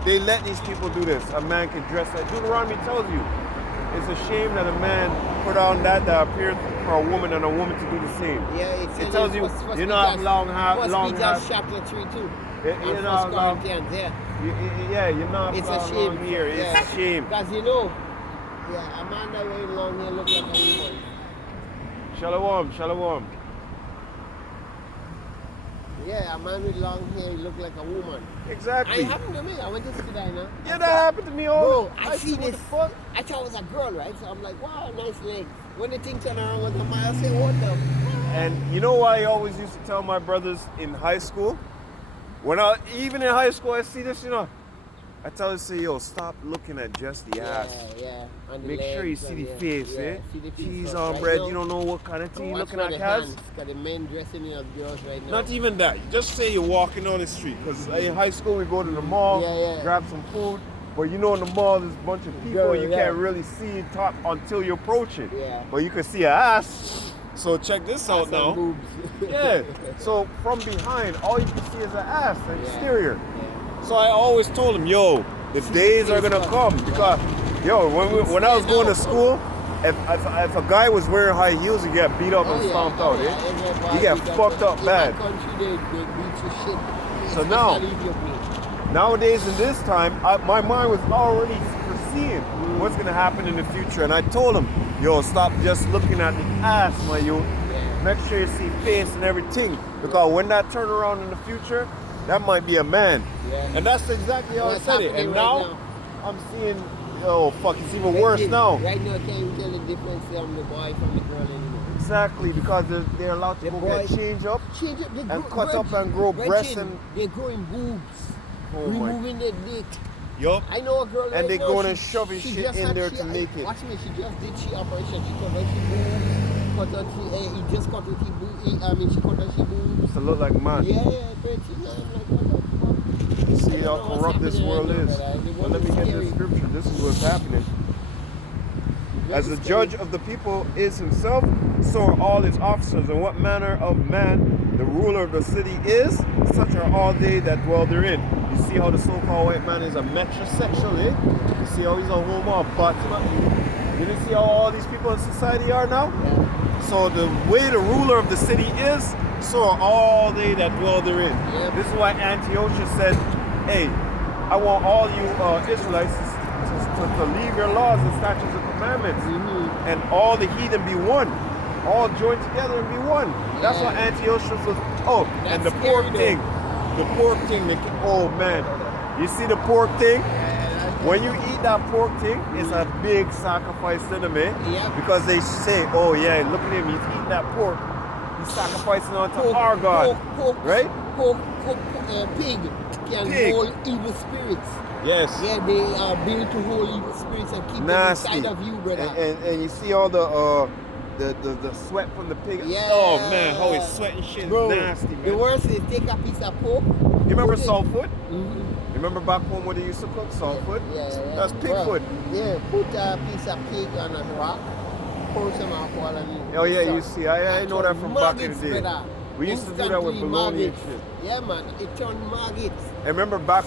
they let these people do this. A man can dress like Deuteronomy tells you. It's a shame that a man put on that appears for a woman and a woman to do the same. Yeah, It tells you you know have long hair, long hair. First chapter 3 too. You And know, First long- Corinthians, yeah. Yeah, you're not It's a long shame. hair. It's a shame. Because you know, yeah, a man that wears long hair look like a woman. Shalom, shalom. Yeah, a man with long hair look like a woman. Exactly. It happened to me. I went to Spadina. Yeah, that happened to me all. Bro, I said, see what this. the fuck? I thought it was a girl, right? So I'm like, wow, nice legs. When the thing turned around with a man, I say, what the? And you know why I always used to tell my brothers in high school? Even in high school, I see this, you know. I tell them, say, yo, stop looking at just the ass. Yeah. And the Make sure you legs see and the face, eh? See the face Cheese first, on right bread, now. you don't know what kind of thing you're Watch looking for at, the Kaz. hands, 'cause the men dressing in as girls right now. Not even that. Just say you're walking on the street. Because in high school, we go to the mall, Yeah. grab some food. But you know, in the mall, there's a bunch of people. Girl, you yeah. can't really see it top until you approach it. Yeah. But you can see an ass. So check this out Some now. boobs. Yeah. So from behind, all you can see is the ass, the Yeah. exterior. So I always told him, yo, the days are gonna come because, yo, when I was going to school, if a guy was wearing high heels, he get beat up and stomped out. Yeah, Eh? everybody You get got fucked that. up In bad. my country, they beat you shit. So now- Especially if you're big. Nowadays, in this time, my mind was already foreseeing what's gonna happen in the future, and I told him, yo, stop just looking at the ass, my youth. Yeah. Make sure you see face and everything, because when that turn around in the future, that might be a man. Yeah. And that's exactly how What's I said it. happening And right now, now. I'm seeing, oh fuck, it's even Right worse now. Right now, can't even tell the difference from the boy from the girl anymore. Exactly, because they're allowed to The go boy- get changed up. Change up the And cut up and grow breasts and- they're growing boobs, Oh my- removing the dick. Yup. I know a girl right And they now, going she- and shoving she shit just in had there she- to make it. Watch me, she just did she operation. She cut out she boobs, cut out he just cut out she boobs. I mean, she cut out she boobs. To look like man. Yeah, pretty. I'm like, what the fuck? You see I don't how know what's corrupt this happening world right now, is. but, the But world let me is get scary. this scripture. This is what's happening. As the judge of the people is himself, so are all his officers. And what manner of man the ruler of the city is, such are all they that dwell therein. You see how the so-called white man is a metrosexual, eh? You see how he's a homo, but you didn't see how all these people in society are now? So the way the ruler of the city is, so are all they that dwell therein. Yep. This is why Antiochus said, hey, I want all you Israelites to leave your laws and statutes and commandments, and all the heathen be one, all join together and be one. That's Yeah. what Antiochus was. Oh, and the That's pork scary, thing, the pork thing. Oh man, you see the pork thing? When you eat that pork thing, it's a big sacrifice to them, eh? Yep. Because they say, oh yeah, look at him, he's eating that pork. He's sacrificing unto our God, right? Pig can Pig. hold evil spirits. Yes. Yeah, they are built to hold evil spirits and keep Nasty. them inside of you, brother. And you see all the sweat from the pig. Yeah. Oh man, how he's sweating shit Bro, is nasty, man. the worst is take a piece of pork. You remember put it- saltfoot? Mhm. Remember back home when they used to cook saltfoot? Yeah. That's pig Well, foot. Yeah, put a piece of pig on a rock, pour some alcohol and Oh yeah, you salt. see, I know that from back in the Maggots, day. brother. We used to do that with Instantly bologna and maggots. shit. Yeah, man, it turned maggots. And remember back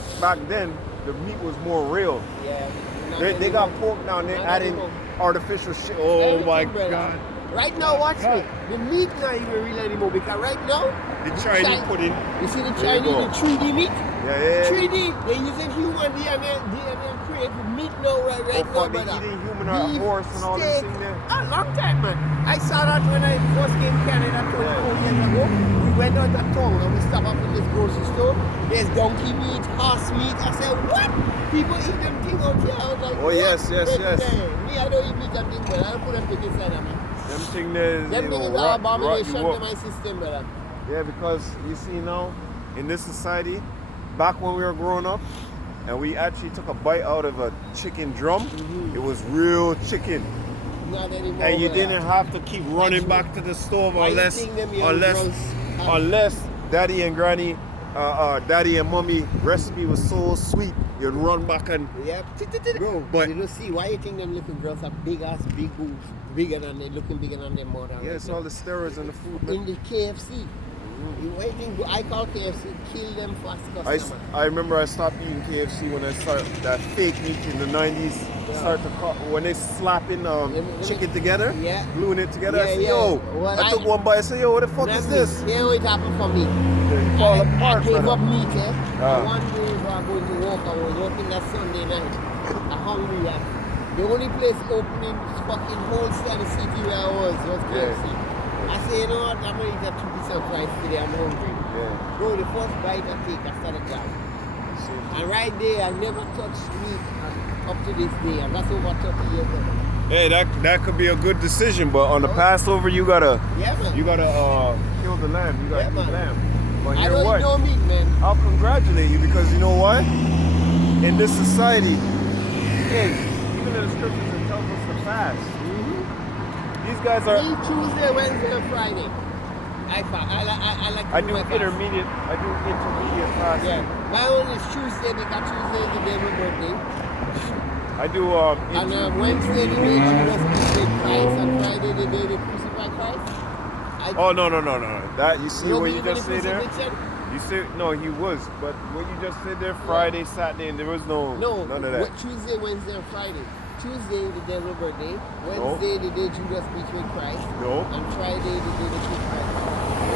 then, the meat was more real. Yeah. not They got anymore. pork now and they're Not adding anymore. artificial shit. Oh Everything, my brother. god. Right now, watch God. me. The meat not even real anymore because right now, The Chinese pudding. You see the There you Chinese, go. the 3D meat? Yeah. 3D, they're using human DNA and create meat now, right Oh, now, fuck, they brother. eating human or Beef, horse and all this steak. thing there. A long time, man. I saw that when I first came to Canada 24 years ago. We went out of town and we stopped up in this grocery store. There's donkey meat, horse meat. I said, what? People eat them thing out here. I was like, Oh, what? yes. Me, I don't eat meat and thing, but I don't put them thing inside of me. Them thing there, Them they things will is an rot abomination you to up. my system, brother. Yeah, because you see now, in this society, back when we were growing up, and we actually took a bite out of a chicken drum, it was real chicken. Not anymore. And you brother. didn't have to keep running That's back to the stove Why you unless think them young girls have- unless daddy and granny, daddy and mommy recipe was so sweet, you'd run back and Yep. Bro, but- you don't see why you think them little girls have big ass, big boobs, bigger than they looking bigger than their mother. yeah, it's all the steroids in the food, man. in the KFC. You why you think I call KFC kill them fast customer. I remember I stopped eating KFC when I started that fake meat in the 90s. Start to when they slapping chicken together, Yeah. gluing it together. I Yeah, said, yeah. yo, Well, I took one bite. I said, yo, what the fuck is Let me- this? Yeah, what happened for me. They fall apart, I gave brother. up meat, eh? Ah. One day when I was going to work, I was working that Sunday night. I'm hungry. The only place open in fucking whole side of the city where I was KFC. I say, you know what, I'm gonna eat a 2 piece of rice today, I'm hungry. Yeah. Bro, the first bite I take, I started gagging. And right there, I never touched meat up to this day, and that's over 30 years ago. Hey, that could be a good decision, but on the Passover you gotta Yeah, man. kill the lamb. You gotta Yeah, eat man. lamb. But I hear don't what? eat no meat, man. I'll congratulate you because you know what? In this society, hey, even in the scriptures it tells us to fast. These guys are. Me, Tuesday, Wednesday, and Friday. I like to I do do my fast. intermediate fasting. Yeah. My one is Tuesday because Tuesday is the day of my birthday. I do And Wednesday the day Jesus paid Christ and Friday the day they crucified Christ. Oh no. That you see You know what me you when just the say there? crucifixion? You said no, he was, but what you just said there, Friday, Saturday, and there was No, none of that. Tuesday, Wednesday, and Friday. Tuesday, the devil's birthday. Wednesday, the day Judas betrayed Christ. No. And Friday, the day the true Christ.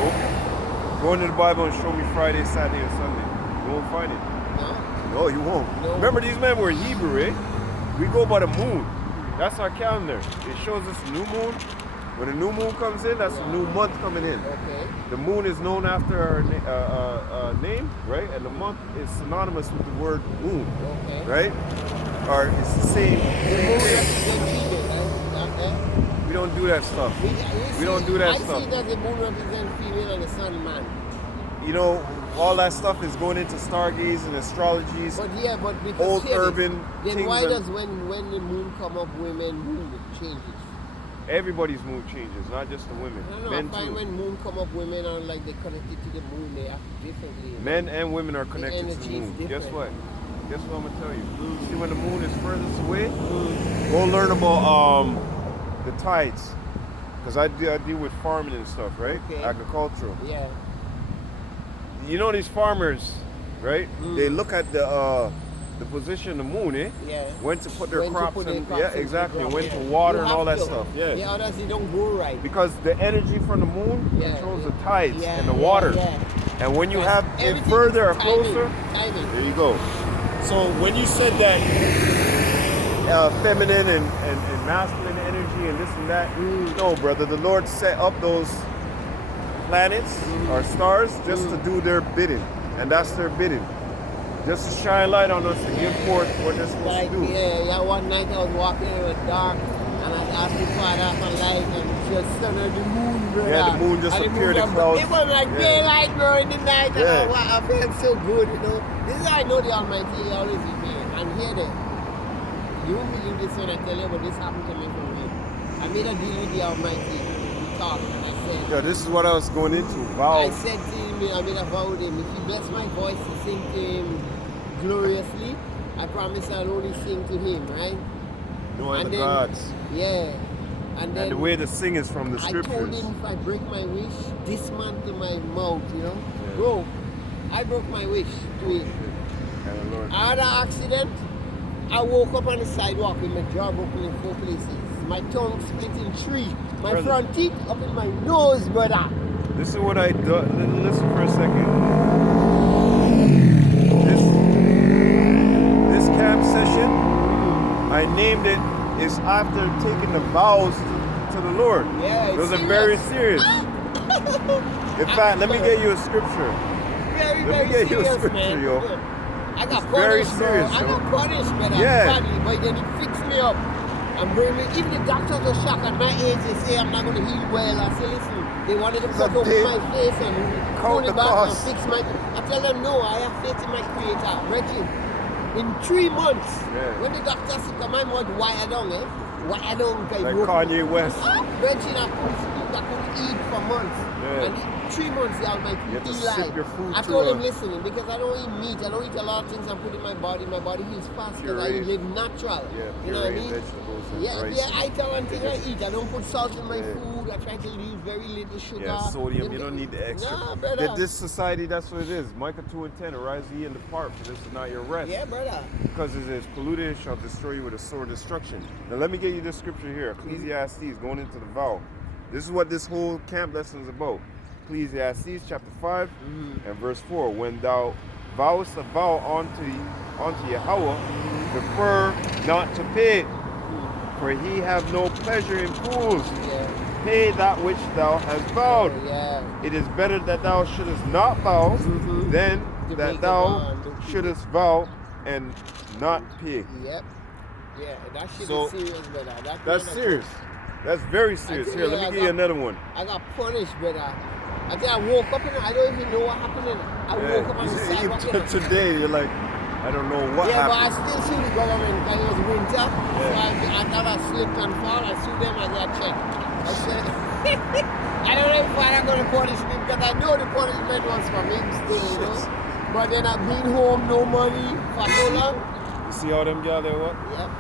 Nope. Go into the Bible and show me Friday, Saturday, and Sunday. You won't find it. No? No, you won't. No. Remember, these men were Hebrew, eh? We go by the moon. That's our calendar. It shows us the new moon. When the new moon comes in, that's a new month coming in. Okay. The moon is known after our name, right? And the month is synonymous with the word moon, Okay. right? Or it's the same The moon thing. represents female, right? Okay. We don't do that stuff. We don't do that stuff. I see that the moon represents female and the sun man. You know, all that stuff is going into stargaze and astrologies. But yeah, but because Old here it is. urban Then things why and- does when the moon come up, women moon changes? Everybody's mood changes, not just the women. I don't know. Men I find too. when moon come up, women are like they connected to the moon. They act differently. Men and women are connected to the energy is moon. Guess different. what? Guess what I'm gonna tell you? See when the moon is furthest away? Go learn about the tides. Cause I deal with farming and stuff, right? Okay. Agricultural. Yeah. You know these farmers, right? They look at the position of the moon, eh? Yeah. When to put their When to crops put their in. crops Yeah, into exactly. the ground, When yeah. to water You and all have that to. stuff. Yeah. Yeah, others they don't grow right. Because the energy from the moon Yeah, controls yeah. the tides Yeah, and the yeah, water. yeah. And when you Because have it everything further or is timing, closer, timing. there you go. So when you said that feminine and masculine energy and this and that, no, brother, the Lord set up those planets or stars just to do their bidding. And that's their bidding. Just to shine light on us to give forth what they're supposed Like, to do. yeah, one night I was walking in the dark and I asked the Father for light and just sun or the moon, brother. Yeah, the moon just And appeared in just- clouds. It was like Yeah. daylight, bro, in the night. Yeah. And I felt so good, you know. This is how I know the Almighty He always with me. And here they, you won't believe this when I tell you, but this happened to me from him. I made a deal with the Almighty. We talked and I said, Yeah, this is what I was going into. I Vow. said to him, I made a vow with him, if he bless my voice to sing to him gloriously, I promise I'll only sing to him, right? Knowing and the then- gods. Yeah. And then And the way to sing is from the I told scriptures. him if I break my wish, dismantle my mouth, you know? Yeah. Bro, I broke my wish to him. And the Lord. I had an accident. I woke up on the sidewalk with my jaw broken in 4 places. My tongue split in 3. My Brother. front teeth up in my nose, brother. This is what I do. Listen for a second. This camp session, I named it, is after taking the vows to the Lord. Yeah, it's Those are serious. very serious. In fact, let me get you a scripture. Very, Let me very get you a serious, scripture, man. yo. I got It's very punished, serious, bro. I yo. got punished, man. Yeah. Badly, but then he fixed me up and bring me. Even the doctors were shocked at my age. They say I'm not going to heal well. I say, listen, they wanted to It's cut a over big- my face and pull count the it back and cost. fix my. I tell them, no, I have faith in my Creator. Reggie, in 3 months, Yeah. when the doctor said, my mouth wired down, wired down, Like Kanye West. Reggie, I couldn't eat for months. Yeah. And in 3 months, the Almighty You have to healed sip life. your food I through told him, a- listen, because I don't eat meat, I don't eat a lot of things I put in my body. My body heals fast because I Pureed. live natural. Yeah, you know what I pureed mean? vegetables and Yeah, rice. yeah, I tell one thing I eat. I don't put salt in my Yeah. food. I try to use very little sugar. Yeah, sodium. Them You don't things- need the extra. Nah, brother. This society, that's what it is. Micah 2:10, arise ye and depart, for this is not your rest. Yeah, brother. Because it is polluted, it shall destroy you with a sword of destruction. Now let me get you this scripture here, Ecclesiastes, going into the vow. This is what this whole camp lesson is about. Ecclesiastes chapter 5 and verse 4. When thou vowest a vow unto Yahweh, prefer not to pay it, for he have no pleasure in fools. Yeah. Pay that which thou hast vowed. Yeah. It is better that thou shouldest not vow Mhm. than To that make a thou vow and do it. shouldest vow and not pay. Yep. Yeah, that shit So, is serious, brother. That's kind of- serious. That's very serious. think Here, I let me got- give you another one. I got punished, brother. I think I woke up and I don't even know what happened. I woke up on the sidewalk. Even today, you're like, I don't know what Yeah, but I happened. still sue the government because it was winter. So I thought I slipped and fall. I sued them and got checked. I said, I don't know if I'm going to punish me because I know the punishment was for me still, you know. But then I've been home, no money for so long. You see all them guys there, what? Yep.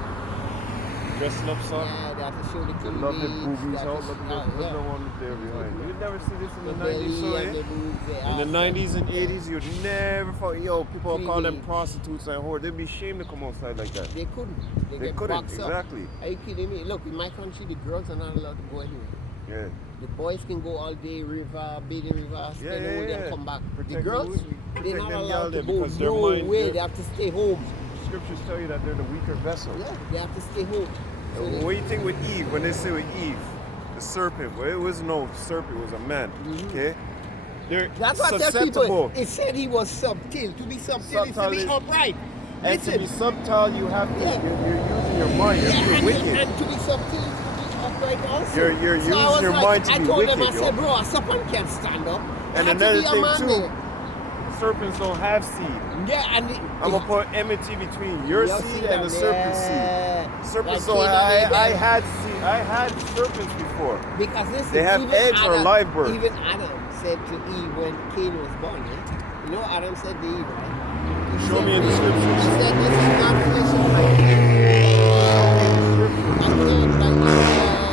dressing up, son. Yeah, they have to show the They cleavage. love their boobies they have out. to Look show- at yeah. the one there behind. You'd never see this in the belly 90s, so and the eh? boobs, they In the have 90s and that. 80s, you'd never find, yo, people would call them Cleavage. prostitutes and whore. They'd be ashamed to come outside like that. They couldn't. They get couldn't, boxed exactly. Up. Are you kidding me? Look, in my country, the girls are not allowed to go anywhere. Yeah. The boys can go all day, river, bathing river, spend the whole day and come back. Protect The girls, protect they're not them allowed girls to there go because their no mind- way. their- They have to stay home. Scriptures tell you that they're the weaker vessel. Yeah, they have to stay home. So What do you think with Eve? When they say with Eve, the serpent, well, it was no serpent, it was a man. Okay? They're that's what I tell susceptible. people. It said he was subtle. To be subtle is to Subtle be is- upright. And to Listen. be subtle, you have to, Yeah. you're using your mind, Yeah, you're and, wicked. and to be subtle is to be upright also. You're So I using was your like, mind to I be told them, I wicked, said, yo. bro, a serpent can't stand up. And There had to another be a thing man too, there. serpents don't have seed. Yeah, and I'm gonna put enmity between your seed and the serpent's seed. Serpents Like don't. Cain and I Abel. had seed. I had serpents before. Because listen, They have even eggs or Adam, live birth. Even Adam said to Eve when Cain was born, right? You know what Adam said to Eve, right? He Show said me in the to Eve, scriptures. He said, this is not flesh and blood.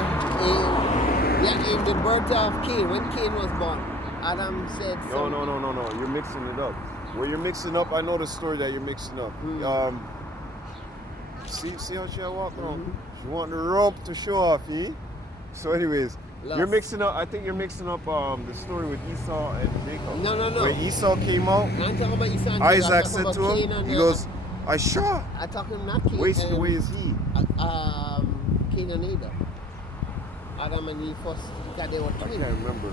And then, in the birth of Cain, when Cain was born, Adam said No. You're mixing it up. Where you're mixing up, I know the story that you're mixing up. See how she walk around? She want the rope to show off, eh? So, anyways, Lust. you're mixing up. I think you're mixing up the story with Esau and Jacob. No. When Esau came out, I'm talking about Esau and Jacob. Isaac I'm said talking to about him, Cain and he goes, I saw. I'm talking not Cain. Wasted away is he. Cain and Abel. Adam and Eve first, because they were I twins. can't remember.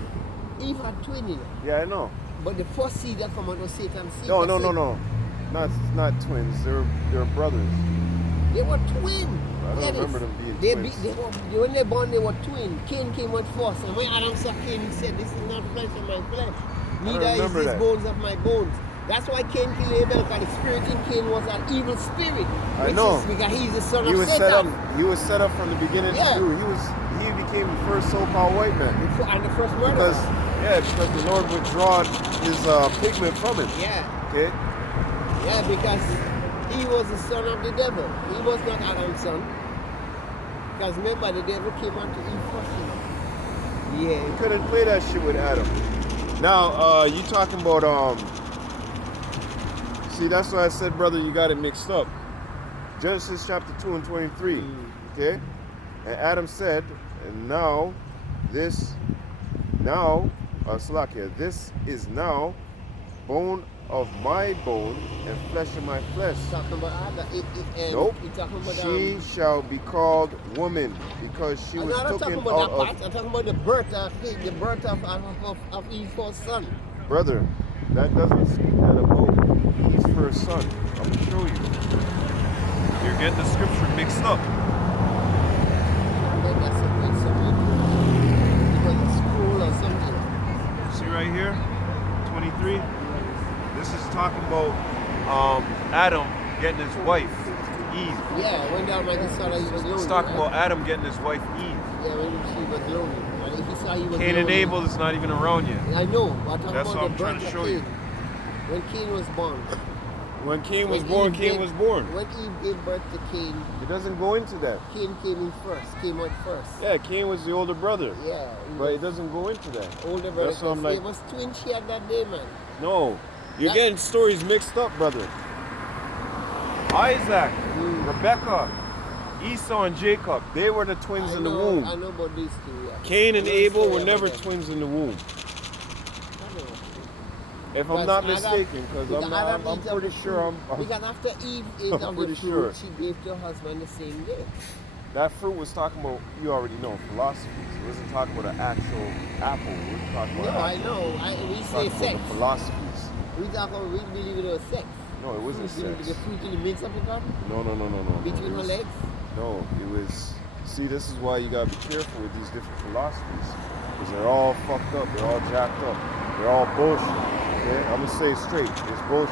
Eve had twin, you know. Yeah, I know. But the first seed that come out was Satan's seed. No. That's it. Not twins. They're brothers. They were twins. I don't That is- remember them being they twins. when they born, they were twins. Cain came out first. And when Adam saw Cain, he said, this is not flesh of my flesh. Neither is remember this that. bones of my bones. That's why Cain killed Abel, because the spirit in Cain was an evil spirit. I Which know. is because he's the son He of was Satan. set up. He was set up from the beginning Yeah. to do. He became the first so-called white man And the first murderer. because the Lord withdrawn his pigment from him. Yeah. Okay. Yeah, because he was the son of the devil. He was not Adam's son. Because remember, the devil came unto Eve first, you know. Yeah. You couldn't play that shit with Adam. Now you talking about See, that's why I said, brother, you got it mixed up. Genesis chapter 2 and 23. Okay? And Adam said, and now, Salakia, this is now bone of my bone and flesh of my flesh. Talking about Adam. Nope. You're talking about She shall be called woman because she I'm was not talking taken about out that part. of... I'm talking about the birth of Eve's first son. Brother, that doesn't speak that about Eve's first son. I'm going to show you. You're getting the scripture mixed up. And then that's a bit something. Because it's school or something. See right here, 23. This is talking about Adam getting his wife, Eve. Yeah, when the Almighty saw that he was lonely. It's talking right? about Adam getting his wife, Eve. Yeah, when she was lonely. And he saw he was Cain and lonely. Abel is not even around yet. I know, but I'm talking That's about what I'm the trying birth to of show you. Cain. When Cain was born. When Cain was When born, Eve Cain gave- was born. When Eve gave birth to Cain, It doesn't go into that. Cain came in first, came out first. Yeah, Cain was the older brother. Yeah. he But was it doesn't go into that. older brother. That's what I'm like. It was twin she had that day, man. No, you're That- getting stories mixed up, brother. Isaac, Rebecca, Esau and Jacob, they were the twins in the womb. I know about these two, yeah. Cain and I know Abel story were about never them. twins in the womb. I know. If I'm Because not Adam- mistaken, because because I'm Adam pretty ate of the sure fruit. Because after Eve ate I'm of the pretty fruit, sure. she gave to her husband the same day. that fruit was talking about, you already know, philosophies. It wasn't talking about an actual apple. It was talking No, about I know. We say talking about sex. the philosophies. We talk about, we believe it was sex. No, it wasn't Fruit, sex. The fruit in the midst of it, No. between It her was- legs. No, it was. See, this is why you gotta be careful with these different philosophies, because they're all fucked up. They're all jacked up. They're all bullshit. Okay, I'm gonna say it straight. It's bullshit.